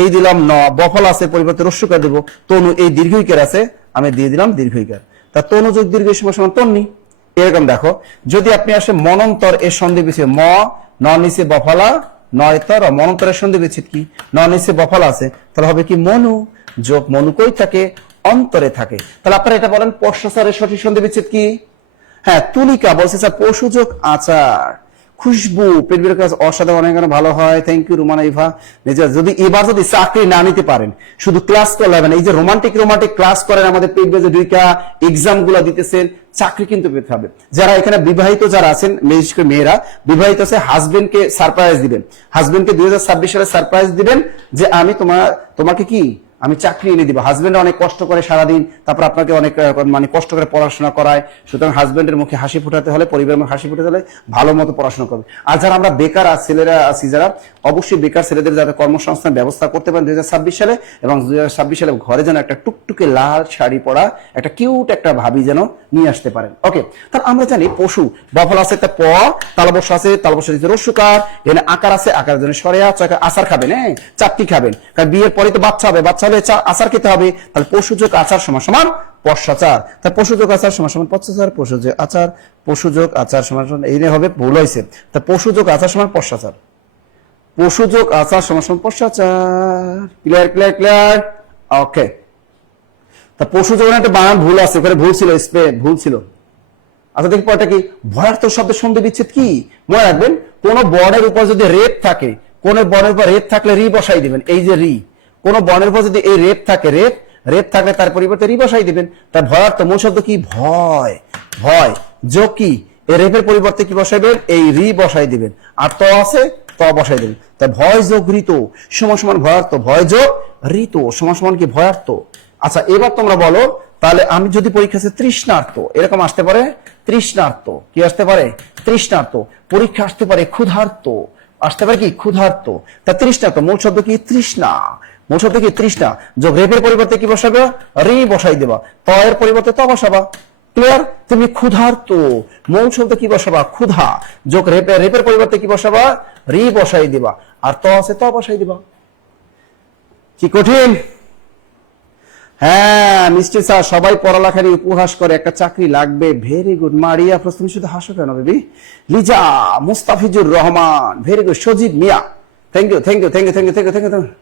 এই দিলাম ন, বফল আছে পরিবর্তে রস্যকার দেব। তনু এই দীর্ঘইকার আছে, আমি দিয়ে দিলাম দীর্ঘইকার। তা তনু যোগ দীর্ঘ সমান তন্নি। এরকম দেখো, যদি আপনি আসে মনন্তর এর সন্ধি বিচ্ছেদ, ম ন নিচে বফলা, নয় তর, মনন্তরের সন্ধি বিচ্ছেদ কি? ন নিচে বফলা আছে, তাহলে হবে কি মনু, যোগ মনু কই থাকে? অন্তরে থাকে। তাহলে আপনারা এটা বলেন পশ্চাচারের সঠিক সন্ধি বিচ্ছেদ কি? হ্যাঁ, তুলিকা বলছে স্যার পশুযোগ আচার। খুশবু, পেট বের কাজ অসাধারণ, অনেক ভালো হয়। Thank you Rumana Eva. যদি এবার যদি চাকরি না নিতে পারেন, শুধু ক্লাস করলেন, এই যে রোমান্টিক ক্লাস করেন আমাদের পেট বেজে দুইটা এক্সাম গুলা দিতেছেন, চাকরি কিন্তু পেতে হবে। যারা এখানে বিবাহিত যারা আছেন, বিশেষ করে মেয়েরা বিবাহিত আছে, হাজবেন্ডকে সারপ্রাইজ দিবেন, হাজবেন্ডকে 2026 সালে সারপ্রাইজ দিবেন যে আমি তোমাকে কি আমি চাকরি এনে দিব। হাজবেন্ড অনেক কষ্ট করে সারাদিন, তারপর আপনাকে অনেক মানে কষ্ট করে পড়াশোনা করায়। সুতরাং হাজবেন্ডের মুখে হাসি ফুটাতে হলে, পরিবারের মুখে হাসি ফুটাতে হলে ভালো মতো পড়াশোনা করবে। আর যারা আমরা বেকার ছেলেরা আছি, যারা অবশ্যই বেকার ছেলেদের যাতে কর্মসংস্থান ব্যবস্থা করতে পারেন 2026 সালে, এবং 2026 সালে ঘরে যেন একটা টুকটুকে লাল শাড়ি পরা একটা কিউট একটা ভাবি যেন নিয়ে আসতে পারেন। ওকে, তাহলে আমরা জানি পশু বফল আছে একটা প, তালবস্য আছে, তালবস্য দিতে রস্যকার, এখানে আকার আছে, আকারের জন্য সরেয়া, আচার খাবেন, হ্যাঁ চারটি খাবেন, কারণ বিয়ের পরে তো বাচ্চা হবে, বাচ্চা হলে আচার খেতে হবে। তাহলে পশুযোগ আচার সমান সমান পশ্চাচার। তাহলে পশুযোগ আচার সমান সমান পশ্চাচার, পশুযোগ আচার, পশুযোগ আচার সমান সমান, এই হবে ভুল হয়েছে। তা পশুযোগ আচার সমান পশ্চাচার, পশুযোগ আচার সমান সমান পশ্চাচার। Clear clear clear. ওকে, তা পশুযোগ একটা বানান ভুল আছে, ওখানে ভুল ছিল, ভুল ছিল। আচ্ছা দেখি পরটা কি? ভয়ার্থ শব্দের সন্ধি বিচ্ছেদ কি? মনে রাখবেন, কোন বর্ণের উপর যদি রেপ থাকে, কোন বর্ণের উপর রেপ থাকলে রি বসাই দিবেন। এই যে রি, কোন বর্ণের উপর যদি এই রেপ থাকে, রেপ থাকলে তার পরিবর্তে রি বসাই দিবেন। তার ভয়ার্থ মূল শব্দ কি? ভয়, ভয় যোগ কি? এই রেপের পরিবর্তে কি বসাইবেন? এই রি বসাই দিবেন। আর ত আছে, ত বসাই দিবেন। তাই ভয় যোগ ঋত সমান সমান ভয়ার্থ, ভয় যোগ ঋত সমান সমান কি? ভয়ার্থ। আচ্ছা এবার তোমরা বলো, তাহলে আমি যদি পরীক্ষা আছে তৃষ্ণার্ত, এরকম আসতে পারে তৃষ্ণার্ত। কি আসতে পারে? তৃষ্ণার্ত। পরীক্ষা আসতে পারে ক্ষুধার্ত, আসতে পারে কি? ক্ষুধার্ত। তা তৃষ্ণার্ত মূল শব্দ কি? তৃষ্ণা, মূল শব্দ কি? তৃষ্ণা। যোগ রেপের পরিবর্তে কি বসাবে? রি বসাই দেবা। ত এর পরিবর্তে ত বসাবা। ক্লিয়ার? তুমি ক্ষুধার্ত, মূল শব্দ কি বসাবা? ক্ষুধা। যোগ রেপের পরিবর্তে কি বসাবা? রি বসাই দিবা। আর ত আছে, ত বসাই দিবা। কি কঠিন? হ্যাঁ মিষ্টি স্যার, সবাই পড়ালেখা নিয়ে উপহাস করে, একটা চাকরি লাগবে। ভেরি গুড মারিয়া ফ্রোজ, তুমি শুধু হাসো কেন baby? Liza, Mustafizur Rahman, very good. Sajib Mia, thank you thank you thank you thank you thank you thank you.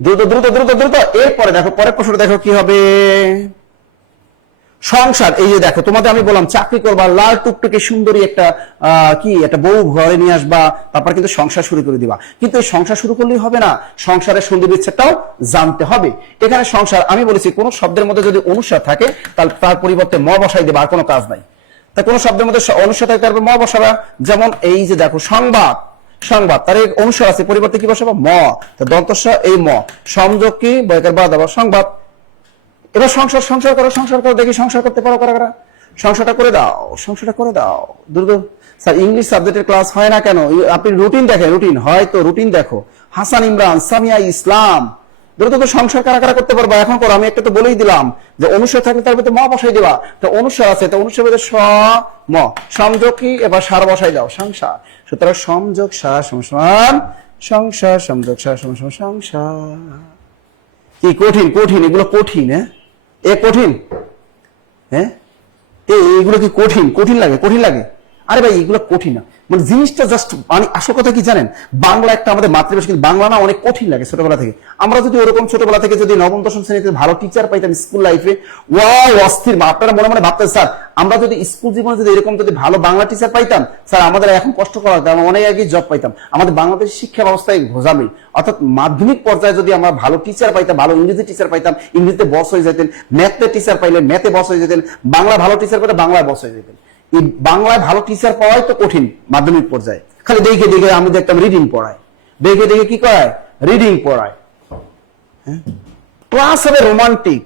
দ্রুত দ্রুত দ্রুত দ্রুত। এরপরে দেখো, পরের প্রশ্নটা দেখো কি হবে। সংসার, এই যে দেখো তোমাদের আমি বললাম চাকরি করবা, লাল টুকটুকে সুন্দরী একটা একটা বউ ঘরে নিয়ে আসবা, তারপর কিন্তু সংসার শুরু করে দিবা। কিন্তু এই সংসার শুরু করলেই হবে না, সংসারের সন্ধি বিচ্ছেদটাও জানতে হবে। এখানে সংসার আমি বলেছি কোন শব্দের মধ্যে যদি অনুসার থাকে তাহলে তার পরিবর্তে ম বসাই দেবা, আর কোনো কাজ নাই। তা কোন শব্দের মধ্যে অনুসার থাকে তারপর ম বসাবা। যেমন এই যে দেখো সংবাদ, সংবাদ তার অনুসার আছে, পরিবর্তে কি বসাবো? ম। দন্তস্ব এই ম, সংযোগ কি বয়কার বাদ আবার সংবাদ। এবার সংসার, সংসার করো, সংসার করো, দেখি সংসার করতে পারো কারা কারা। সংসারটা করে দাও, সংসারটা করে দাও। দ্রুত। স্যার ইংলিশ সাবজেক্টের ক্লাস হয় না কেন? আপনি রুটিন দেখেন, রুটিন হয়তো রুটিন দেখো। হাসান ইমরান, সামিয়া ইসলাম, দ্রুত তো সংসার কারা কারা করতে পারবা এখন করো। আমি একটা তো বলেই দিলাম যে অনুসার থাকলে তার ভিতরে ম বসাই দিবা। তো অনুসার আছে, তো অনুসার ভিতরে স ম, সংযোগ কি এবার সার বসাই দাও, সংসার। সুতরাং সংযোগ সার সমান সংসার, সংযোগ সার সমান সংসার। কি কঠিন? কঠিন, এগুলো কঠিন। হ্যাঁ এ কঠিন, হ্যাঁ এইগুলো কি কঠিন? কঠিন লাগে, কঠিন লাগে। আরে ভাই এগুলো কঠিন না, মানে জিনিসটা জাস্ট মানে আসল কথা কি জানেন, বাংলা একটা আমাদের মাতৃভাষা, কিন্তু বাংলা না অনেক কঠিন লাগে ছোটবেলা থেকে। আমরা যদি ওরকম ছোটবেলা থেকে যদি নবম দশম শ্রেণীতে ভালো টিচার পাইতাম স্কুল লাইফে, ওয়াও অস্থির। আপনারা মনে মনে ভাবতেন স্যার আমরা যদি স্কুল জীবনে যদি এরকম যদি ভালো বাংলা টিচার পাইতাম, স্যার আমাদের এখন কষ্ট করা হতো, আমরা অনেক আগে জব পাইতাম। আমাদের বাংলাদেশ শিক্ষা ব্যবস্থায় ঘোজামি, অর্থাৎ মাধ্যমিক পর্যায়ে যদি আমরা ভালো টিচার পাইতাম, ভালো ইংরেজি টিচার পাইতাম, ইংরেজিতে বস হয়ে যেতেন, ম্যাথে টিচার পাইলে ম্যাথে বস হয়ে যেতেন, বাংলা ভালো টিচার পেলে বাংলায় বস হয়ে যেতেন। এই বাংলায় ভালো টিচার পাওয়াই তো কঠিন মাধ্যমিক পর্যায়ে। খালি দেখে দেখে আমি দেখতাম রিডিং পড়ায়, দেখে দেখে কি করায়? রিডিং পড়ায়। ক্লাস হবে রোমান্টিক,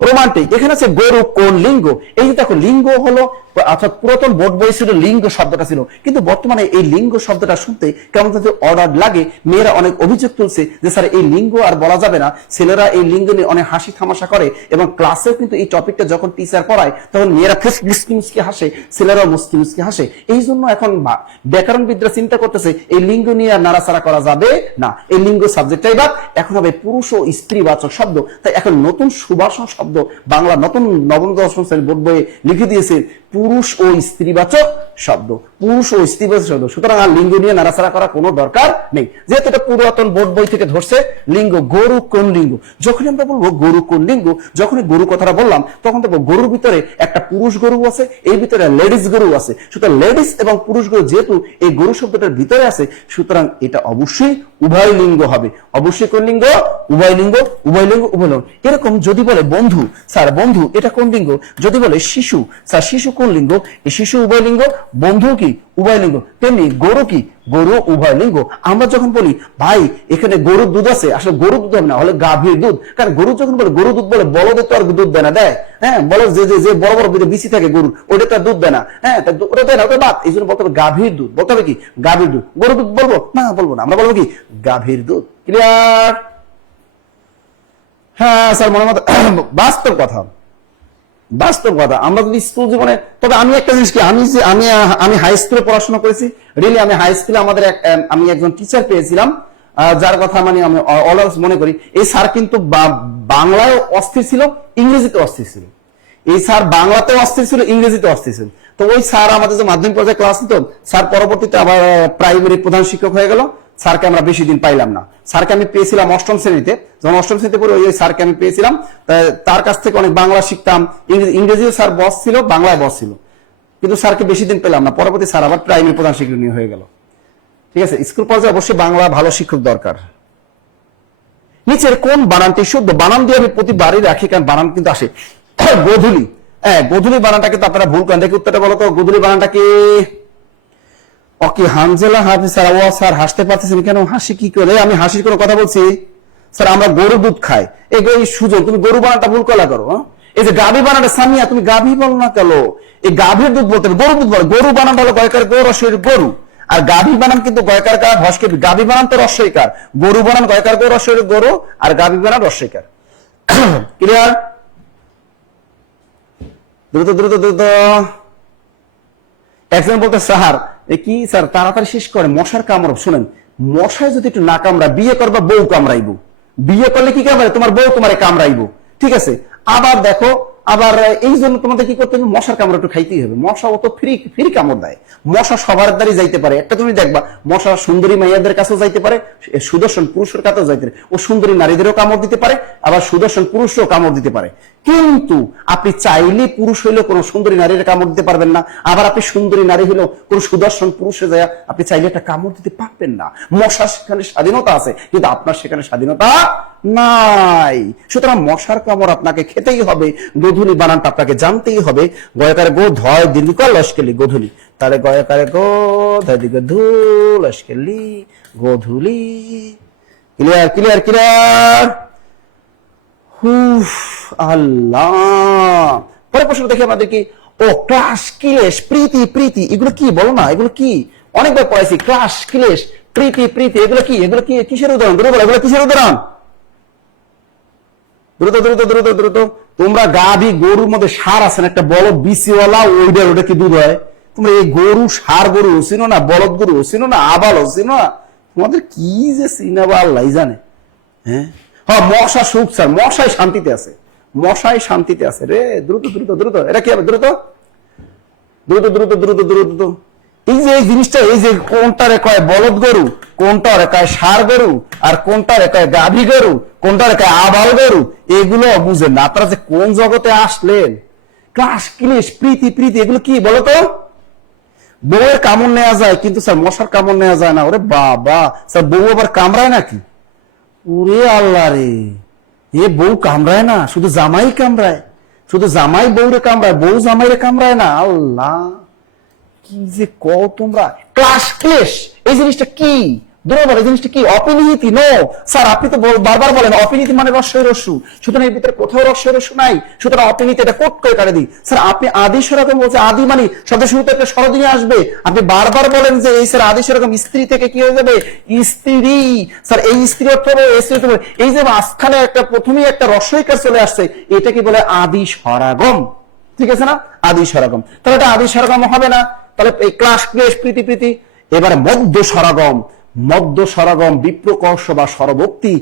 রোমান্টিক। এখানে আছে গরু কোন লিঙ্গ। এই যে দেখো লিঙ্গ হলো, অর্থাৎ পুরাতন বোর্ড বই ছিল লিঙ্গ শব্দটা ছিল, কিন্তু বর্তমানে এই লিঙ্গ শব্দটা শুনতে কেমন অর্ডার লাগে। মেয়েরা অনেক অভিযোগ তুলছে যে স্যার এই লিঙ্গ আর বলা যাবে না, ছেলেরা এই লিঙ্গ নিয়ে অনেক হাসি তামাশা করে, এবং ক্লাসেও কিন্তু এই টপিকটা যখন টিচার পড়ায় তখন মেয়েরা মুসকি মুসকি হাসে, ছেলেরাও মুসকি মুসকি হাসে। এই জন্য এখন ব্যাকরণবিদরা চিন্তা করতেছে এই লিঙ্গ নিয়ে আর নাড়াচাড়া করা যাবে না, এই লিঙ্গ সাবজেক্টটাই বাদ, এখন হবে পুরুষ ও স্ত্রীবাচক শব্দ। তাই এখন নতুন সুবাসন শব্দ বাংলা নতুন নবম দশম শ্রেণীর বোর্ড বইয়ে লিখে দিয়েছে পুরুষ ও স্ত্রীবাচক শব্দ, পুরুষ ও স্ত্রীবাচক শব্দ। সুতরাং আর লিঙ্গ নিয়ে নাড়াচাড়া করার কোনো দরকার নেই, যেহেতু এটা পুরাতন বোর্ড বই থেকে ধরছে। লিঙ্গ গরু কোন লিঙ্গ, যখন আমরা বলবো গরু কোন লিঙ্গ, যখন গরু কথাটা বললাম তখন দেখবো গরুর ভিতরে একটা পুরুষ গরু আছে, এই ভিতরে লেডিস গরু আছে। সুতরাং লেডিস এবং পুরুষ গরু যেহেতু এই গরু শব্দটার ভিতরে আছে, সুতরাং এটা অবশ্যই উভয় লিঙ্গ হবে। অবশ্যই কোন লিঙ্গ? উভয় লিঙ্গ, উভয় লিঙ্গ, উভয় লিঙ্গ। এরকম যদি বলে বন্ধু, স্যার বন্ধু এটা কোন লিঙ্গ? যদি বলে শিশু, স্যার শিশু কোন লিঙ্গ? এই শিশু উভয় লিঙ্গ, বন্ধু কি উভয় লিঙ্গ। তেমনি গরু কি? গরু উভয় লিঙ্গ। আমরা যখন বলি ভাই এখানে গরুর দুধ আছে, আসলে গরুর দুধ হবে না, হলে গাভীর দুধ। কারণ গরু যখন বলে গরু দুধ বলে, বলদে তো আর দুধ দেয় না, দেয়? হ্যাঁ বলে যে বড় বড় বিসি থাকে গরুর, ওটা তো আর দুধ দেয় না। হ্যাঁ ওটা দেয় না, ওটা বাদ। এই জন্য বলতে হবে গাভীর দুধ। বলতে হবে কি? গাভীর দুধ। গরু দুধ বলবো না, বলবো না, আমরা বলবো কি? গাভীর দুধ। ক্লিয়ার? হ্যাঁ স্যার মনে মতো বাস্তব কথা, বাস্তব কথা। আমরা যদি স্কুল জীবনে, তবে আমি একটা জিনিস কি, আমি হাই স্কুলে পড়াশোনা করেছি, রিয়েলি আমি হাই স্কুলে আমাদের আমি একজন টিচার পেয়েছিলাম, যার কথা মানে আমি অলওয়েজ মনে করি। এই স্যার কিন্তু বাংলায় অস্থির ছিল, ইংরেজিতে অস্থির ছিল। এই স্যার বাংলাতেও অস্থির ছিল, ইংরেজিতে অস্থির ছিল। তো ওই স্যার আমাদের যে মাধ্যমিক পর্যায়ে ক্লাস নিত, স্যার পরবর্তীতে আবার প্রাইমারি প্রধান শিক্ষক হয়ে গেল। স্যারকে আমরা বেশি দিন পাইলাম না। স্যারকে আমি পেয়েছিলাম অষ্টম শ্রেণীতে, যখন অষ্টম শ্রেণীতে পড়ে ওই স্যারকে আমি পেয়েছিলাম। তার কাছ থেকে অনেক বাংলা শিখতাম, ইংরেজিও স্যার বস ছিল, বাংলায় বস ছিল, কিন্তু স্যারকে বেশি দিন পেলাম না। পরবর্তী স্যার আবার প্রাইমারি প্রধান শিক্ষক হয়ে গেল। ঠিক আছে, স্কুল পর্যায়ে অবশ্যই বাংলা ভালো শিক্ষক দরকার। নিচের কোন বানানটি শুদ্ধ? বানান দিয়ে আমি প্রতিবারই রাখি, কারণ বানান কিন্তু আসে। গোধূলি, হ্যাঁ গোধূলি বানানটা কিন্তু আপনারা ভুল করেন। দেখি উত্তরটা বলো তো, গোধূলি বানানটা কি? ওকে হানজেলা হাফিজ স্যার। ও স্যার হাসতে পারতেছেন কেন? হাসি কি করে? আমি হাসির কোনো কথা বলছি? স্যার আমরা গরু দুধ খাই। এই সুজন তুমি গরু বানানটা ভুল কলা করো। এই যে গাভী বানানটা, সামিয়া তুমি গাভী বল না কেন? এই গাভীর দুধ বলতে হবে, গরু দুধ বলো। গরু বানানটা হলো গয়কার গরু রস্যই গরু, আর গাভী বানান কিন্তু গয়কার কার ভস্কে। গাভী বানান তো রস্যইকার, গরু বানান গয়কার গরু রস্যই গরু, আর গাভী বানান রস্যইকার। ক্লিয়ার? দ্রুত দ্রুত দ্রুত। একজন বলতে স্যার কি স্যার তাড়াতাড়ি শেষ করে, মশার কামড়। শুনেন, মশায় যদি একটু না কামড়া, বিয়ে করবা বউ কামড়াইবো। বিয়ে করলে কি কামড়ায়? তোমার বউ তোমার কামড়াইবো, ঠিক আছে। আবার দেখো, আবার এই জন্য তোমাদের কি করতে হবে, মশার কামড় একটু খাইতেই হবে। মশা অত ফ্রি ফ্রি কামড় দেয়, মশা সবার দ্বারই যাইতে পারে। একটা তুমি দেখবা, মশা সুন্দরী মাইয়াদের কাছেও যাইতে পারে, সুদর্শন পুরুষের কাছেও যাইতে পারে, ও সুন্দরী নারীদেরও কামড় দিতে পারে, আবার সুদর্শন পুরুষও কামড় দিতে পারে। কিন্তু আপনি চাইলে পুরুষ হইলেও কোনো সুন্দরী নারীর কামড় দিতে পারবেন না, আবার আপনি সুন্দরী নারী হইলেও কোনো সুদর্শন পুরুষে যায় আপনি চাইলে একটা কামড় দিতে পারবেন না। মশার সেখানে স্বাধীনতা আছে, কিন্তু আপনার সেখানে স্বাধীনতা নাই। সুতরাং মশার কামড় আপনাকে খেতেই হবে, গোধূলি বানানটা আপনাকে জানতেই হবে। গয়কারে গো ধয় দীর্ঘ লস্কেলি গোধূলি, তাহলে গয়কারে গো ধয় দীর্ঘ ধু লস্কেলি গোধূলি। Clear clear clear. আল্লাহ, পরে প্রশ্ন দেখি আমাদের কি, ও ক্লাস ক্লেশ প্রীতি প্রীতি এগুলো কি বলো না, এগুলো কি? অনেকবার পড়াইছি, ক্লাস ক্লেশ প্রীতি প্রীতি এগুলো কি? এগুলো কি কিসের উদাহরণ? দ্রুত বলো, এগুলো কিসের উদাহরণ? দ্রুত দ্রুত দ্রুত দ্রুত। তোমরা গাভী গরুর মধ্যে সার আছে না, একটা বড় বিসিওয়ালা, ওটা কি দুধ হয়? তোমরা এই গরু সার গরু চিনো না, বলদ গরু চিনো না, আবাল চিনো না? তোমাদের কি যে চিনাবা আল্লাহ জানে। হ্যাঁ হ্যাঁ, মশা সুখ স্যার, মশাই শান্তিতে আছে, মশাই শান্তিতে আছে রে। দ্রুত দ্রুত দ্রুত, এটা কি হবে? দ্রুত দ্রুত দ্রুত দ্রুত দ্রুত। এই যে এই জিনিসটা, এই যে কোনটারে কয় বলদ গরু, কোনটারে কয় ষাঁড় গরু, আর কোনটারে কয় গাভী গরু, কোনটারে কয় আবাল গরু, এগুলো বুঝেন না আপনারা যে কোন জগতে আসলেন। ক্লাস ক্লেশ প্রীতি প্রীতি এগুলো কি বলতো? বউয়ের কামড় নেওয়া যায়, কিন্তু স্যার মশার কামড় নেওয়া যায় না। ওরে বাবা, স্যার বউ আবার কামড়ায় নাকি? ওরে আল্লাহ রে, এ বউ কামড়ায় না, শুধু জামাই কামড়ায়, শুধু জামাই বউরে কামড়ায়, বউ জামাইরে কামড়ায় না। আল্লাহ, কি যে কও তোমরা। ক্লাস ক্লেশ এই জিনিসটা কি? দুর্বল, এই জিনিসটা কি? অপিনিহিতি? নো স্যার, আপনি তো বারবার বলেন অপিনিহিতি মানে রস্যই রস্যু, সুতরাং এর ভিতরে কোথাও রস্যই রস্যু নাই, সুতরাং অপিনিহিতি এটা কোট করে কাটে দিই। স্যার আপনি আদি সেরকম বলছে, আদি মানে শব্দের শুরুতে একটা স্বর দিয়ে আসবে, আপনি বারবার বলেন যে এই স্যার আদি সেরকম স্ত্রী থেকে কি হয়ে যাবে স্ত্রী। স্যার এই স্ত্রী অর্থ হবে স্ত্রী, এই যে মাঝখানে একটা প্রথমেই একটা রস্যইকার চলে আসছে, এটা কি বলে আদি সরাগম, ঠিক আছে না? আদি সরাগম, তাহলে এটা আদি সরাগম হবে না। তাহলে এই ক্লাস ক্লেশ প্রীতি প্রীতি। এবারে মধ্য সরাগম, মধ্য সরাগম বিপ্রকর্ষ বা স্বরভক্তি।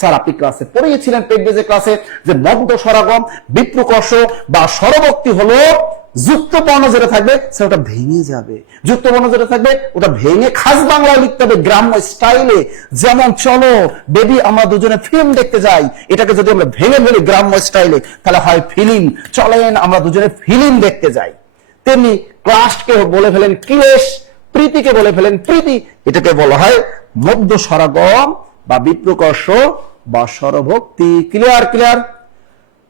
স্যার আপনি ক্লাসে পড়িয়েছিলেন পেডবেজে ক্লাসে যে মধ্য সরাগম বিপ্রকর্ষ বা স্বরভক্তি হলো যুক্ত বর্ণ যেটা থাকবে স্যার ওটা ভেঙে যাবে, যুক্ত বর্ণ যেটা থাকবে ওটা ভেঙে খাস বাংলায় লিখতে হবে গ্রাম্য স্টাইলে। যেমন চলো বেবি আমরা দুজনে ফিল্ম দেখতে যাই, এটাকে যদি আমরা ভেঙে ফেলি গ্রাম্য স্টাইলে তাহলে হয় ফিল্ম, চলেন আমরা দুজনে ফিল্ম দেখতে যাই। তেমনি ক্লাসকে বলে ফেলেন ক্লেশ, প্রীতিকে বলে ফেলেন প্রীতি, এটাকে বলা হয় মধ্য সরাগম বা বিপ্রকর্ষ বা স্বরভক্তি। Clear clear.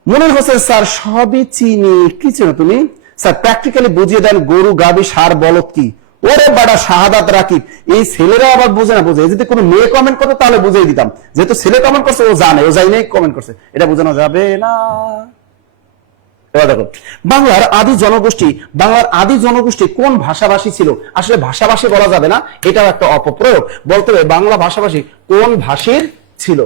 Monir Hossain sir সবই চিনি, কি চেনো তুমি? স্যার প্র্যাকটিক্যালি বুঝিয়ে দেন গরু গাভী ষাঁড় বলদ কি। ওরে বাড়া শাহাদাত রাকিব, এই ছেলেরা আবার বোঝে না, বোঝে যদি কোনো মেয়ে কমেন্ট করতো তাহলে বুঝিয়ে দিতাম, যেহেতু ছেলে কমেন্ট করছে ও জানে, ও যাই নাই কমেন্ট করছে, এটা বোঝানো যাবে না। দেখো বাংলার আদি জনগোষ্ঠী, বাংলার আদি জনগোষ্ঠী কোন ভাষাভাষী ছিল? আসলে ভাষাভাষী বলা যাবে না, এটাও একটা অপপ্রয়োগ। বলতে হবে বাংলা ভাষাভাষী কোন ভাষীর ছিল।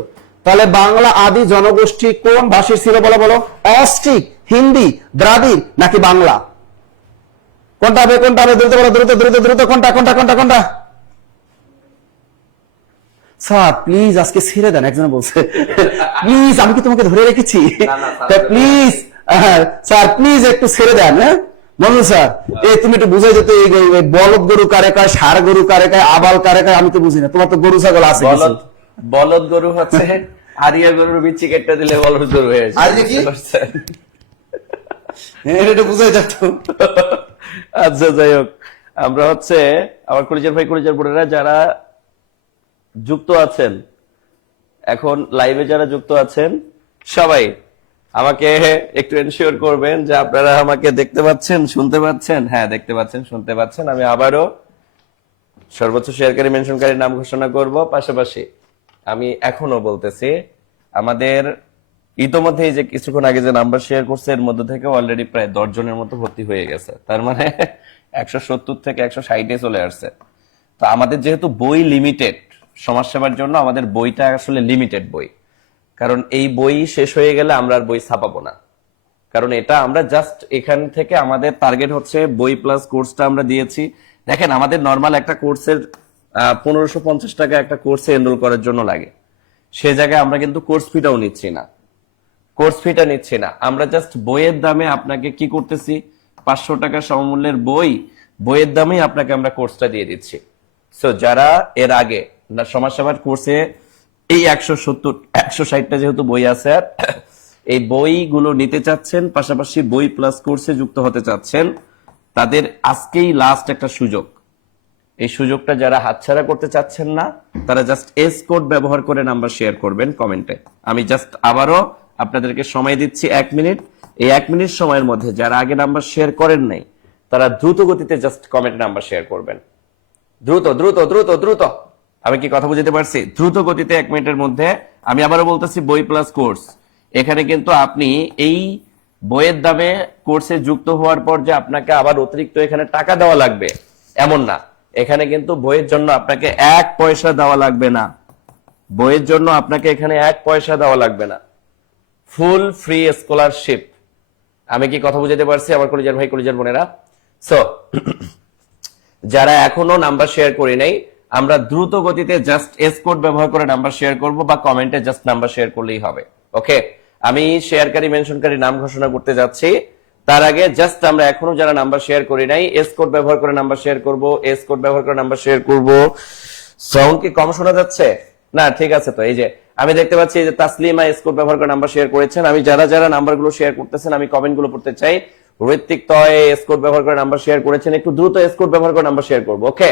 তাহলে বাংলা আদি জনগোষ্ঠী কোন ভাষীর ছিল বলো বলো? অস্ট্রিক, হিন্দি, দ্রাবিড় নাকি বাংলা? কোনটা হবে? কোনটা হবে? দ্রুত বলো, দ্রুত দ্রুত দ্রুত। কোনটা কোনটা কোনটা কোনটা? স্যার প্লিজ আজকে ছেড়ে দেন, একজনে বলছে প্লিজ, আমি কি তোমাকে ধরে রেখেছি? প্লিজ স্যার প্লিজ একটু ছেড়ে দেন। হ্যাঁ বলুন স্যার, এই তুমি একটু বুঝাই যেত এই বলদ গরু কারে কয়, ষাঁড় গরু কারে কয়, আবাল কারে কয়, আমি তো বুঝি না। তোমার তো গরু ছাগল আছে। বলদ গরু হচ্ছে আরিয়া গরুর বিচি কেটে দিলে বলদ গরু হয়ে যায়। আর কি এটা বুঝাই যেত। আচ্ছা যাই হোক, আমরা হচ্ছে আমার কলেজের ভাই কলেজের বোনেরা যারা যুক্ত আছেন এখন লাইভে, যারা যুক্ত আছেন সবাই আমাকে একটু এনশিওর করবেন যে আপনারা আমাকে দেখতে পাচ্ছেন, শুনতে পাচ্ছেন। হ্যাঁ দেখতে পাচ্ছেন, শুনতে পাচ্ছেন। আমি আবারও সর্বোচ্চ শেয়ারকারী মেনশনকারীর নাম ঘোষণা করব। পাশাপাশি আমি এখনো বলতেছি, আমাদের ইতোমধ্যে যে কিছুক্ষণ আগে যে নাম্বার শেয়ার করছে এর মধ্যে থেকে অলরেডি প্রায় 10 জনের মতো ভর্তি হয়ে গেছে, তার মানে 170 থেকে 160-এ চলে আসছে। তো আমাদের যেহেতু বই লিমিটেড, সমাজসেবার জন্য আমাদের বইটা আসলে লিমিটেড বই, কারণ এই বই শেষ হয়ে গেলে আমরা আর বই ছাপাবো না। কারণ এটা আমরা জাস্ট এখান থেকে আমাদের টার্গেট হচ্ছে বই প্লাস কোর্সটা আমরা দিয়েছি। দেখেন আমাদের নর্মাল একটা কোর্সের 1550 টাকা একটা কোর্সে এনরোল করার জন্য লাগে, সে জায়গায় আমরা কিন্তু কোর্স ফিটাও নিচ্ছি না, কোর্স ফিটা নিচ্ছি না। আমরা জাস্ট বইয়ের দামে আপনাকে কি করতেছি, 500 টাকা সমমূল্যের বইয়ের দামেই আপনাকে আমরা কোর্সটা দিয়ে দিচ্ছি। সো যারা এর আগে সমাজসেবার কোর্সে এই 160টা যেহেতু বই আছে, আর এই বইগুলো নিতে চাচ্ছেন, পাশাপাশি বই প্লাস কোর্সে যুক্ত হতে চাচ্ছেন, তাদের আজকেই লাস্ট একটা সুযোগ। এই সুযোগটা যারা হাতছাড়া করতে চাচ্ছেন না, তারা জাস্ট এস কোড ব্যবহার করে নাম্বার শেয়ার করবেন কমেন্টে। আমি জাস্ট আবারও আপনাদেরকে সময় দিচ্ছি 1 মিনিট। এই 1 মিনিট সময়ের মধ্যে যারা আগে নাম্বার শেয়ার করেন নাই, তারা দ্রুত গতিতে জাস্ট কমেন্ট নাম্বার শেয়ার করবেন। দ্রুত দ্রুত দ্রুত দ্রুত। আমি কি কথা বুঝতে পারছি? দ্রুত গতিতে 1 মিনিটের মধ্যে। আমি আবারও বলতেছি, বই প্লাস কোর্স। এখানে কিন্তু আপনি এই বইয়ের দামে কোর্সে যুক্ত হওয়ার পর যে আপনাকে আবার অতিরিক্ত এখানে টাকা দেওয়া লাগবে এমন না। এখানে কিন্তু বইয়ের জন্য আপনাকে 1 পয়সা দেওয়া লাগবে না। বইয়ের জন্য আপনাকে এখানে 1 পয়সা দেওয়া লাগবে না। Full free scholarship. আমি কি কথা বুঝাতে পারছি আমার কলেজের ভাই, কলেজের বোনেরা? সো যারা এখনো নাম্বার শেয়ার করি নাই, আমরা দ্রুত গতিতে জাস্ট এস কোড ব্যবহার করে নাম্বার শেয়ার করব, বা কমেন্টে জাস্ট নাম্বার শেয়ার করলেই হবে। ওকে, আমি শেয়ারকারী মেনশনকারী নাম ঘোষণা করতে যাচ্ছি। তার আগে জাস্ট আমরা এখনো যারা নাম্বার শেয়ার করি নাই, এস কোড ব্যবহার করে নাম্বার শেয়ার করব, এস কোড ব্যবহার করে নাম্বার শেয়ার করব। সাউন্ড কি কম শোনা যাচ্ছে? না, ঠিক আছে। তো এই যে আমি দেখতে পাচ্ছি যে তাসলিমা এস কোড ব্যবহার করে নাম্বার শেয়ার করেছেন। আমি যারা যারা নাম্বারগুলো শেয়ার করতেছেন, আমি কমেন্টগুলো পড়তে চাই। ঋত্বিক তয় এস কোড ব্যবহার করে নাম্বার শেয়ার করেছেন, একটু দ্রুত এস কোড ব্যবহার করে নাম্বার শেয়ার করব। ওকে,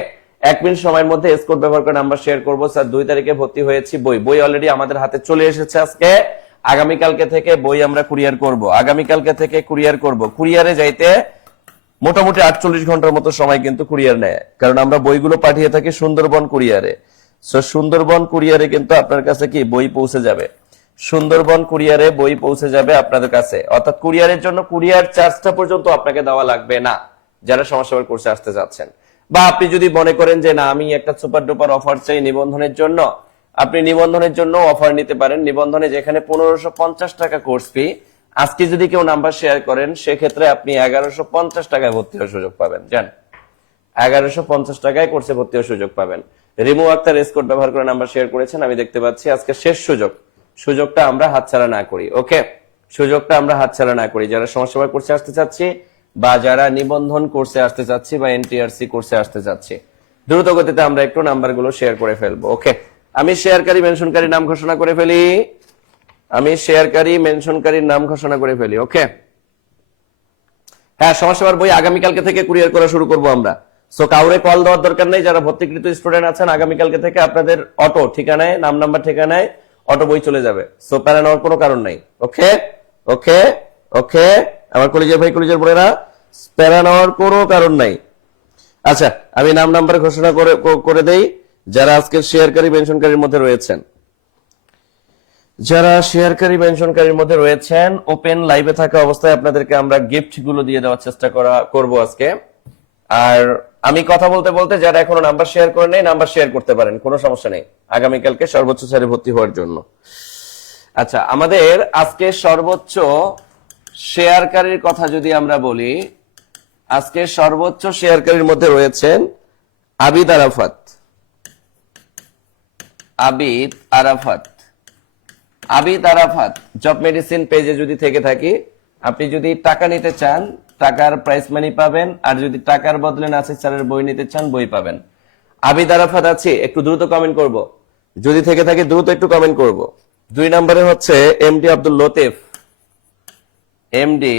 1 মিনিট সময়ের মধ্যে এস কোড ব্যবহার করে নাম্বার শেয়ার করব। স্যার 2 তারিখে ভর্তি হয়েছি, বই অলরেডি আমাদের হাতে চলে এসেছে আজকে। আগামীকালকে থেকে বই আমরা কুরিয়ার করব, আগামীকালকে থেকে কুরিয়ার করব। কুরিয়ারে যাইতে মোটামুটি 48 ঘন্টার মতো সময় কিন্তু কুরিয়ার নেয়, কারণ আমরা বইগুলো পাঠিয়ে থাকি সুন্দরবন কুরিয়ারে। সো সুন্দরবন কুরিয়ারে কিন্তু আপনার কাছে কি বই পৌঁছে যাবে, সুন্দরবন কুরিয়ারে বই পৌঁছে যাবে আপনাদের কাছে। অর্থাৎ কুরিয়ারের জন্য কুরিয়ার চার্জটা পর্যন্ত আপনাকে দেওয়া লাগবে না, যারা সমাজসেবার কোর্সে আসতে যাচ্ছেন। বা আপনি যদি মনে করেন যে না, আমি একটা সুপার ডুপার অফার চাই নিবন্ধনের জন্য, আপনি নিবন্ধনের জন্য অফার নিতে পারেন। নিবন্ধনে যেখানে 1550 টাকা কোর্স ফি, আজকে যদি কেউ নাম্বার শেয়ার করেন, সেক্ষেত্রে আপনি 1150 টাকায় ভর্তি হওয়ার সুযোগ পাবেন। জান, 1150 টাকায় কোর্সে ভর্তি হওয়ার সুযোগ পাবেন। রিমু আক্তার এস কোড ব্যবহার করে নাম্বার শেয়ার করেছেন, আমি দেখতে পাচ্ছি। আজকে শেষ সুযোগ, সুযোগটা আমরা হাতছাড়া না করি। ওকে, সুযোগটা আমরা হাতছাড়া না করি। যারা সমাজসেবা কোর্সে আসতে চাচ্ছি, বা যারা নিবন্ধন কোর্সে আসতে চাচ্ছি, বা এনটিআরসি কোর্সে আসতে চাচ্ছি, দ্রুত গতিতে আমরা একটু নাম্বারগুলো শেয়ার করে ফেলবো। ওকে, আমি শেয়ারকারী মেনশনকারী নাম ঘোষণা করে ফেলি, আমি শেয়ারকারী মেনশনকারীর নাম ঘোষণা করে ফেলি। ওকে, হ্যাঁ, সমাজসেবার বই আগামীকালকে থেকে কুরিয়ার করা শুরু করব আমরা। সো কাউরে কল দেওয়ার দরকার নেই। যারা ভর্তিকৃত স্টুডেন্ট আছেন, আগামীকালকে থেকে আপনাদের অটো ঠিকানায়, নাম নাম্বার ঠিকানায় অটো বই চলে যাবে। সো প্যারা নেওয়ার কোনো কারণ নাই। ওকে ওকে ওকে, আমার কলেজের ভাই, কলেজের বোনেরা, প্যারা নেওয়ার কোনো কারণ নাই। আচ্ছা, আমি নাম নাম্বার ঘোষণা করে দেই যারা আজকের শেয়ারকারী মেনশনকারীর মধ্যে রয়েছেন। যারা শেয়ারকারী মেনশনকারীর মধ্যে রয়েছেন, ওপেন লাইভে থাকা অবস্থায় আপনাদেরকে আমরা গিফট গুলো দিয়ে দেওয়ার চেষ্টা করব আজকে। আর আমি কথা বলতে বলতে যারা এখনো নাম্বার শেয়ার করে নেই, নাম্বার শেয়ার করতে পারেন, কোনো সমস্যা নেই, আগামীকালকে সর্বোচ্চ ছাড়ে ভর্তি হওয়ার জন্য। আচ্ছা, আমাদের আজকে সর্বোচ্চ শেয়ারকারীর কথা যদি আমরা বলি, আজকে সর্বোচ্চ শেয়ারকারীর মধ্যে রয়েছেন আবিদ আরাফাত। আবিদ আরাফাত, আবিদ আরাফাত জব মেডিসিন পেজে যদি থেকে থাকি, আপনি যদি টাকা নিতে চান, টাকার প্রাইস মানি পাবেন। আর যদি টাকার বদলে নাসির স্যারের বই নিতে চান, বই পাবেন। আবিদ আরাফাত আছে, একটু দ্রুত কমেন্ট করব। যদি থেকে থাকে দ্রুত একটু কমেন্ট করব। 2 নম্বরে হচ্ছে এমডি আব্দুল লতিফ। এমডি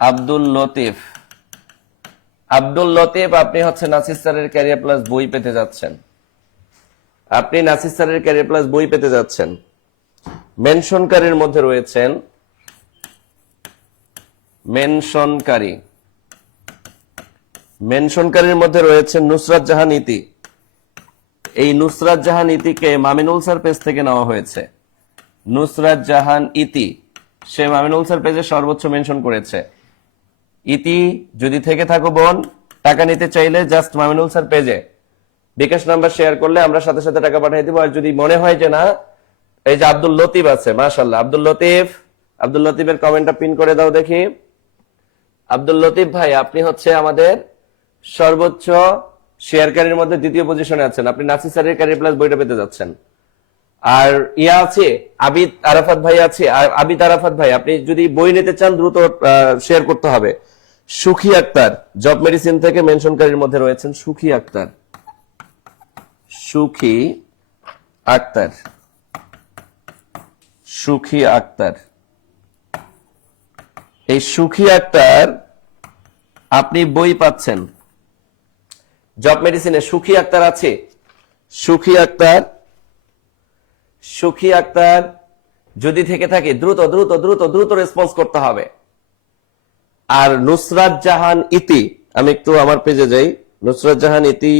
আব্দুল লতিফ, আব্দুল লতিফ, আপনি হচ্ছে নাসির স্যারের ক্যারিয়ার প্লাস বই পেতে যাচ্ছেন। আপনি নাসির স্যারের ক্যারিয়ার প্লাস বই পেতে যাচ্ছেন। মেনশনকারীর মধ্যে রয়েছেন, মেনশনকারীর মধ্যে রয়েছে নুসরাত জাহান ইতি। এই নুসরাত জাহান ইতিকে মামিনুল স্যার পেজ থেকে নেওয়া হয়েছে। নুসরাত জাহান ইতি, সে মামিনুল স্যার পেজে সর্বোচ্চ মেনশন করেছে। ইতি, যদি থেকে থাকো বোন, টাকা নিতে চাইলে জাস্ট মামিনুল স্যার পেজে বিকাশ নাম্বার শেয়ার করলে আমরা সাথে সাথে টাকা পাঠিয়ে দিব। আর যদি মনে হয় যে না, এই যে আব্দুল লতিফ আছে, মাশাআল্লাহ, আব্দুল লতিফ, আব্দুল লতিফের কমেন্টটা পিন করে দাও দেখি। আব্দুল লতিফ ভাই, আপনি হচ্ছে আমাদের সর্বোচ্চ শেয়ারকারীর মধ্যে 2য় পজিশনে আছেন। আপনি নাসির স্যারের ক্যারিয়ার প্লাস বইটা পেতে যাচ্ছেন। আর ইয়া আছে, আবিদ আরাফাত ভাই আছে। আর আবিদ আরাফাত ভাই, আপনি যদি বই নিতে চান দ্রুত শেয়ার করতে হবে। সুখী আক্তার জব মেডিসিন থেকে মেনশনকারীর মধ্যে রয়েছেন। সুখী আক্তার, সুখী আক্তার, সুখী আক্তার। এই সুখী আক্তার আপনি বই পাচ্ছেন জব মেডিসিনে। সুখী আক্তার আছে, সুখী আক্তার, সুখী আক্তার যদি থেকে থাকে দ্রুত দ্রুত দ্রুত দ্রুত রেসপন্স করতে হবে। আর নুসরাত জাহান ইতি, আমি একটু আমার পেজে যাই। নুসরাত জাহান ইতি,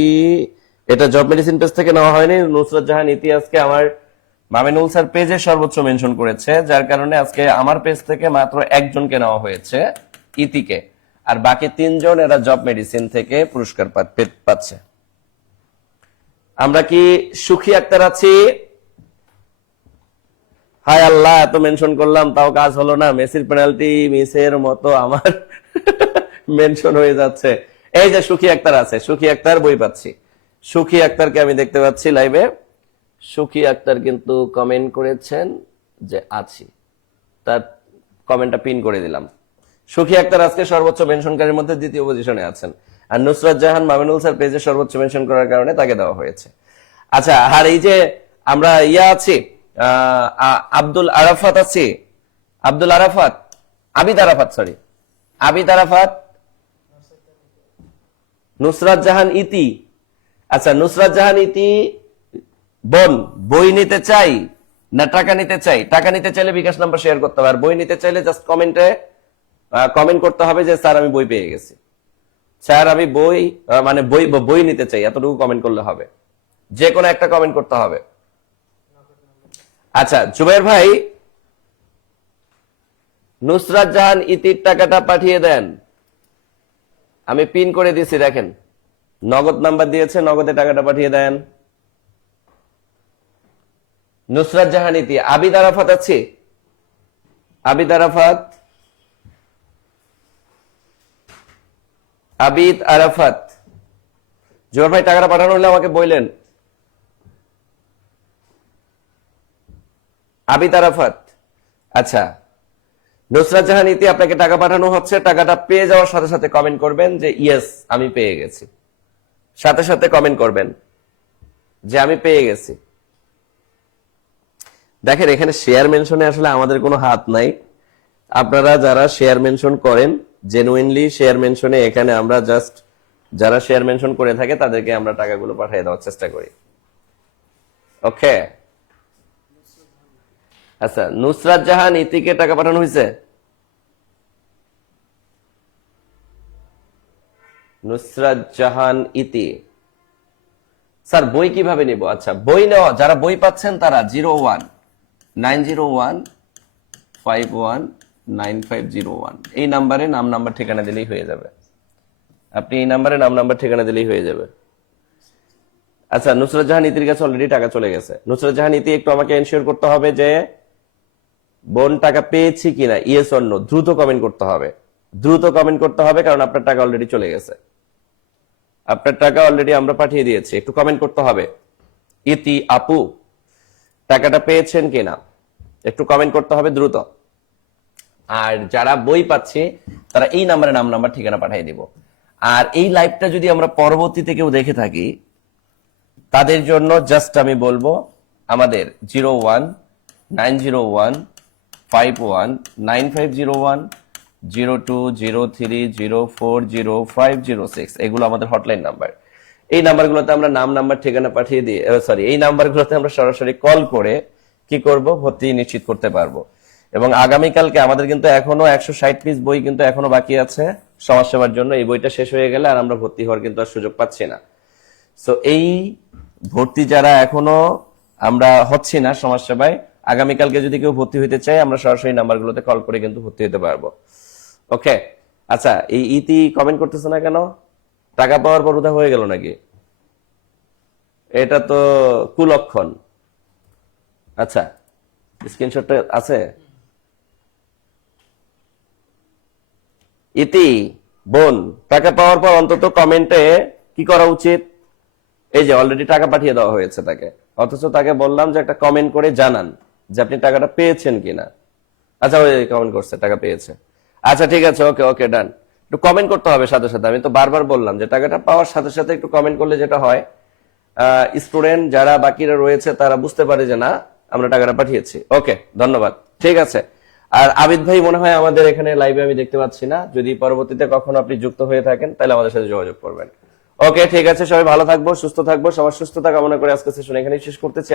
এটা জব মেডিসিন পেজ থেকে নেওয়া হয়নি। নুসরাত জাহান ইতি আজকে আমার মামিনুল স্যার পেজে সর্বোচ্চ মেনশন করেছে, যার কারণে আজকে আমার পেজ থেকে মাত্র একজনকে নেওয়া হয়েছে, ইতিকে। আর বাকি 3 জন এরা জব মেডিসিন থেকে পুরস্কার পাচ্ছে। আমরা কি সুখী আক্তার আছি? হায় আল্লাহ, এত মেনশন করলাম তাও কাজ হলো না। মেসির পেনাল্টি মিসের মতো আমার মেনশন হয়ে যাচ্ছে। এই যে সুখী আক্তার আছে, সুখী আক্তার বই পাচ্ছি। সুখী আক্তারকে আমি দেখতে পাচ্ছি লাইভে। সুখী আক্তার কিন্তু কমেন্ট করেছেন যে আছি, তার কমেন্টটা পিন করে দিলাম। সুখী আক্তার আজকে সর্বোচ্চ মেনশনকারীর মধ্যে 2য় পজিশনে আছেন। আর নুসরাত জাহান মামিনুল স্যার পেজে সর্বোচ্চ মেনশন করার কারণে তাকে দেওয়া হয়েছে। আচ্ছা, আর এই যে আমরা ইয়া আছি, আব্দুল আরাফাত আছি, আব্দুল আরাফাত, আবিদ আরাফাত, সরি আবিদ আরাফাত, নুসরাত জাহান ইতি। আচ্ছা, নুসরাত জাহান ইতি বোন, বই নিতে চাই না টাকা নিতে চাই? টাকা নিতে চাইলে বিকাশ নাম্বার শেয়ার করতে হবে। আর বই নিতে চাইলে জাস্ট কমেন্টে কমেন্ট করতে হবে যে স্যার আমি বই পেয়ে গেছি, স্যার আমি বই মানে বই নিতে চাই, এতটুকু কমেন্ট করলে হবে। যে কোনো একটা কমেন্ট করতে হবে। আচ্ছা জুবাইর ভাই, নুসরাত জাহান ইতির টাকাটা পাঠিয়ে দেন। আমি পিন করে দিয়েছি, দেখেন নগদ নাম্বার দিয়েছে, নগদে টাকাটা পাঠিয়ে দেন। নুসরাত জাহান ইতি। আবিদ আরাফাত আছে, আবিদ আরাফাত, আবিদ আরাফাত। জোয়ার ভাই টাকাটা পাঠানো হলে আমাকে বললেন। আবিদ আরাফাত, আচ্ছা নুসরাত জাহান ইতি, আপনাকে টাকা পাঠানো হচ্ছে। টাকাটা পেয়ে যাওয়ার সাথে সাথে কমেন্ট করবেন যে ইয়েস আমি পেয়ে গেছি, সাথে সাথে কমেন্ট করবেন যে আমি পেয়ে গেছি। দেখেন এখানে শেয়ার মেনশনে আসলে আমাদের কোনো হাত নাই। আপনারা যারা শেয়ার মেনশন করেন, জেনুইনলি শেয়ার মেনশনে, এখানে আমরা জাস্ট যারা শেয়ার মেনশন করে থাকে তাদেরকে আমরা টাকাগুলো পাঠিয়ে দেওয়ার চেষ্টা করি। ওকে, আচ্ছা নুসরাত জাহান ইতিকে টাকা পাঠানো হয়েছে? নুসরাত জাহান ইতি, স্যার বই কিভাবে নিব? আচ্ছা বই নেওয়া, যারা বই পাচ্ছেন তারা 0190151950 এই নাম্বারে নাম নাম্বার ঠিকানা দিলেই হয়ে যাবে। আপনি এই নাম্বারে নাম নাম্বার ঠিকানা দিলেই হয়ে যাবে। আচ্ছা নুসরাত জাহান ইতির কাছে অলরেডি টাকা চলে গেছে। নুসরাত জাহান ইতি একটু আমাকে এনশিওর করতে হবে যে বোন টাকা পেয়েছি কিনা, ইয়েস অর নো। দ্রুত কমেন্ট করতে হবে, দ্রুত কমেন্ট করতে হবে, কারণ আপনার টাকা অলরেডি চলে গেছে। আপনার টাকা অলরেডি আমরা পাঠিয়ে দিয়েছি, একটু কমেন্ট করতে হবে। ইতি আপু টাকাটা পেয়েছেন কিনা একটু কমেন্ট করতে হবে দ্রুত। আর যারা বই পাচ্ছে তারা এই নাম্বারে নাম নাম্বার ঠিকানা পাঠিয়ে দিব। আর এই লাইভটা যদি আমরা পরবর্তীতে কেউ দেখে থাকি তাদের জন্য জাস্ট আমি বলবো আমাদের 019015195010 0203040506 এগুলো আমাদের হটলাইন নাম্বার। এই নাম্বারগুলোতে আমরা নাম নাম্বার ঠিকানা পাঠিয়ে দিয়ে এই নাম্বারগুলোতে আমরা সরাসরি কল করে কি করব, ভর্তি নিশ্চিত করতে পারবো। এবং আগামীকালকে আমাদের কিন্তু এখনো 160 পিস বই কিন্তু এখনো বাকি আছে সমাজসেবার জন্য। এই বইটা শেষ হয়ে গেলে আর আমরা ভর্তি হওয়ার কিন্তু আর সুযোগ পাচ্ছি না। সো এই ভর্তি যারা এখনো আমরা হচ্ছি না সমাজসেবায়, আগামীকালকে যদি কেউ ভর্তি হইতে চায় আমরা সরাসরি নাম্বারগুলোতে কল করে কিন্তু ভর্তি হতে পারবো। ওকে, আচ্ছা এই ইতি কমেন্ট করতেছে না কেন? টাকা পাওয়ার পর উদা হয়ে গেল নাকি? এটা তো কুলক্ষণ। আচ্ছা স্ক্রিনশটটা আছে? ইতি বোন টাকা পাওয়ার পর অন্তত কমেন্টে কি করা উচিত? এই যে অলরেডি টাকা পাঠিয়ে দেওয়া হয়েছে তাকে। অথচ তাকে বললাম যে একটা কমেন্ট করে জানান যে আপনি টাকাটা পেয়েছেন কিনা। আচ্ছা, ওই কমেন্ট করছে টাকা পেয়েছে। আচ্ছা ঠিক আছে, ওকে ওকে ডান। একটু কমেন্ট করতে হবে সাথে সাথে। আমি তো বারবার বললাম যে টাকাটা পাওয়ার সাথে সাথে একটু কমেন্ট করলে যেটা হয়, স্টুডেন্ট যারা বাকিরা রয়েছে তারা বুঝতে পারে যে না আমরা টাকাটা পাঠিয়েছি। ওকে, ধন্যবাদ। ঠিক আছে। আর আবিদ ভাই মনে হয় আমাদের এখানে লাইভে আমি দেখতে পাচ্ছি না। যদি পরবর্তীতে কখনো আপনি যুক্ত হয়ে থাকেন তাহলে আমাদের সাথে যোগাযোগ করবেন। ওকে, ঠিক আছে। সবাই ভালো থাকবো, সুস্থ থাকবো। সবার সুস্থতা কামনা করে আজকে সেশন এখানেই শেষ করতেছি।